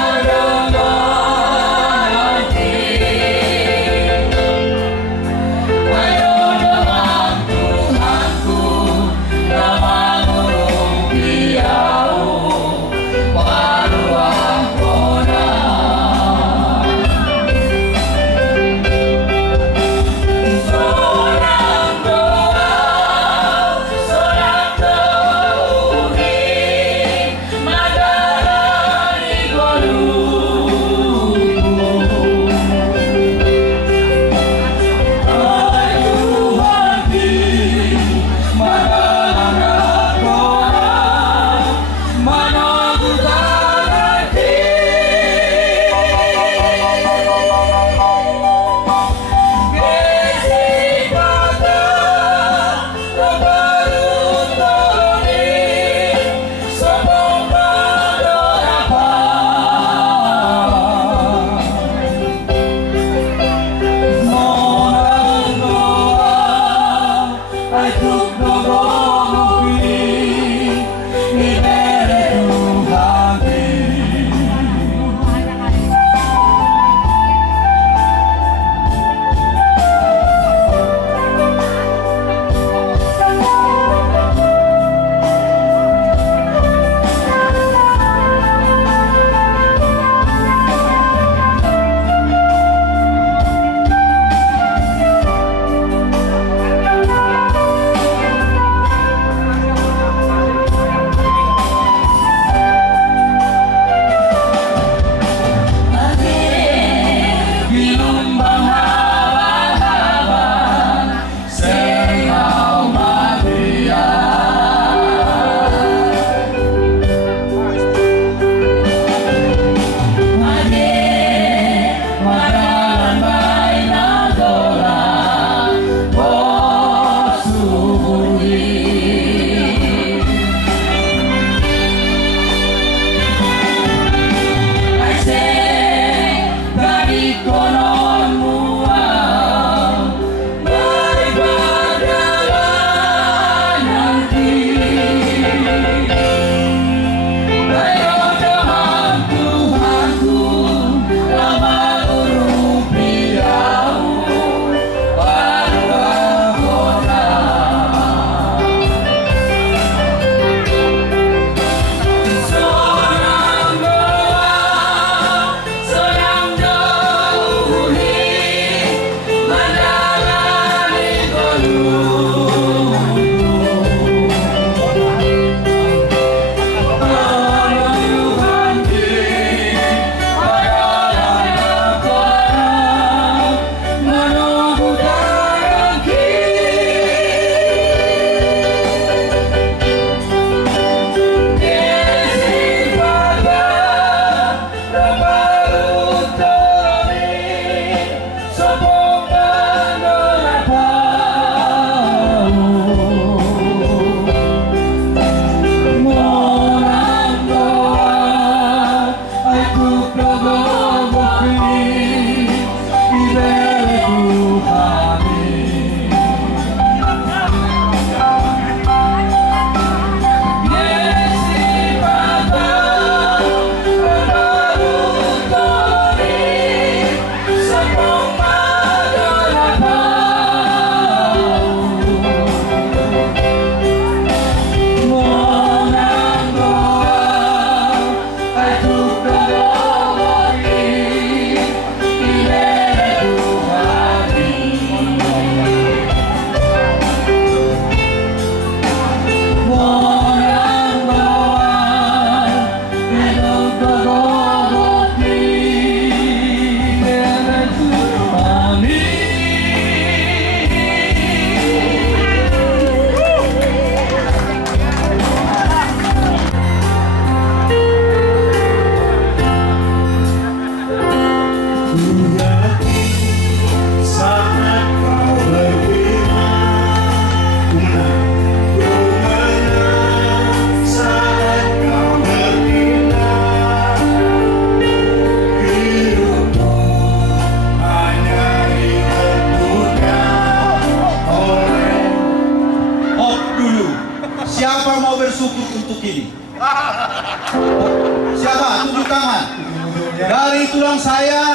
dari tulang saya.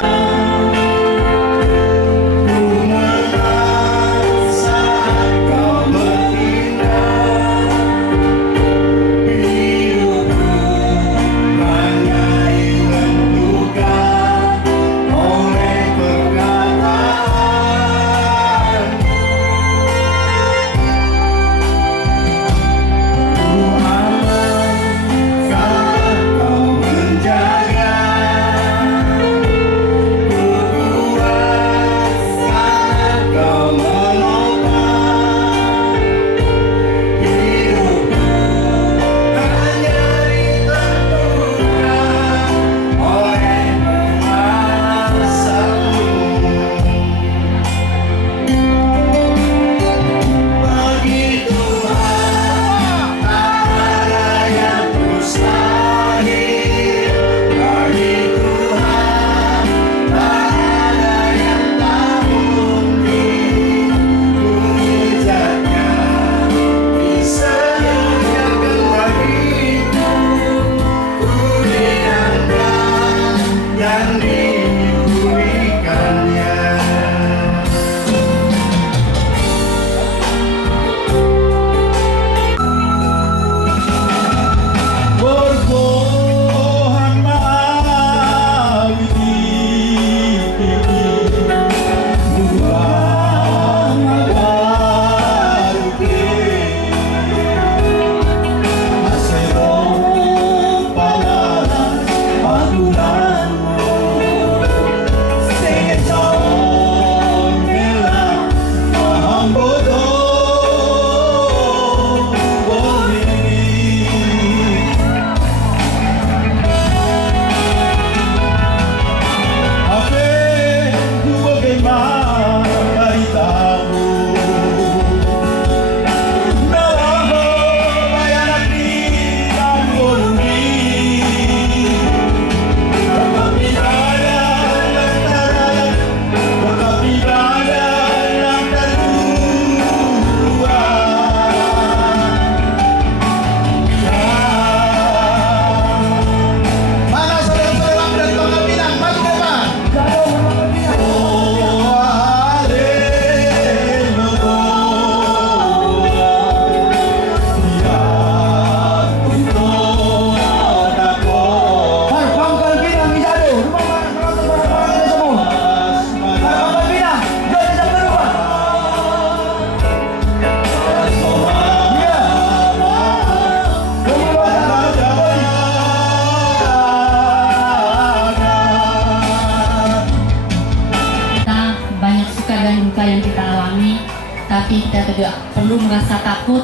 Tapi kita tidak perlu merasa takut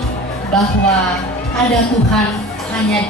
bahwa ada Tuhan hanya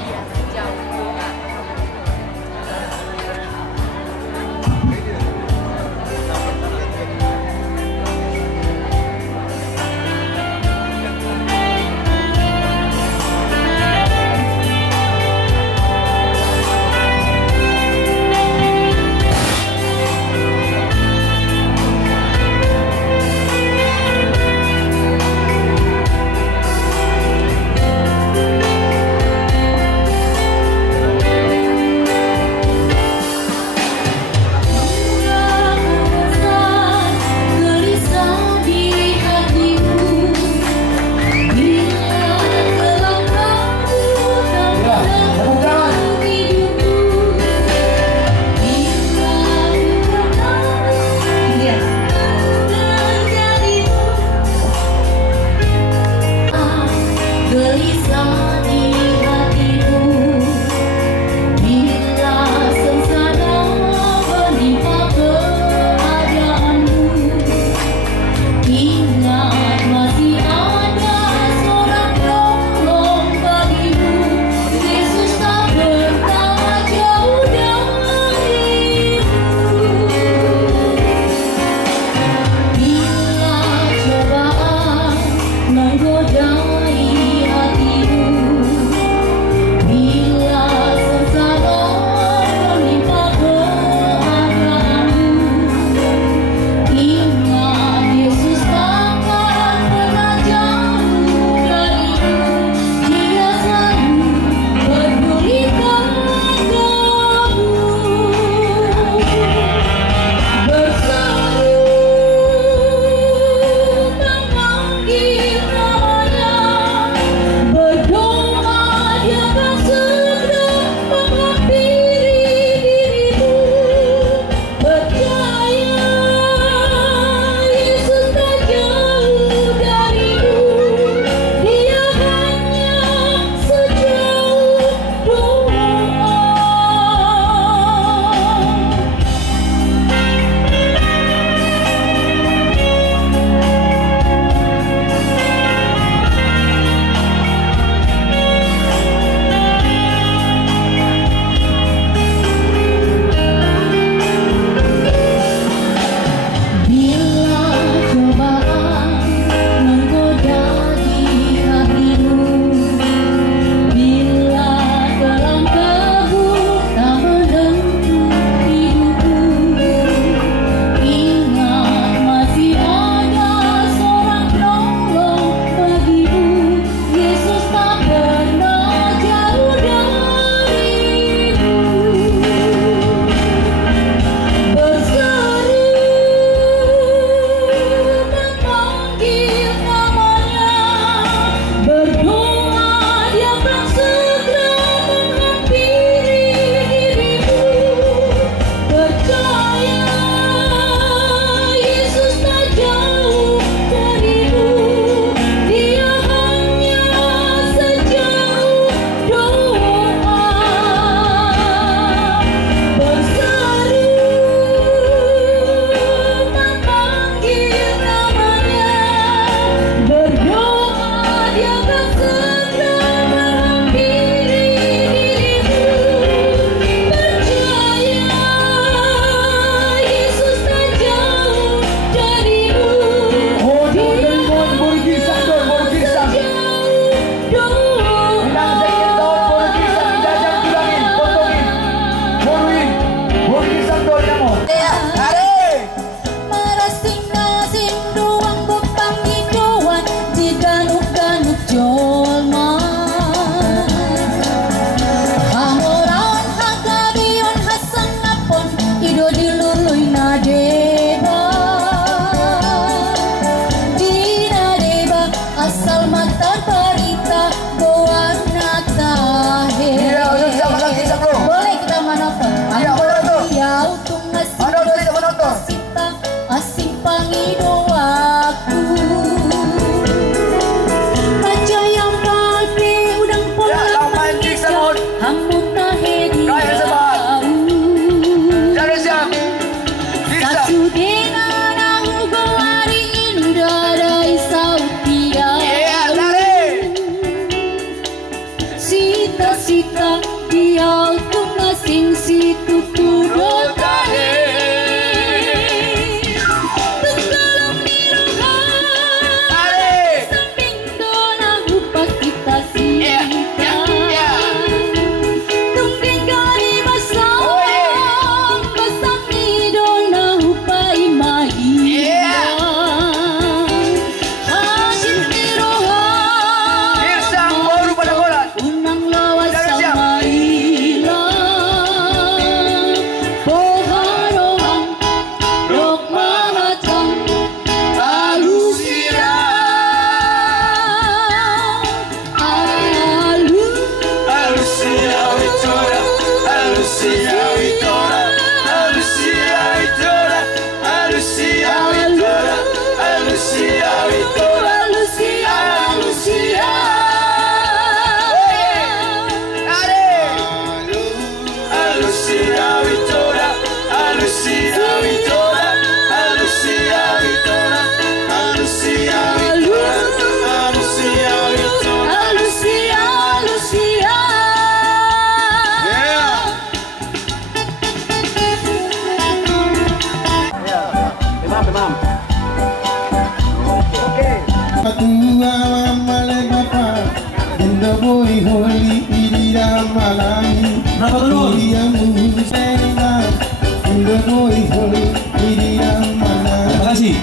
Terima kasih.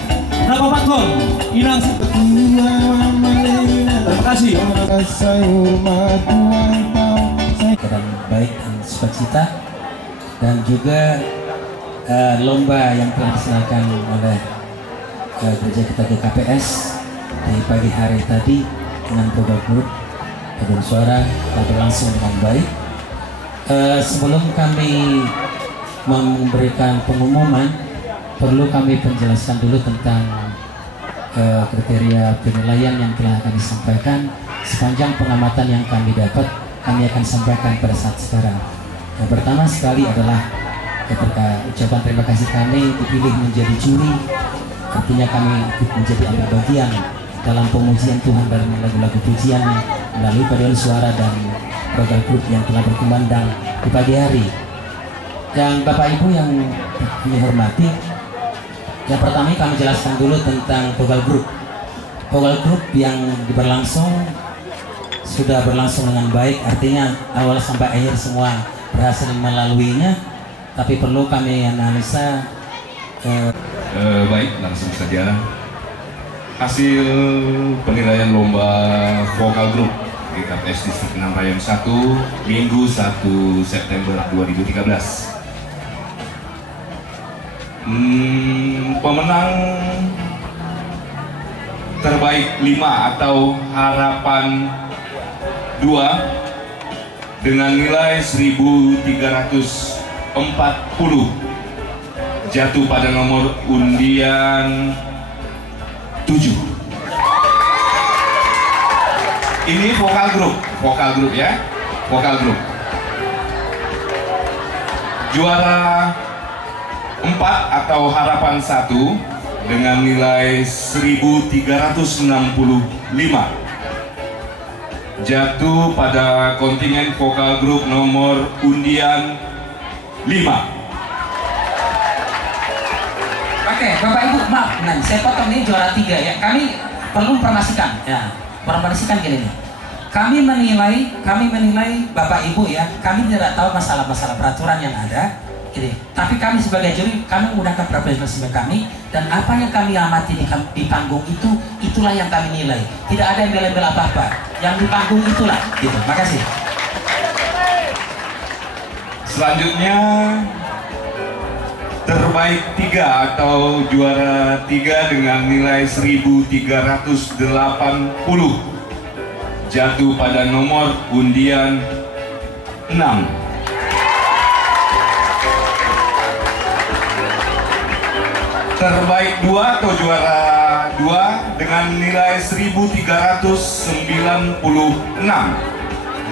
Berapa patkon? Inang. Terima kasih. Keadaan baik dan sukacita, dan juga lomba yang telah diselenggarakan oleh gereja kita GKPS di pagi hari tadi dengan Vocal Group paduan suara telah berlangsung dengan baik. Sebelum kami memberikan pengumuman, perlu kami penjelaskan dulu tentang kriteria penilaian yang telah kami sampaikan. Sepanjang pengamatan yang kami dapat, kami akan sampaikan pada saat sekarang. Yang pertama sekali adalah ketika ucapan terima kasih kami dipilih menjadi juri, artinya kami ikut menjadi ambil bagian dalam pemujian Tuhan dalam lagu-lagu pujian melalui paduan suara dan Vocal Group yang telah berkumandang di pagi hari. Yang Bapak Ibu yang kami hormati, yang pertama kami jelaskan dulu tentang Vocal Group. Vocal Group yang sudah berlangsung dengan baik, artinya awal sampai akhir semua berhasil melaluinya, tapi perlu kami analisa. Baik, langsung saja. Hasil penilaian lomba Vocal Group GKPS Distrik 6 Rayon 1 Minggu 1 September 2013. Pemenang terbaik 5 atau harapan 2 dengan nilai 1340 jatuh pada nomor undian 7. Ini Vocal Group ya, Vocal Group. Juara 4 atau harapan 1 dengan nilai 1365 jatuh pada kontingen Vocal Group nomor undian 5. Oke, Bapak Ibu, maaf, saya potong ini juara 3 ya. Kami perlu informasikan ya. Informasikan gini nih. Kami menilai Bapak Ibu ya, kami tidak tahu masalah-masalah peraturan yang ada. Gini. Tapi kami sebagai juri, kami menggunakan profesionalisme kami, dan apa yang kami amati di panggung itulah yang kami nilai. Tidak ada yang bela-bela apa-apa. Yang di panggung itulah, gitu. Makasih. Selanjutnya terbaik 3 atau juara 3 dengan nilai 1380 jatuh pada nomor undian 6. Terbaik 2 atau juara 2 dengan nilai 1396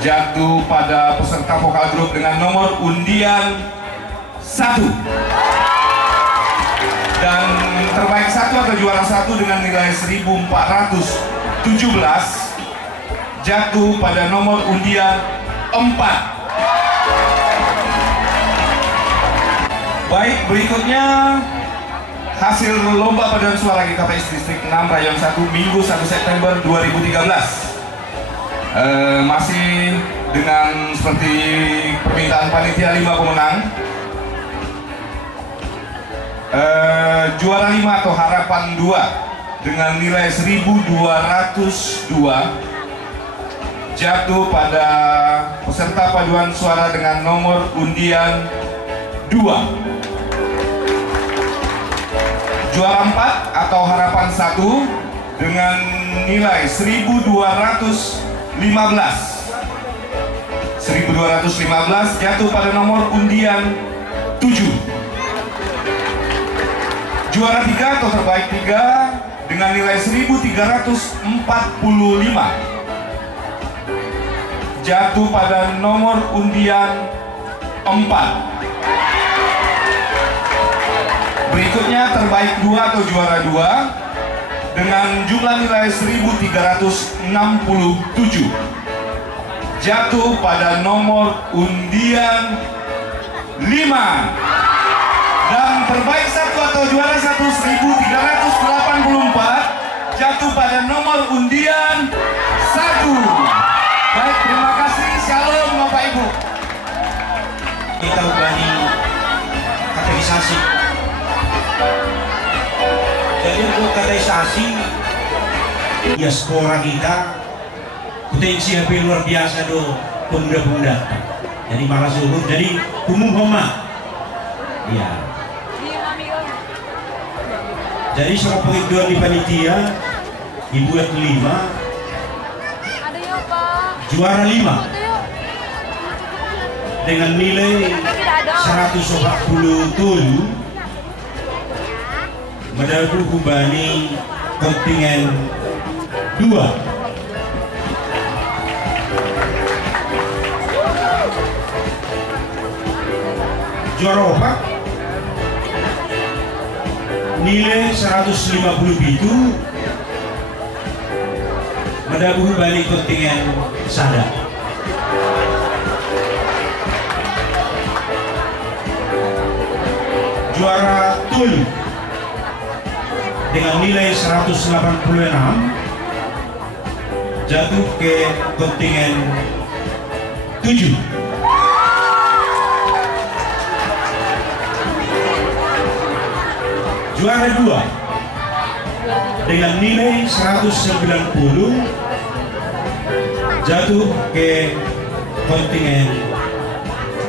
jatuh pada peserta Vocal Group dengan nomor undian 1. Dan terbaik 1 atau juara 1 dengan nilai 1417 jatuh pada nomor undian 4. Baik, berikutnya hasil lomba paduan suara GKPS Distrik 6 Rayon 1 Minggu 1 September 2013. Masih dengan seperti permintaan panitia 5 pemenang. Juara 5 atau harapan 2 dengan nilai 1202 jatuh pada peserta paduan suara dengan nomor undian 2. Juara 4 atau harapan 1 dengan nilai 1215 jatuh pada nomor undian 7. Juara 3 atau terbaik 3 dengan nilai 1345 jatuh pada nomor undian 4. Berikutnya terbaik 2 atau juara 2 dengan jumlah nilai 1367 jatuh pada nomor undian 5. Dan terbaik 1 atau juara 1 1384 jatuh pada nomor undian 1. Baik, terima kasih. Shalom Bapak Ibu. Kita berbagi kategorisasi. Jadi untuk kategorisasi ya skora kita potensi hampir luar biasa do pemuda-pemuda. Jadi malah suruh jadi umum homa. Ya. Jadi sama penghitungan di panitia dibuat 5, juara 5 dengan nilai 147 medaku kubani kontingen 2. Juara 4 nilai 150 itu medaku kubani kontingen sada. Juara tul dengan nilai 186 jatuh ke kontingen 7. Juara 2 dengan nilai 190 jatuh ke kontingen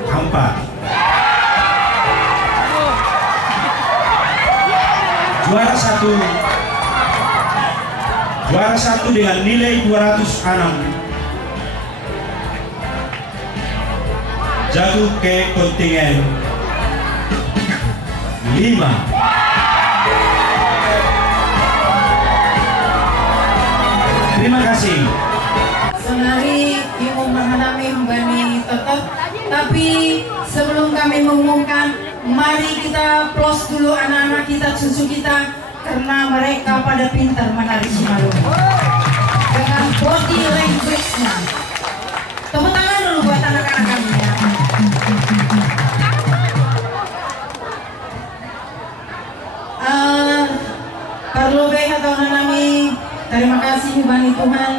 4. Juara 1 dengan nilai 206 jatuh ke kontingen 5. Terima kasih. Senari Ibu menghadapi Bani Tetap, tapi sebelum kami mengumumkan, mari kita plus dulu anak-anak kita, cucu kita, karena mereka pada pintar menari Simalungun dengan body language-nya. Tepuk tangan dulu buat anak-anak kami ya. Perlu atau nami, terima kasih Bani Tuhan,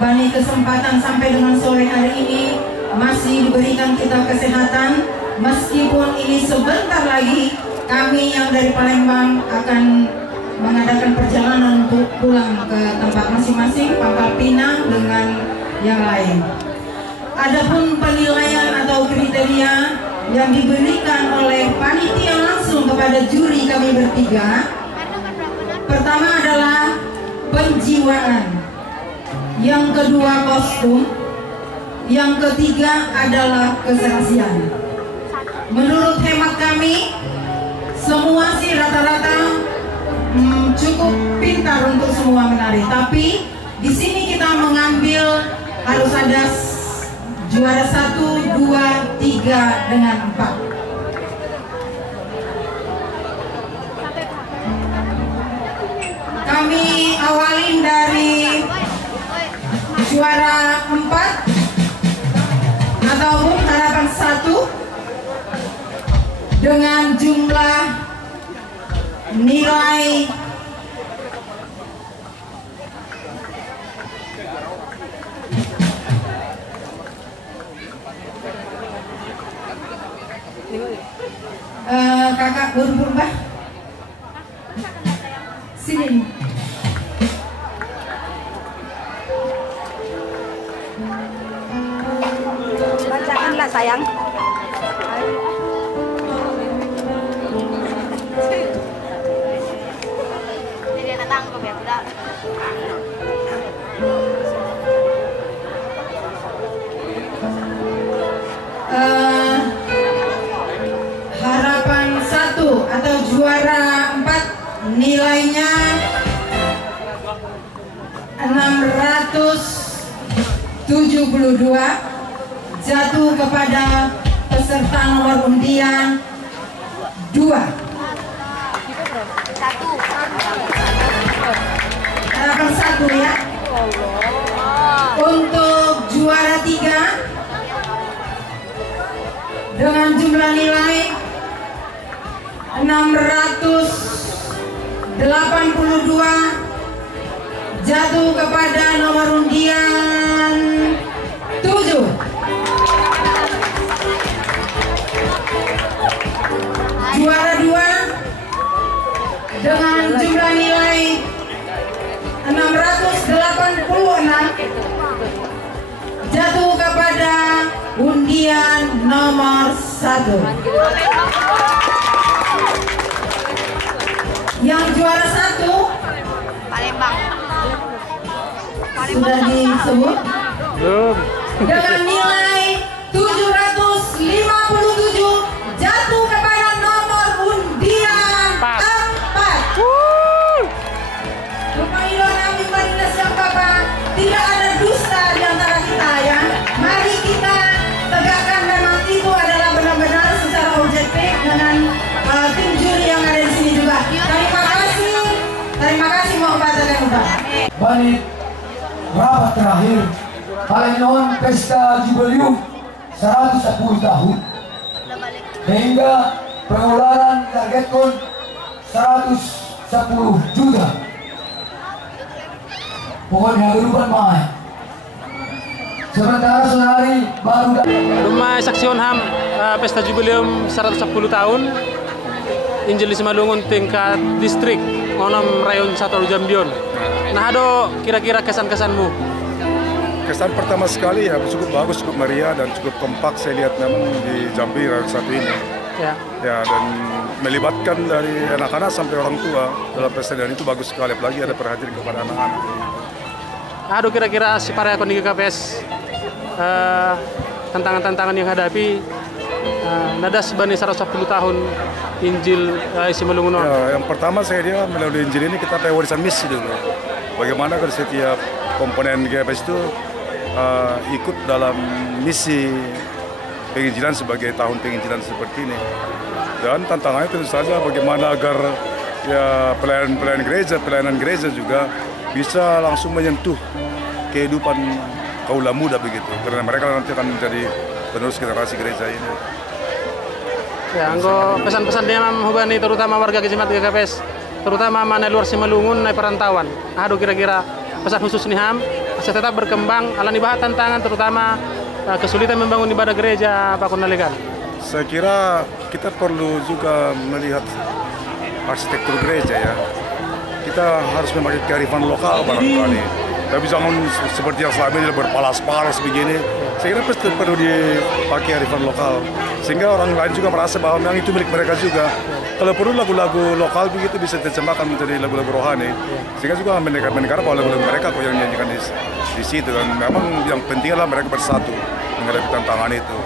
Bani kesempatan sampai dengan sore hari ini masih diberikan kita kesehatan. Meskipun ini sebentar lagi kami yang dari Palembang akan mengadakan perjalanan untuk pulang ke tempat masing-masing, Pangkal Pinang dengan yang lain. Adapun penilaian atau kriteria yang diberikan oleh panitia langsung kepada juri kami bertiga, pertama adalah penjiwaan, yang kedua kostum, yang ketiga adalah keserasian. Menurut hemat kami, semua sih rata-rata cukup pintar untuk semua menari. Tapi di sini kita mengambil harus ada juara 1, 2, 3 dengan 4. Kami awalin dari juara 4 ataupun harapan 1 dengan jumlah nilai kakak buru-buru bah sini. Bacakanlah sayang. Jadi ada tangkap ya, udah. Harapan 1 atau juara 4 nilainya 672, jatuh kepada peserta nomor undian 2. Harapan 1 ya. Untuk juara 3 dengan jumlah nilai 682, jatuh kepada nomor undian 7. Juara 2 dengan jumlah nilai 686, jatuh kepada undian nomor 1. Yang juara 1 Palembang. sudah disebut dengan nilai 757, jatuh kepada nomor undian 4. Lumayan kami marilah siapa Pak, tidak ada dusta di antara kita ya. Mari kita tegakkan memang itu adalah benar-benar secara objektif dengan tim juri yang ada di sini juga. Terima kasih mau bacakan Pak. Bani rapat terakhir Palembang Pesta Jubileum 110 tahun sehingga pengeluaran targetkan 110 juta. Pokoknya kehidupan main. Sementara saudari baru Rumah Saksiun HAM Pesta Jubileum 110 tahun Injil di Simalungun tingkat distrik Ngonom Rayon 1 Jambion. Nah, ada kira-kira kesan-kesanmu? Kesan pertama sekali ya cukup bagus, cukup meriah dan cukup kompak saya lihat memang di Jambi Rayon 1 ini. Ya. Ya, dan melibatkan dari anak-anak sampai orang tua dalam pesta dan itu bagus sekali, apalagi ada perhatian kepada anak-anak. Aduh, kira-kira si para kondisi KPS tantangan-tantangan yang hadapi nadas bani 110 tahun Injil Simalungun. Ya, yang pertama saya dia melalui Injil ini kita pakai warisan misi dulu. Bagaimana kalau setiap komponen GPS itu ikut dalam misi penginjilan sebagai tahun penginjilan seperti ini. Dan tantangannya tentu saja bagaimana agar ya pelayanan gereja juga bisa langsung menyentuh kehidupan kaula muda begitu, karena mereka nanti akan menjadi penerus generasi gereja ini. Ya, anggo pesan-pesan dia menghubungi terutama warga Kecamatan GKPS, terutama mana luar Simalungun, naik perantauan. Aduh, kira-kira pesan khusus nih HAM, bisa tetap berkembang, alami bahat tantangan, terutama kesulitan membangun ibadah gereja, Pak Kondalikan. Saya kira kita perlu juga melihat arsitektur gereja ya. Kita harus memakai kearifan lokal barangkali. Tapi jangan seperti yang selama ini berpalas-palas begini. Saya kira pasti perlu dipakai kearifan lokal. Sehingga orang lain juga merasa bahwa memang itu milik mereka juga. Kalau perlu lagu-lagu lokal begitu bisa diterjemahkan menjadi lagu-lagu rohani. Sehingga juga mendengar bahwa lagu-lagu mereka kok yang nyanyikan di situ. Dan memang yang penting adalah mereka bersatu menghadapi tantangan itu.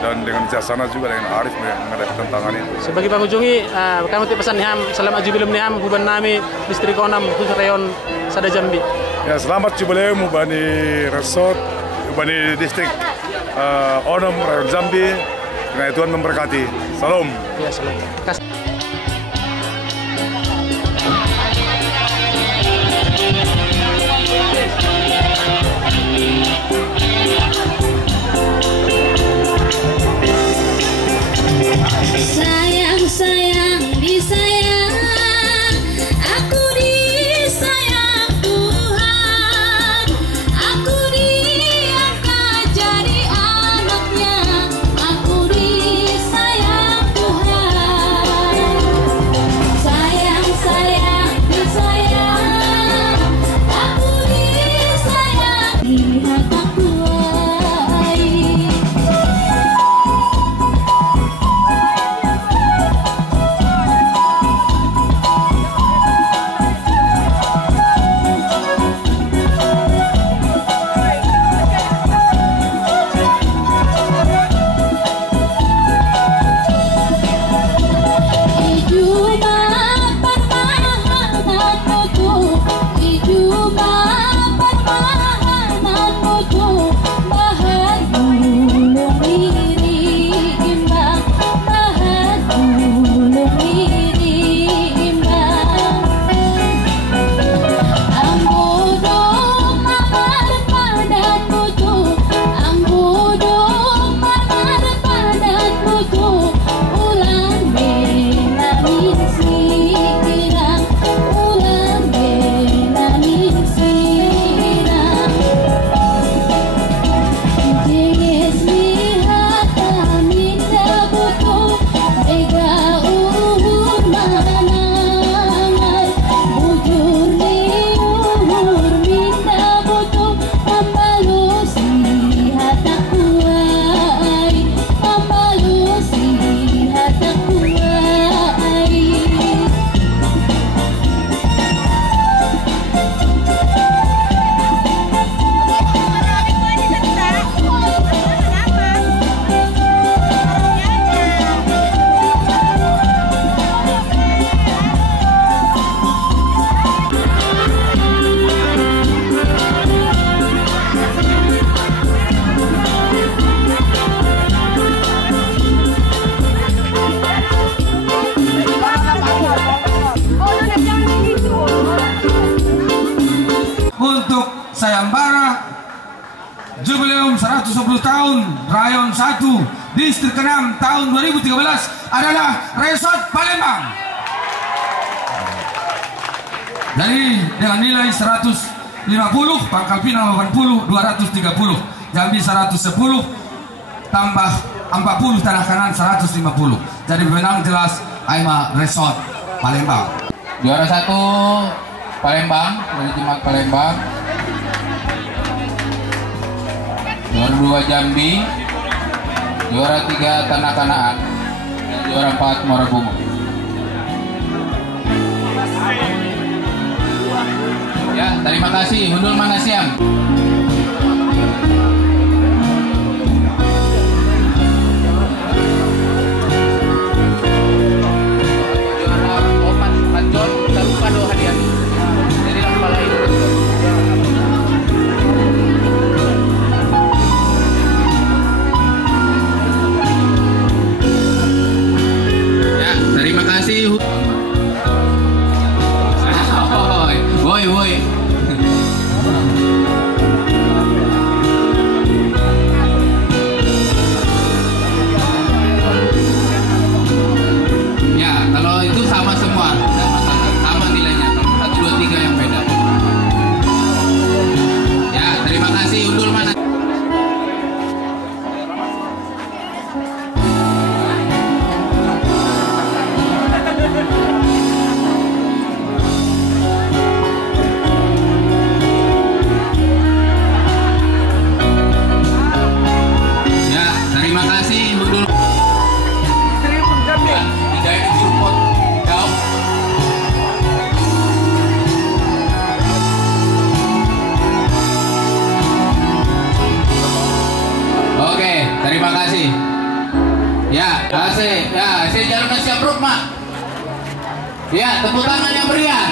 Dan dengan jasana juga dengan arif menghadapi tantangan itu. Sebagai pengunjungi, kami pesan nih HAM, selamat jubileum nih HAM, huban nami distrik Onam, khusus Rayon Sada Jambi. Ya, selamat jubileum Bani Resort, Bani distrik Onam Rayon Jambi. Karena Tuhan memberkati. Salam. Ya, salam. Saya sayembara Jubileum 110 tahun Rayon 1 Distrik 6 tahun 2013 adalah Resort Palembang. Jadi dengan nilai 150, Pangkal Pinang 80, 230, Jambi 110, tambah 40 Tanah Kanan 150. Jadi pemenang jelas Aima Resort Palembang. Juara 1 Palembang dari Jimat Palembang. Juara 2 Jambi. Juara 3 Tanah Kanaan. Dan juara 4 Muara Bungu. Ya, terima kasih. Hundul Manasiam. Woi. Ya, kalau itu sama semua, sama nilainya, 1, 2, 3 yang beda. Ya, terima kasih. Undur mana? Terima kasih. Ya, kasih. Ya, saya jalan siap Rukma. Ya, tepuk tangan yang meriah.